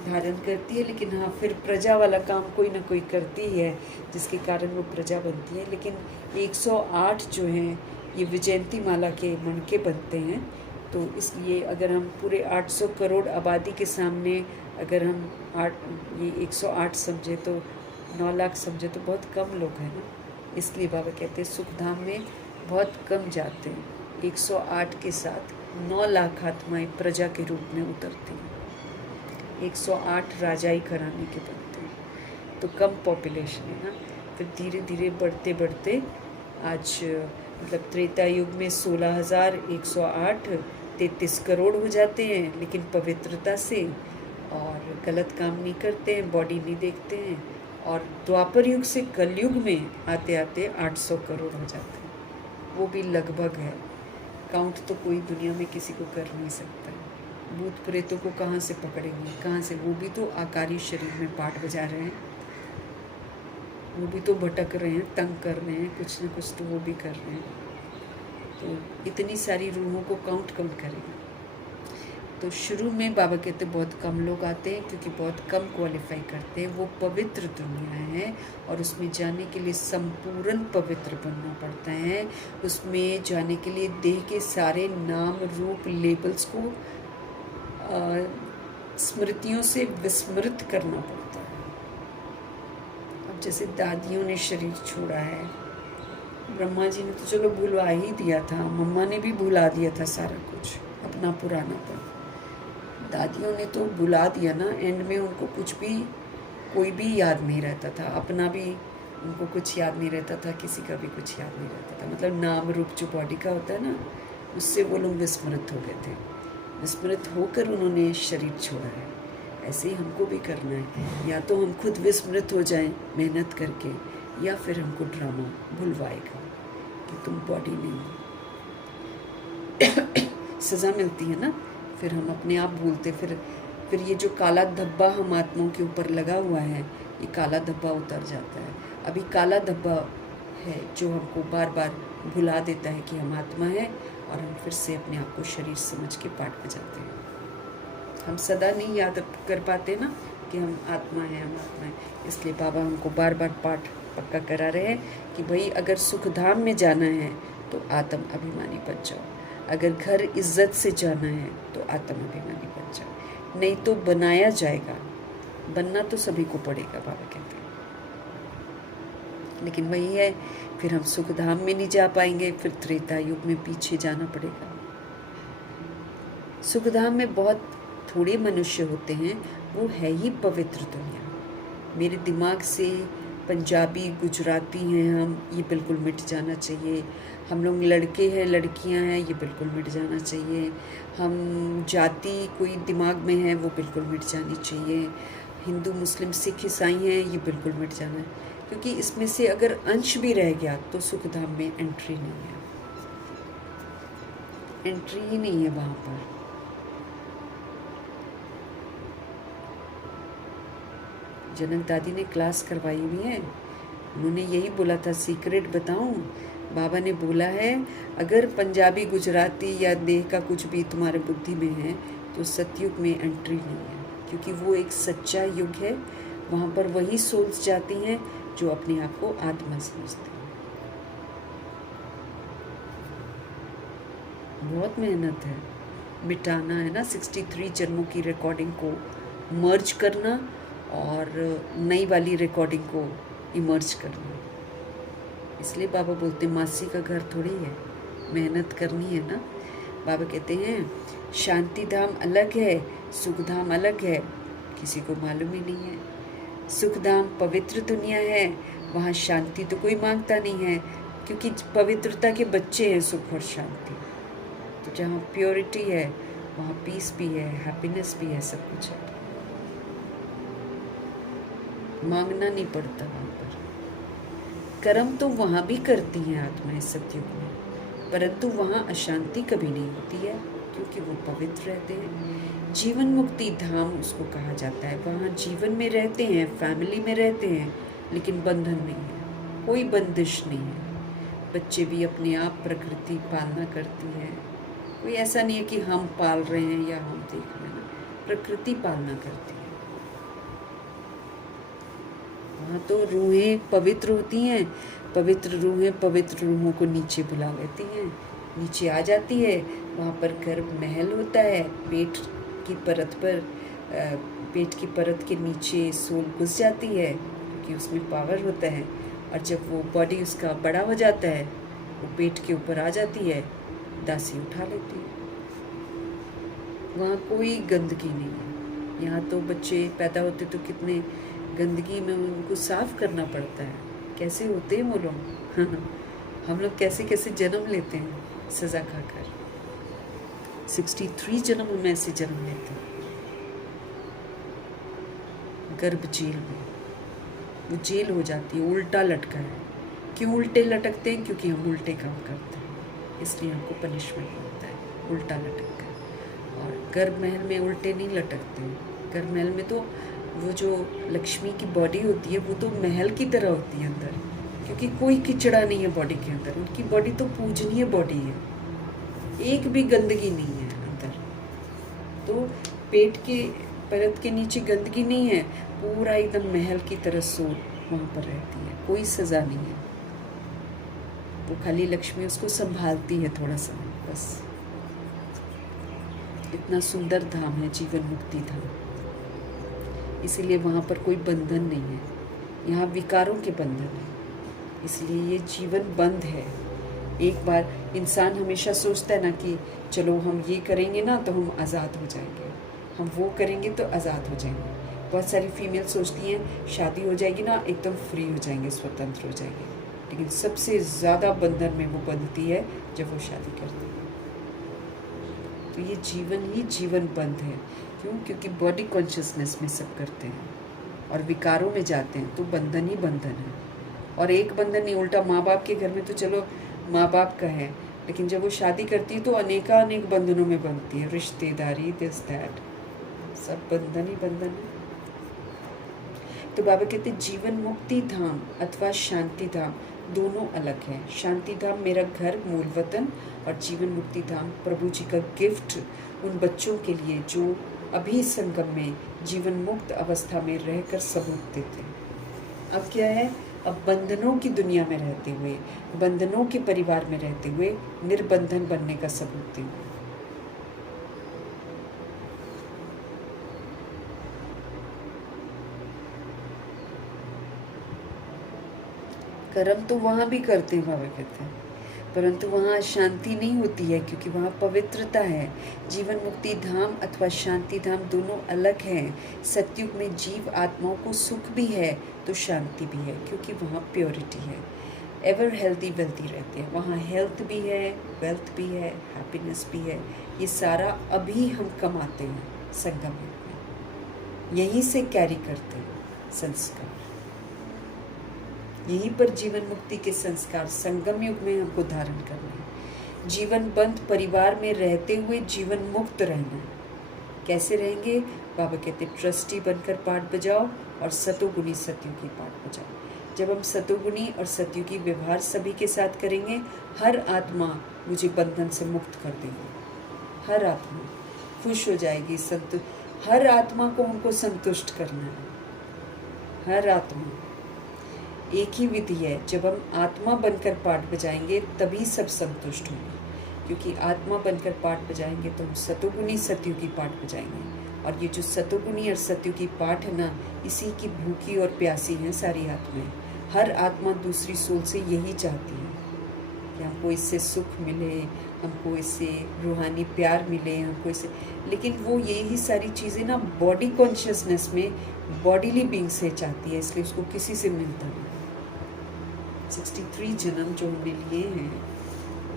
धारण करती है। लेकिन हाँ, फिर प्रजा वाला काम कोई ना कोई करती है, जिसके कारण वो प्रजा बनती है। लेकिन 108 जो हैं ये विजयंती माला के मणके बनते हैं। तो इसलिए अगर हम पूरे 800 करोड़ आबादी के सामने अगर हम ये 108 समझे, तो 9 लाख समझे, तो बहुत कम लोग हैं ना। इसलिए बाबा कहते हैं सुख धाम में बहुत कम जाते हैं। 108 के साथ 9 लाख आत्माएं प्रजा के रूप में उतरती हैं। 108 राजाई कराने के बनते हैं, तो कम पॉपुलेशन है ना। फिर धीरे धीरे बढ़ते बढ़ते आज मतलब त्रेता युग में 16,108 33 करोड़ हो जाते हैं, लेकिन पवित्रता से और गलत काम नहीं करते हैं, बॉडी नहीं देखते हैं। और द्वापर युग से कलयुग में आते आते 800 करोड़ हो जाते हैं, वो भी लगभग है। काउंट तो कोई दुनिया में किसी को कर नहीं सकता है। भूत प्रेतों को कहाँ से पकड़ेंगे, कहाँ से? वो भी तो आकारी शरीर में पाठ बजा रहे हैं, वो भी तो भटक रहे हैं, तंग कर रहे हैं, कुछ न कुछ तो वो भी कर रहे हैं। तो इतनी सारी रूहों को काउंट कौन करेगा? तो शुरू में बाबा कहते बहुत कम लोग आते हैं, क्योंकि बहुत कम क्वालिफाई करते हैं। वो पवित्र दुनिया है और उसमें जाने के लिए संपूर्ण पवित्र बनना पड़ता है। उसमें जाने के लिए देह के सारे नाम रूप लेबल्स को स्मृतियों से विस्मृत करना पड़ता है। अब जैसे दादियों ने शरीर छोड़ा है, ब्रह्मा जी ने तो चलो भुलवा ही दिया था, मम्मा ने भी भुला दिया था सारा कुछ अपना पुरानापन। दादियों ने तो भुला दिया ना, एंड में उनको कुछ भी कोई भी याद नहीं रहता था, अपना भी उनको कुछ याद नहीं रहता था, किसी का भी कुछ याद नहीं रहता था। मतलब नाम रूप जो बॉडी का होता है ना, उससे वो लोग विस्मृत हो गए थे। विस्मृत होकर उन्होंने शरीर छोड़ा है। ऐसे ही हमको भी करना है, या तो हम खुद विस्मृत हो जाएं मेहनत करके, या फिर हमको ड्रामा भुलवाएगा कि तुम बॉडी नहीं हो। सज़ा मिलती है ना, फिर हम अपने आप भूलते। फिर ये जो काला धब्बा हम आत्माओं के ऊपर लगा हुआ है, ये काला धब्बा उतर जाता है। अभी काला धब्बा है जो हमको बार बार भुला देता है कि हम आत्मा है, और हम फिर से अपने आप को शरीर समझ के पाठ बजाते हैं। हम सदा नहीं याद कर पाते ना कि हम आत्मा हैं, हम आत्मा हैं। इसलिए बाबा हमको बार बार पाठ पक्का करा रहे हैं कि भाई अगर सुख धाम में जाना है तो आत्म अभिमानी बन जाओ, अगर घर इज्जत से जाना है तो आत्म अभिमानी बन जाओ, नहीं तो बनाया जाएगा। बनना तो सभी को पड़ेगा बाबा कहते हैं, लेकिन वही है, फिर हम सुख धाम में नहीं जा पाएंगे, फिर त्रेता युग में पीछे जाना पड़ेगा। सुख धाम में बहुत थोड़े मनुष्य होते हैं, वो है ही पवित्र दुनिया। मेरे दिमाग से पंजाबी गुजराती हैं हम, ये बिल्कुल मिट जाना चाहिए। हम लोग लड़के हैं लड़कियां हैं, ये बिल्कुल मिट जाना चाहिए। हम जाति कोई दिमाग में है, वो बिल्कुल मिट जानी चाहिए। हिंदू मुस्लिम सिख ईसाई हैं, ये बिल्कुल मिट जाना है, क्योंकि इसमें से अगर अंश भी रह गया तो सुख धाम में एंट्री नहीं है, एंट्री ही नहीं है वहाँ पर। जनक दादी ने क्लास करवाई हुई है, उन्होंने यही बोला था, सीक्रेट बताऊं? बाबा ने बोला है अगर पंजाबी गुजराती या देह का कुछ भी तुम्हारे बुद्धि में है तो सतयुग में एंट्री नहीं है, क्योंकि वो एक सच्चा युग है। वहाँ पर वही सोल्स जाती हैं जो अपने आप को आत्मा समझते हैं। बहुत मेहनत है, मिटाना है ना 63 जन्मों की रिकॉर्डिंग को मर्ज करना और नई वाली रिकॉर्डिंग को इमर्ज करना। इसलिए बाबा बोलते मासी का घर थोड़ी है, मेहनत करनी है ना। बाबा कहते हैं शांति धाम अलग है, सुख धाम अलग है, किसी को मालूम ही नहीं है। सुख धाम पवित्र दुनिया है, वहाँ शांति तो कोई मांगता नहीं है, क्योंकि पवित्रता के बच्चे हैं सुख और शांति। तो जहाँ प्योरिटी है वहाँ पीस भी है, हैप्पीनेस भी है, सब कुछ है, मांगना नहीं पड़ता वहाँ पर। कर्म तो वहाँ भी करती हैं आत्माएं सतयुग में, परंतु वहाँ अशांति कभी नहीं होती है, क्योंकि वो पवित्र रहते हैं। जीवन मुक्ति धाम उसको कहा जाता है। वहाँ जीवन में रहते हैं, फैमिली में रहते हैं, लेकिन बंधन नहीं है, कोई बंदिश नहीं है। बच्चे भी अपने आप प्रकृति पालना करती है, कोई ऐसा नहीं है कि हम पाल रहे हैं या हम देख रहे हैं, प्रकृति पालना करती है। वहाँ तो रूहें पवित्र होती हैं, पवित्र रूहें पवित्र रूहों को नीचे बुला लेती हैं, नीचे आ जाती है। वहाँ पर गर्भ महल होता है, पेट की परत के नीचे सोल घुस जाती है, क्योंकि उसमें पावर होता है, और जब वो बॉडी उसका बड़ा हो जाता है, वो पेट के ऊपर आ जाती है, दासी उठा लेती है। वहाँ कोई गंदगी नहीं है। यहाँ तो बच्चे पैदा होते तो कितने गंदगी में उनको साफ करना पड़ता है। कैसे होते हैं वो लोग हम लोग कैसे कैसे जन्म लेते हैं सज़ा खाकर। 63 जन्म हम ऐसे जन्म लेते हैं गर्भ जेल में। वो जेल हो जाती है, उल्टा लटका है। क्यों उल्टे लटकते हैं? क्योंकि हम उल्टे काम करते हैं, इसलिए हमको पनिशमेंट मिलता है उल्टा लटक कर। और गर्भ महल में उल्टे नहीं लटकते हैं। गर्भ महल में तो वो जो लक्ष्मी की बॉडी होती है वो तो महल की तरह होती है अंदर, क्योंकि कोई किचड़ा नहीं है बॉडी के अंदर। उनकी बॉडी तो पूजनीय बॉडी है, एक भी गंदगी नहीं है अंदर। तो पेट के परत के नीचे गंदगी नहीं है, पूरा एकदम महल की तरह सोल वहाँ पर रहती है, कोई सज़ा नहीं है। वो खाली लक्ष्मी उसको संभालती है थोड़ा सा, बस। इतना सुंदर धाम है जीवन मुक्ति धाम, इसीलिए वहाँ पर कोई बंधन नहीं है। यहाँ विकारों के बंधन है, इसलिए ये जीवन बंद है। एक बार इंसान हमेशा सोचता है ना कि चलो हम ये करेंगे ना तो हम आज़ाद हो जाएंगे, हम वो करेंगे तो आज़ाद हो जाएंगे। बहुत सारी फीमेल सोचती हैं शादी हो जाएगी ना एकदम फ्री हो जाएंगे, स्वतंत्र हो जाएंगे। लेकिन सबसे ज़्यादा बंधन में वो बंधती है जब वो शादी करती है। तो ये जीवन ही जीवन बंद है। क्यों? क्योंकि बॉडी कॉन्शियसनेस में सब करते हैं और विकारों में जाते हैं, तो बंधन ही बंधन है। और एक बंधन नहीं, उल्टा माँ बाप के घर में तो चलो माँ बाप का है, लेकिन जब वो शादी करती है तो अनेकानेक बंधनों में बनती है। रिश्तेदारी, दिस दैट, सब बंधन ही बंधन है। तो बाबा कहते जीवन मुक्ति धाम अथवा शांति धाम दोनों अलग है। शांति धाम मेरा घर, मूल वतन, और जीवन मुक्ति धाम प्रभु जी का गिफ्ट उन बच्चों के लिए जो अभी संगम में जीवन मुक्त अवस्था में रहकर सबूत देते हैं। अब क्या है? अब बंधनों की दुनिया में रहते हुए, बंधनों के परिवार में रहते हुए निर्बंधन बनने का सबूत दें। कर्म तो वहाँ भी करते हैं बाबा कहते हैं, परंतु वहाँ शांति नहीं होती है, क्योंकि वहाँ पवित्रता है। जीवन मुक्ति धाम अथवा शांति धाम दोनों अलग हैं। सतयुग में जीव आत्माओं को सुख भी है तो शांति भी है, क्योंकि वहाँ प्योरिटी है। एवर हेल्दी वेल्थी रहते हैं, वहाँ हेल्थ भी है, वेल्थ भी है, हैप्पीनेस भी है। ये सारा अभी हम कमाते हैं संगम युग में, यहीं से कैरी करते हैं संस्कार। यहीं पर जीवन मुक्ति के संस्कार संगम युग में हमको धारण करना है। जीवन बंद परिवार में रहते हुए जीवन मुक्त रहना है। कैसे रहेंगे? बाबा कहते ट्रस्टी बनकर पाठ बजाओ और सतोगुणी सतयुगी पाठ बजाओ। जब हम सतोगुणी और सतयुगी व्यवहार सभी के साथ करेंगे, हर आत्मा मुझे बंधन से मुक्त कर देगी। हर आत्मा खुश हो जाएगी, हर आत्मा को हमको संतुष्ट करना है। हर आत्मा, एक ही विधि है, जब हम आत्मा बनकर पाठ बजाएंगे तभी सब संतुष्ट होंगे। क्योंकि आत्मा बनकर पाठ बजाएंगे तो हम सतोगुणी सतयुगी पाठ बजाएंगे। और ये जो सतोगुणी और सतयुगी पाठ है ना, इसी की भूखी और प्यासी हैं सारी आत्माएं। हर आत्मा दूसरी सोल से यही चाहती है कि हमको इससे सुख मिले, हमको इससे रूहानी प्यार मिले, हमको इससे। लेकिन वो यही सारी चीज़ें ना बॉडी कॉन्शियसनेस में बॉडीली बीइंग से चाहती है, इसलिए उसको किसी से मिलता नहीं। 63 जन्म जो हमने लिए हैं,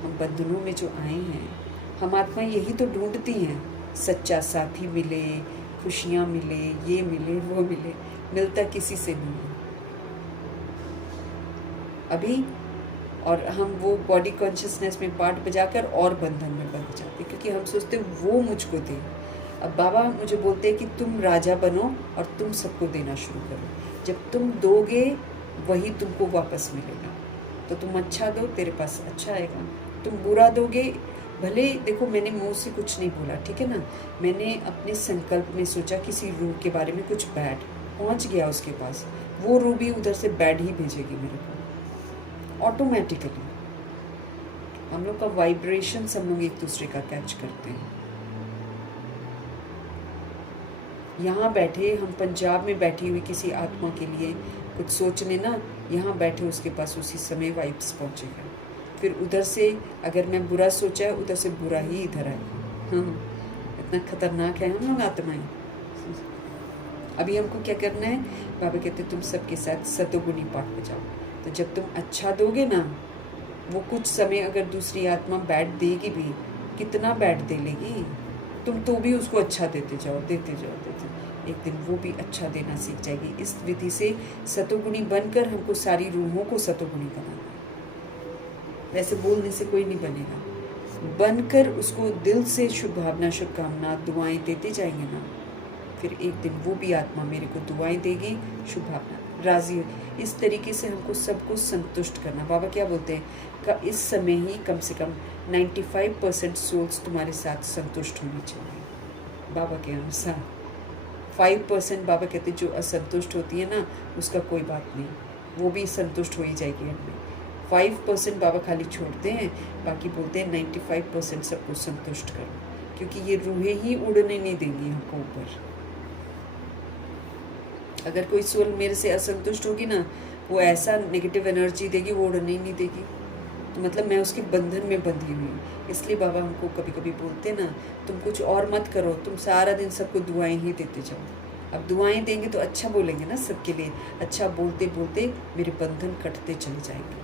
हम बंधनों में जो आए हैं, हम आत्मा यही तो ढूंढती हैं। सच्चा साथी मिले, खुशियाँ मिले, ये मिले, वो मिले, मिलता किसी से नहीं है अभी। और हम वो बॉडी कॉन्शियसनेस में पार्ट बजाकर और बंधन में बंध जाते, क्योंकि हम सोचते वो मुझको दे। अब बाबा मुझे बोलते हैं कि तुम राजा बनो और तुम सबको देना शुरू करो। जब तुम दोगे वही तुमको वापस मिलेगा। तो तुम अच्छा दो, तेरे पास अच्छा आएगा। तुम बुरा दोगे, भले देखो मैंने मुंह से कुछ नहीं बोला, ठीक है ना, मैंने अपने संकल्प में सोचा किसी रूह के बारे में कुछ बैड, पहुंच गया उसके पास, वो रूह भी उधर से बैड ही भेजेगी मेरे को ऑटोमेटिकली। हम लोग का वाइब्रेशन हम लोग एक दूसरे का कैच करते हैं। यहाँ बैठे हम पंजाब में बैठी हुई किसी आत्मा के लिए कुछ सोच लेना, यहाँ बैठे उसके पास उसी समय वाइब्स पहुँचेगा। फिर उधर से अगर मैं बुरा सोचा है, उधर से बुरा ही इधर आएगा। हाँ, इतना खतरनाक है हम लोग आत्माएं। अभी हमको क्या करना है, बाबा कहते तुम सबके साथ सतोगुणी पाठ बजाओ। तो जब तुम अच्छा दोगे ना, वो कुछ समय अगर दूसरी आत्मा बैठ देगी भी, कितना बैठ दे लेगी, तुम तो भी उसको अच्छा देते जाओ, देते जाओ, देते जाओ। एक दिन वो भी अच्छा देना सीख जाएगी। इस विधि से सतोगुणी बनकर हमको सारी रूहों को सतोगुणी बनाना है। वैसे बोलने से कोई नहीं बनेगा, बनकर उसको दिल से शुभ भावना, शुभकामना, दुआएं देते जाएंगे ना, फिर एक दिन वो भी आत्मा मेरे को दुआएं देगी, शुभ भावना, राजी। इस तरीके से हमको सबको संतुष्ट करना। बाबा क्या बोलते हैं, इस समय ही कम से कम 95% सोल्स तुम्हारे साथ संतुष्ट होनी चाहिए। बाबा के अनुसार 5% बाबा कहते जो असंतुष्ट होती है ना, उसका कोई बात नहीं, वो भी संतुष्ट हो ही जाएगी हमें। 5% बाबा खाली छोड़ते हैं, बाकी बोलते हैं 95% सबको संतुष्ट करो, क्योंकि ये रूहें ही उड़ने नहीं देंगी हमको ऊपर। अगर कोई सोल मेरे से असंतुष्ट होगी ना, वो ऐसा नेगेटिव एनर्जी देगी, वो उड़ने ही नहीं देगी। तो मतलब मैं उसके बंधन में बंधी हुई हूँ। इसलिए बाबा हमको कभी कभी बोलते ना, तुम कुछ और मत करो, तुम सारा दिन सबको दुआएं ही देते जाओ। अब दुआएं देंगे तो अच्छा बोलेंगे ना सबके लिए, अच्छा बोलते बोलते मेरे बंधन कटते चले जाएंगे।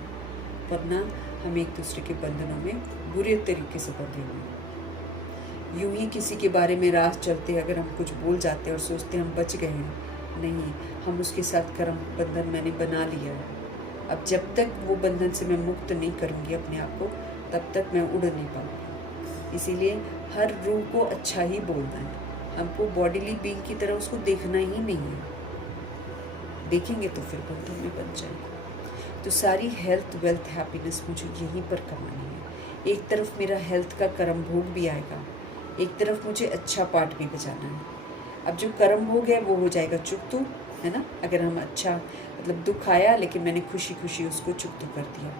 वरना हम एक दूसरे के बंधनों में बुरे तरीके से बंधे हुए। यूं ही किसी के बारे में राह चलते अगर हम कुछ बोल जाते और सोचते हम बच गए हैं, नहीं, हम उसके साथ कर्म बंधन मैंने बना लिया है। अब जब तक वो बंधन से मैं मुक्त नहीं करूँगी अपने आप को, तब तक मैं उड़ नहीं पाऊँगी। इसीलिए हर रूह को अच्छा ही बोलना है। हमको बॉडीली बीइंग की तरह उसको देखना ही नहीं है। देखेंगे तो फिर बंधन में बन जाएगा। तो सारी हेल्थ, वेल्थ, हैप्पीनेस मुझे यहीं पर कमानी है। एक तरफ मेरा हेल्थ का कर्म भोग भी आएगा, एक तरफ मुझे अच्छा पाठ भी बजाना है। अब जो कर्म भोग है वो हो जाएगा चुकतू, है ना। अगर हम अच्छा, मतलब दुख आया लेकिन मैंने खुशी खुशी उसको चुकतू कर दिया,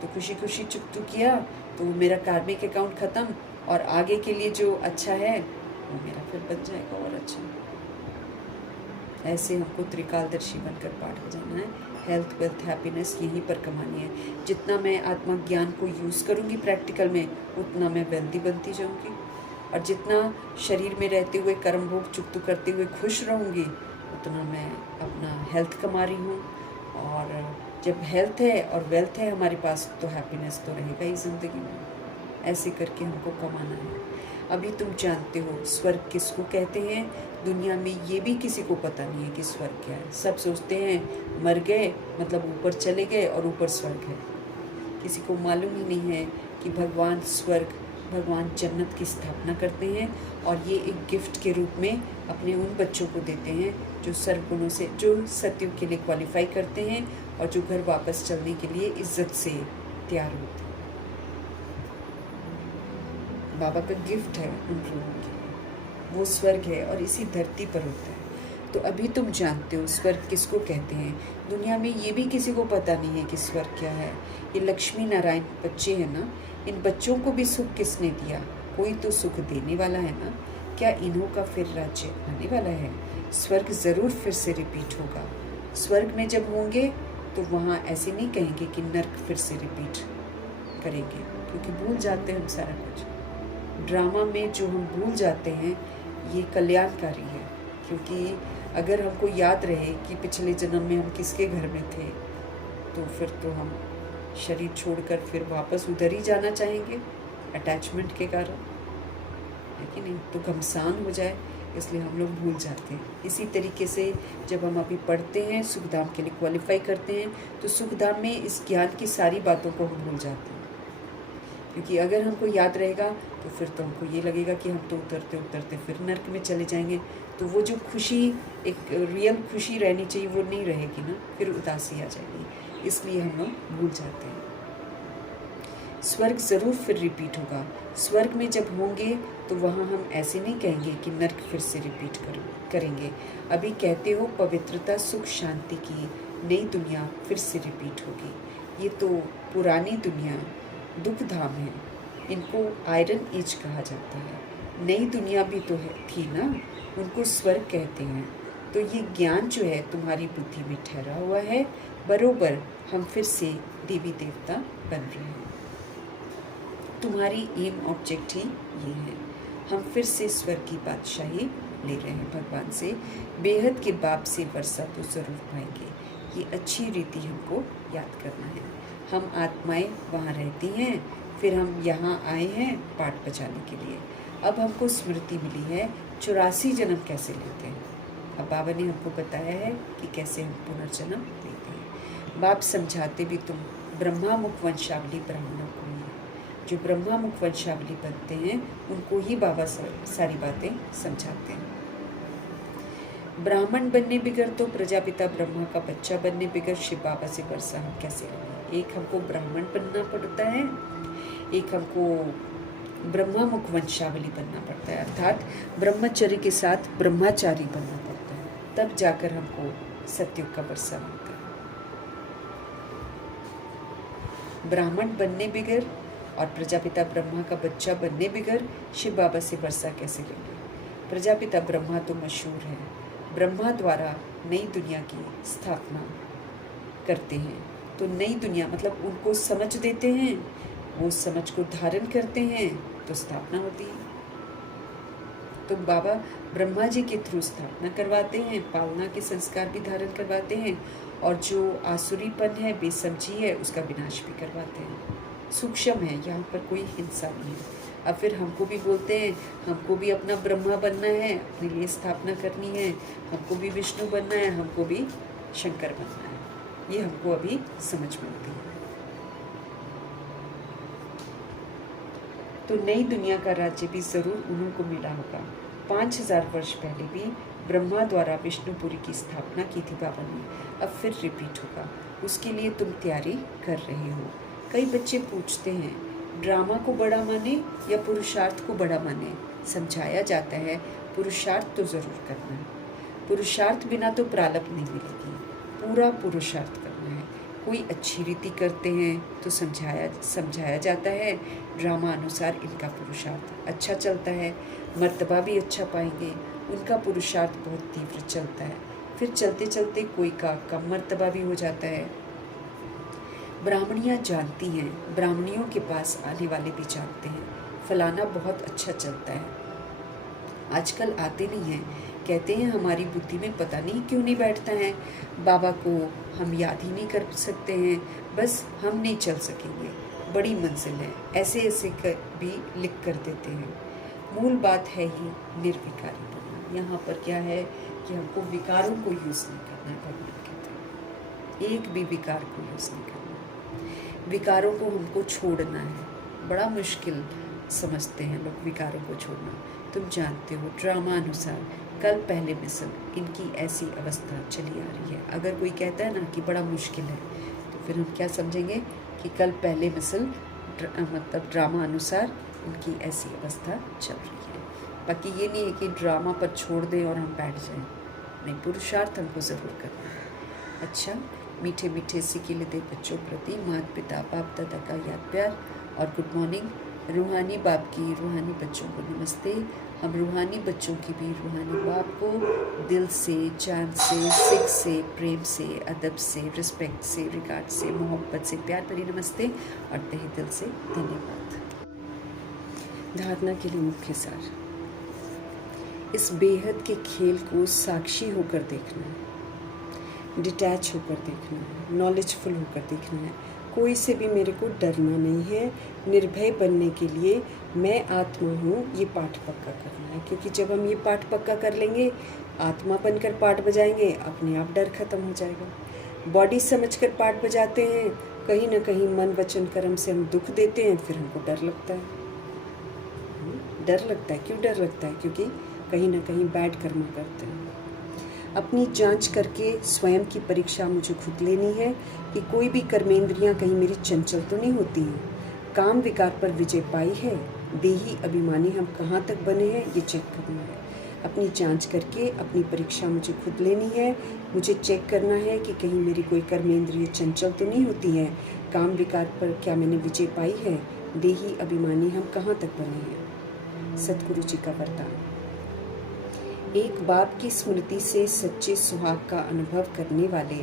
तो खुशी खुशी चुकतू किया, तो वो मेरा कार्मिक अकाउंट ख़त्म, और आगे के लिए जो अच्छा है वो मेरा फिर बन जाएगा और अच्छा। ऐसे हमको त्रिकालदर्शी बनकर पाठ बजाना है। हेल्थ, वेल्थ, हैप्पीनेस यहीं पर कमानी है। जितना मैं आत्मा ज्ञान को यूज़ करूँगी प्रैक्टिकल में, उतना मैं वेल्दी बनती जाऊँगी। और जितना शरीर में रहते हुए कर्म भोग चुकतू करते हुए खुश रहूँगी, उतना मैं अपना हेल्थ कमा रही हूँ। और जब हेल्थ है और वेल्थ है हमारे पास, तो हैप्पीनेस तो रहेगा ही ज़िंदगी में। ऐसे करके हमको कमाना है। अभी तुम जानते हो स्वर्ग किसको कहते हैं। दुनिया में ये भी किसी को पता नहीं है कि स्वर्ग क्या है। सब सोचते हैं मर गए मतलब ऊपर चले गए और ऊपर स्वर्ग है। किसी को मालूम ही नहीं है कि भगवान स्वर्ग, भगवान जन्नत की स्थापना करते हैं, और ये एक गिफ्ट के रूप में अपने उन बच्चों को देते हैं जो सर्वगुणों से, जो सत्युग के लिए क्वालिफाई करते हैं और जो घर वापस चलने के लिए इज्जत से तैयार होते हैं। बाबा का गिफ्ट है उन लोगों के लिए, वो स्वर्ग है और इसी धरती पर होता है। तो अभी तुम जानते हो स्वर्ग किसको कहते हैं। दुनिया में ये भी किसी को पता नहीं है कि स्वर्ग क्या है। ये लक्ष्मी नारायण बच्चे हैं ना, इन बच्चों को भी सुख किसने दिया। कोई तो सुख देने वाला है ना। क्या इन्हों का फिर राज्य आने वाला है। स्वर्ग ज़रूर फिर से रिपीट होगा। स्वर्ग में जब होंगे तो वहाँ ऐसे नहीं कहेंगे कि नर्क फिर से रिपीट करेंगे, क्योंकि भूल जाते हैं हम सारा कुछ। ड्रामा में जो हम भूल जाते हैं ये कल्याणकारी है, क्योंकि अगर हमको याद रहे कि पिछले जन्म में हम किसके घर में थे, तो फिर तो हम शरीर छोड़कर फिर वापस उधर ही जाना चाहेंगे अटैचमेंट के कारण, है कि नहीं। तो घमसान हो जाए, इसलिए हम लोग भूल जाते हैं। इसी तरीके से जब हम अभी पढ़ते हैं, सुखधाम के लिए क्वालिफाई करते हैं, तो सुखधाम में इस ज्ञान की सारी बातों को हम भूल जाते हैं। क्योंकि अगर हमको याद रहेगा तो फिर तो हमको ये लगेगा कि हम तो उतरते उतरते फिर नर्क में चले जाएंगे। तो वो जो खुशी, एक रियल खुशी रहनी चाहिए, वो नहीं रहेगी ना, फिर उदासी आ जाएगी। इसलिए हम लोग भूल जाते हैं। स्वर्ग ज़रूर फिर रिपीट होगा। स्वर्ग में जब होंगे तो वहाँ हम ऐसे नहीं कहेंगे कि नर्क फिर से रिपीट करेंगे। अभी कहते हो पवित्रता, सुख, शांति की नई दुनिया फिर से रिपीट होगी। ये तो पुरानी दुनिया दुख धाम है, इनको आयरन एज कहा जाता है। नई दुनिया भी तो है थी ना, उनको स्वर्ग कहते हैं। तो ये ज्ञान जो है तुम्हारी बुद्धि में ठहरा हुआ है, बरोबर हम फिर से देवी देवता बन रहे हैं। तुम्हारी एम ऑब्जेक्ट ही ये है। हम फिर से स्वर्ग की बादशाही ले रहे हैं भगवान से। बेहद के बाप से वर्षा तो ज़रूर पाएंगे। ये अच्छी रीति हमको याद करना है। हम आत्माएं वहाँ रहती हैं, फिर हम यहाँ आए हैं पाठ बजाने के लिए। अब हमको स्मृति मिली है 84 जन्म कैसे लेते हैं। अब बाबा ने हमको बताया है कि कैसे हम पुनर्जन्म लेते हैं। बाप समझाते भी तुम ब्रह्मा मुख वंशावली ब्राह्मणों को ही है। जो ब्रह्मा मुख वंशावली बनते हैं उनको ही बाबा सारी बातें समझाते हैं। ब्राह्मण बनने बिगर तो प्रजापिता ब्रह्मा का बच्चा बनने बिगर शिव बाबा से वर्षा हम कैसे लेंगे। एक हमको ब्राह्मण बनना पड़ता है, एक हमको ब्रह्मा मुख वंशावली बनना पड़ता है, अर्थात ब्रह्मचर्य के साथ ब्रह्मचारी बनना पड़ता है, तब जाकर हमको सत्युग का वर्षा मिलता है। ब्राह्मण बनने बिगर और प्रजापिता ब्रह्मा का बच्चा बनने बिगर शिव बाबा से वर्षा कैसे लेंगे। प्रजापिता ब्रह्मा तो मशहूर है, ब्रह्मा द्वारा नई दुनिया की स्थापना करते हैं। तो नई दुनिया मतलब उनको समझ देते हैं, वो समझ को धारण करते हैं तो स्थापना होती है। तो बाबा ब्रह्मा जी के थ्रू स्थापना करवाते हैं, पालना के संस्कार भी धारण करवाते हैं, और जो आसुरीपन है, बेसमझी है, उसका विनाश भी करवाते हैं। सूक्ष्म है, यहाँ पर कोई हिंसा नहीं है। अब फिर हमको भी बोलते हैं, हमको भी अपना ब्रह्मा बनना है, अपने लिए स्थापना करनी है, हमको भी विष्णु बनना है, हमको भी शंकर बनना है। ये हमको अभी समझ में आती है। तो नई दुनिया का राज्य भी जरूर उन्हीं को मिला होगा। 5000 वर्ष पहले भी ब्रह्मा द्वारा विष्णुपुरी की स्थापना की थी बाबा ने, अब फिर रिपीट होगा। उसके लिए तुम तैयारी कर रहे हो। कई बच्चे पूछते हैं ड्रामा को बड़ा माने या पुरुषार्थ को बड़ा माने। समझाया जाता है पुरुषार्थ तो ज़रूर करना है, पुरुषार्थ बिना तो प्रारब्ध नहीं मिलेगी, पूरा पुरुषार्थ करना है। कोई अच्छी रीति करते हैं तो समझाया जाता है ड्रामा अनुसार इनका पुरुषार्थ अच्छा चलता है, मर्तबा भी अच्छा पाएंगे, उनका पुरुषार्थ बहुत तीव्र चलता है, फिर चलते चलते कोई का कम मर्तबा भी हो जाता है। ब्राह्मणियाँ जानती हैं, ब्राह्मणियों के पास आने वाले भी जानते हैं फलाना बहुत अच्छा चलता है। आजकल आते नहीं हैं, कहते हैं हमारी बुद्धि में पता नहीं क्यों नहीं बैठता है, बाबा को हम याद ही नहीं कर सकते हैं, बस हम नहीं चल सकेंगे, बड़ी मंजिल है, ऐसे ऐसे भी लिख कर देते हैं। मूल बात है ही निर्विकारी बनना। यहाँ पर क्या है कि हमको विकारों को यूज़ नहीं करना है। भगवान कहते हैं एक भी विकार को यूज़ नहीं करना, विकारों को हमको छोड़ना है। बड़ा मुश्किल समझते हैं लोग विकारों को छोड़ना। तुम जानते हो ड्रामा अनुसार कल पहले मिसल इनकी ऐसी अवस्था चली आ रही है। अगर कोई कहता है ना कि बड़ा मुश्किल है, तो फिर हम क्या समझेंगे कि कल पहले मिसल मतलब ड्रामा अनुसार उनकी ऐसी अवस्था चल रही है। बाकी ये नहीं है कि ड्रामा पर छोड़ दें और हम बैठ जाएं, नहीं, पुरुषार्थ हमको ज़रूर करना है। अच्छा, मीठे मीठे सिकीले दे बच्चों प्रति माता पिता बाप दादा का याद प्यार और गुड मॉर्निंग। रूहानी बाप की रूहानी बच्चों को नमस्ते। हम रूहानी बच्चों की भी रूहानी बाप को दिल से, जान से, सिख से, प्रेम से, अदब से, रिस्पेक्ट से, रिगार्ड से, मोहब्बत से प्यार भरी नमस्ते और तहे दिल से धन्यवाद। धारणा के लिए मुख्य सार, इस बेहद के खेल को साक्षी होकर देखना है, डिटैच होकर देखना है, नॉलेजफुल होकर देखना है। कोई से भी मेरे को डरना नहीं है, निर्भय बनने के लिए मैं आत्मा हूँ, ये पाठ पक्का करना है। क्योंकि जब हम ये पाठ पक्का कर लेंगे, आत्मा बनकर पाठ बजाएंगे, अपने आप डर खत्म हो जाएगा। बॉडी समझकर पाठ बजाते हैं, कहीं ना कहीं मन वचन कर्म से हम दुख देते हैं, फिर हमको डर लगता है। डर लगता है, क्यों डर लगता है? क्योंकि कहीं ना कहीं बैड कर्म करते हैं। अपनी जांच करके स्वयं की परीक्षा मुझे खुद लेनी है कि कोई भी कर्मेंद्रियां कहीं मेरी चंचल तो नहीं होती हैं। काम विकार पर विजय पाई है, देही अभिमानी हम कहाँ तक बने हैं, ये चेक करना है। अपनी जांच करके अपनी परीक्षा मुझे खुद लेनी है। मुझे चेक करना है कि कहीं मेरी कोई कर्मेंद्रिय चंचल तो नहीं होती है। काम विकार पर क्या मैंने विजय पाई है, देही अभिमानी हम कहाँ तक बने हैं। सतगुरु जी का वरदान। एक बाप की स्मृति से सच्चे सुहाग का अनुभव करने वाले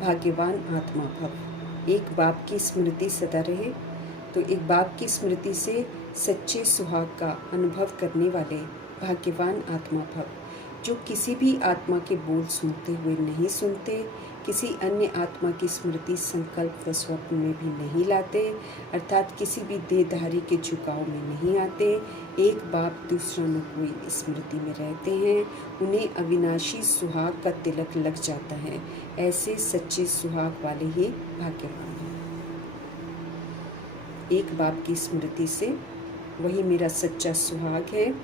भाग्यवान आत्मा भव। एक बाप की स्मृति सदा रहे, तो एक बाप की स्मृति से सच्चे सुहाग का अनुभव करने वाले भाग्यवान आत्मा भव, जो किसी भी आत्मा के बोल सुनते हुए नहीं सुनते, किसी अन्य आत्मा की स्मृति संकल्प व स्वप्न में भी नहीं लाते, अर्थात किसी भी देहधारी के झुकाव में नहीं आते, एक बाप दूसरा न कोई स्मृति में रहते हैं, उन्हें अविनाशी सुहाग का तिलक लग जाता है। ऐसे सच्चे सुहाग वाले ही भाग्यवान हैं। एक बाप की स्मृति से वही मेरा सच्चा सुहाग है,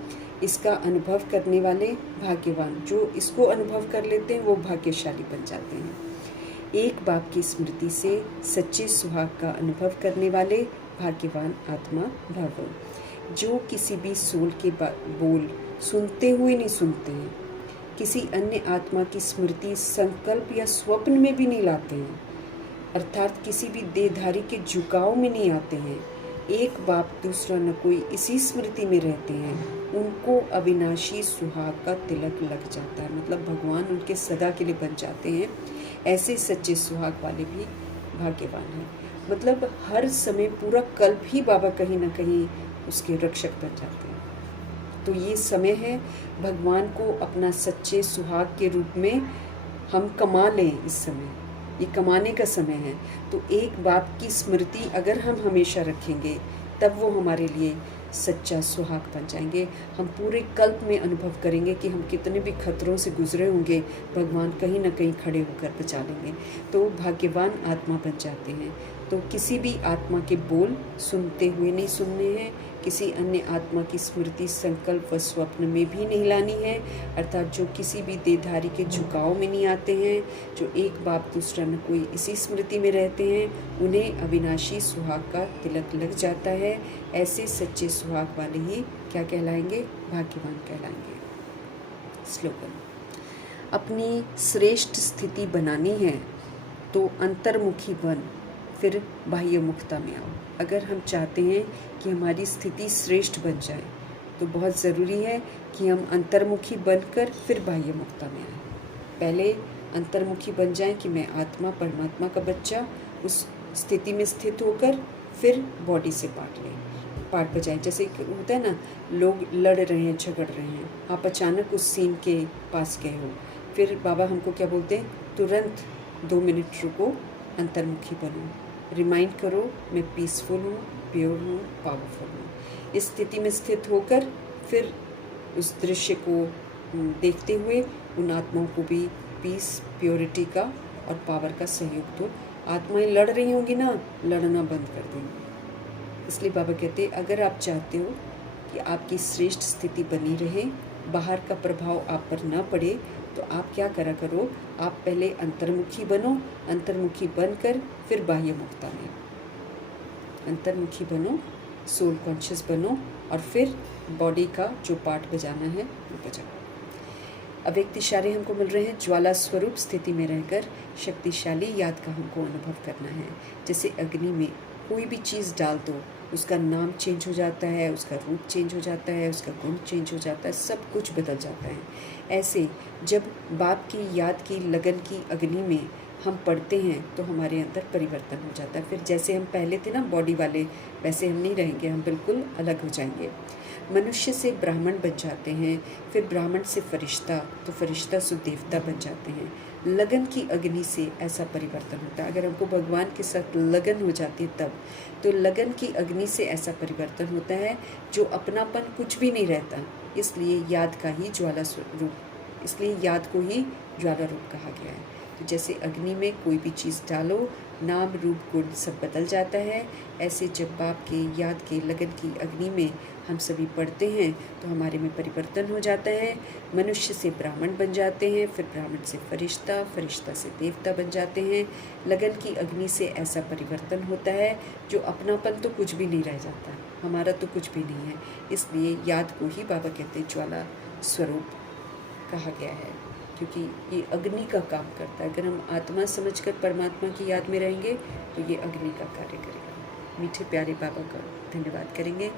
इसका अनुभव करने वाले भाग्यवान, जो इसको अनुभव कर लेते हैं वो भाग्यशाली बन जाते हैं। एक बाप की स्मृति से सच्चे सुहाग का अनुभव करने वाले भाग्यवान आत्मा भव, जो किसी भी सोल के बोल सुनते हुए नहीं सुनते हैं, किसी अन्य आत्मा की स्मृति संकल्प या स्वप्न में भी नहीं लाते हैं, अर्थात किसी भी देहधारी के झुकाव में नहीं आते हैं, एक बाप दूसरा न कोई इसी स्मृति में रहते हैं, उनको अविनाशी सुहाग का तिलक लग जाता है, मतलब भगवान उनके सदा के लिए बन जाते हैं। ऐसे सच्चे सुहाग वाले भी भाग्यवान हैं, मतलब हर समय पूरा कल्प ही बाबा कहीं ना कहीं उसके रक्षक बन जाते हैं। तो ये समय है भगवान को अपना सच्चे सुहाग के रूप में हम कमा लें। इस समय ये कमाने का समय है। तो एक बाप की स्मृति अगर हम हमेशा रखेंगे तब वो हमारे लिए सच्चा सुहाग बन जाएंगे। हम पूरे कल्प में अनुभव करेंगे कि हम कितने भी खतरों से गुजरे होंगे, भगवान कहीं ना कहीं खड़े होकर बचा लेंगे। तो भाग्यवान आत्मा बन जाते हैं। तो किसी भी आत्मा के बोल सुनते हुए नहीं सुनने हैं, किसी अन्य आत्मा की स्मृति संकल्प व स्वप्न में भी नहीं लानी है, अर्थात जो किसी भी देहधारी के झुकाव में नहीं आते हैं, जो एक बाप दूसरा न कोई इसी स्मृति में रहते हैं, उन्हें अविनाशी सुहाग का तिलक लग जाता है। ऐसे सच्चे सुहाग वाले ही क्या कहलाएंगे? भाग्यवान कहलाएंगे। स्लोगन: अपनी श्रेष्ठ स्थिति बनानी है तो अंतर्मुखी बन फिर बाह्य मुक्ता में आओ। अगर हम चाहते हैं कि हमारी स्थिति श्रेष्ठ बन जाए तो बहुत ज़रूरी है कि हम अंतर्मुखी बनकर फिर बाह्य मुक्ता में आए। पहले अंतर्मुखी बन जाएं कि मैं आत्मा परमात्मा का बच्चा, उस स्थिति में स्थित होकर फिर बॉडी से पार्ट बजाएं। जैसे होता है ना, लोग लड़ रहे हैं, झगड़ रहे हैं, आप अचानक उस सीन के पास गए हो, फिर बाबा हमको क्या बोलते हैं? तुरंत 2 मिनट रुको, अंतर्मुखी बनो, रिमाइंड करो मैं पीसफुल हूँ, प्योर हूँ, पावरफुल हूँ। इस स्थिति में स्थित होकर फिर उस दृश्य को देखते हुए उन आत्माओं को भी पीस, प्योरिटी का और पावर का सहयोग दो। आत्माएं लड़ रही होंगी ना, लड़ना बंद कर देंगी। इसलिए बाबा कहते हैं अगर आप चाहते हो कि आपकी श्रेष्ठ स्थिति बनी रहे, बाहर का प्रभाव आप पर न पड़े, तो आप क्या करा करो? आप पहले अंतर्मुखी बनो, अंतर्मुखी बनकर फिर बाह्य मुक्ता में। अंतर्मुखी बनो, सोल कॉन्शियस बनो और फिर बॉडी का जो पार्ट बजाना है वो बजाओ। अव्यक्त इशारे हमको मिल रहे हैं। ज्वाला स्वरूप स्थिति में रहकर शक्तिशाली याद का हमको अनुभव करना है। जैसे अग्नि में कोई भी चीज़ डाल दो, उसका नाम चेंज हो जाता है, उसका रूप चेंज हो जाता है, उसका गुण चेंज हो जाता है, सब कुछ बदल जाता है। ऐसे जब बाप की याद की लगन की अग्नि में हम पढ़ते हैं तो हमारे अंदर परिवर्तन हो जाता है। फिर जैसे हम पहले थे ना बॉडी वाले, वैसे हम नहीं रहेंगे, हम बिल्कुल अलग हो जाएंगे। मनुष्य से ब्राह्मण बन जाते हैं, फिर ब्राह्मण से फरिश्ता, तो फरिश्ता से देवता बन जाते हैं। लगन की अग्नि से ऐसा परिवर्तन होता है। अगर हमको भगवान के साथ लगन हो जाती है तब, तो लगन की अग्नि से ऐसा परिवर्तन होता है जो अपनापन कुछ भी नहीं रहता। इसलिए याद का ही ज्वाला रूप, इसलिए याद को ही ज्वाला रूप कहा गया है। तो जैसे अग्नि में कोई भी चीज़ डालो, नाम रूप गुण सब बदल जाता है। ऐसे जब बाप के याद के लगन की अग्नि में हम सभी पढ़ते हैं तो हमारे में परिवर्तन हो जाता है। मनुष्य से ब्राह्मण बन जाते हैं, फिर ब्राह्मण से फरिश्ता, फरिश्ता से देवता बन जाते हैं। लगन की अग्नि से ऐसा परिवर्तन होता है जो अपनापन तो कुछ भी नहीं रह जाता, हमारा तो कुछ भी नहीं है। इसलिए याद को ही बाबा कहते हैं ज्वाला स्वरूप कहा गया है, क्योंकि ये अग्नि का काम करता है। अगर हम आत्मा समझकर परमात्मा की याद में रहेंगे तो ये अग्नि का कार्य करेगा। मीठे प्यारे बाबा का धन्यवाद करेंगे।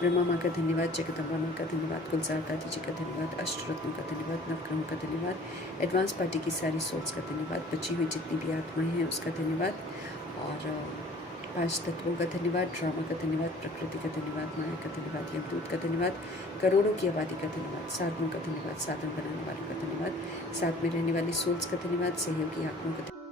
ब्रह्मा माँ का धन्यवाद, जगदम्बा माँ का धन्यवाद, गुलजार दादी जी का धन्यवाद, अष्टरत्नों का धन्यवाद, नवग्रहों का धन्यवाद, एडवांस पार्टी की सारी सोल्स का धन्यवाद, बची हुई जितनी भी आत्माएं हैं उसका धन्यवाद, और 5 तत्वों का धन्यवाद, ड्रामा का धन्यवाद, प्रकृति का धन्यवाद, माया का धन्यवाद, यमदूत का धन्यवाद, करोड़ों की आबादी का धन्यवाद, साधुओं का धन्यवाद, साधन बनाने वालों का धन्यवाद, साथ में रहने वाली सोल्स का धन्यवाद, सहयोगी आत्माओं का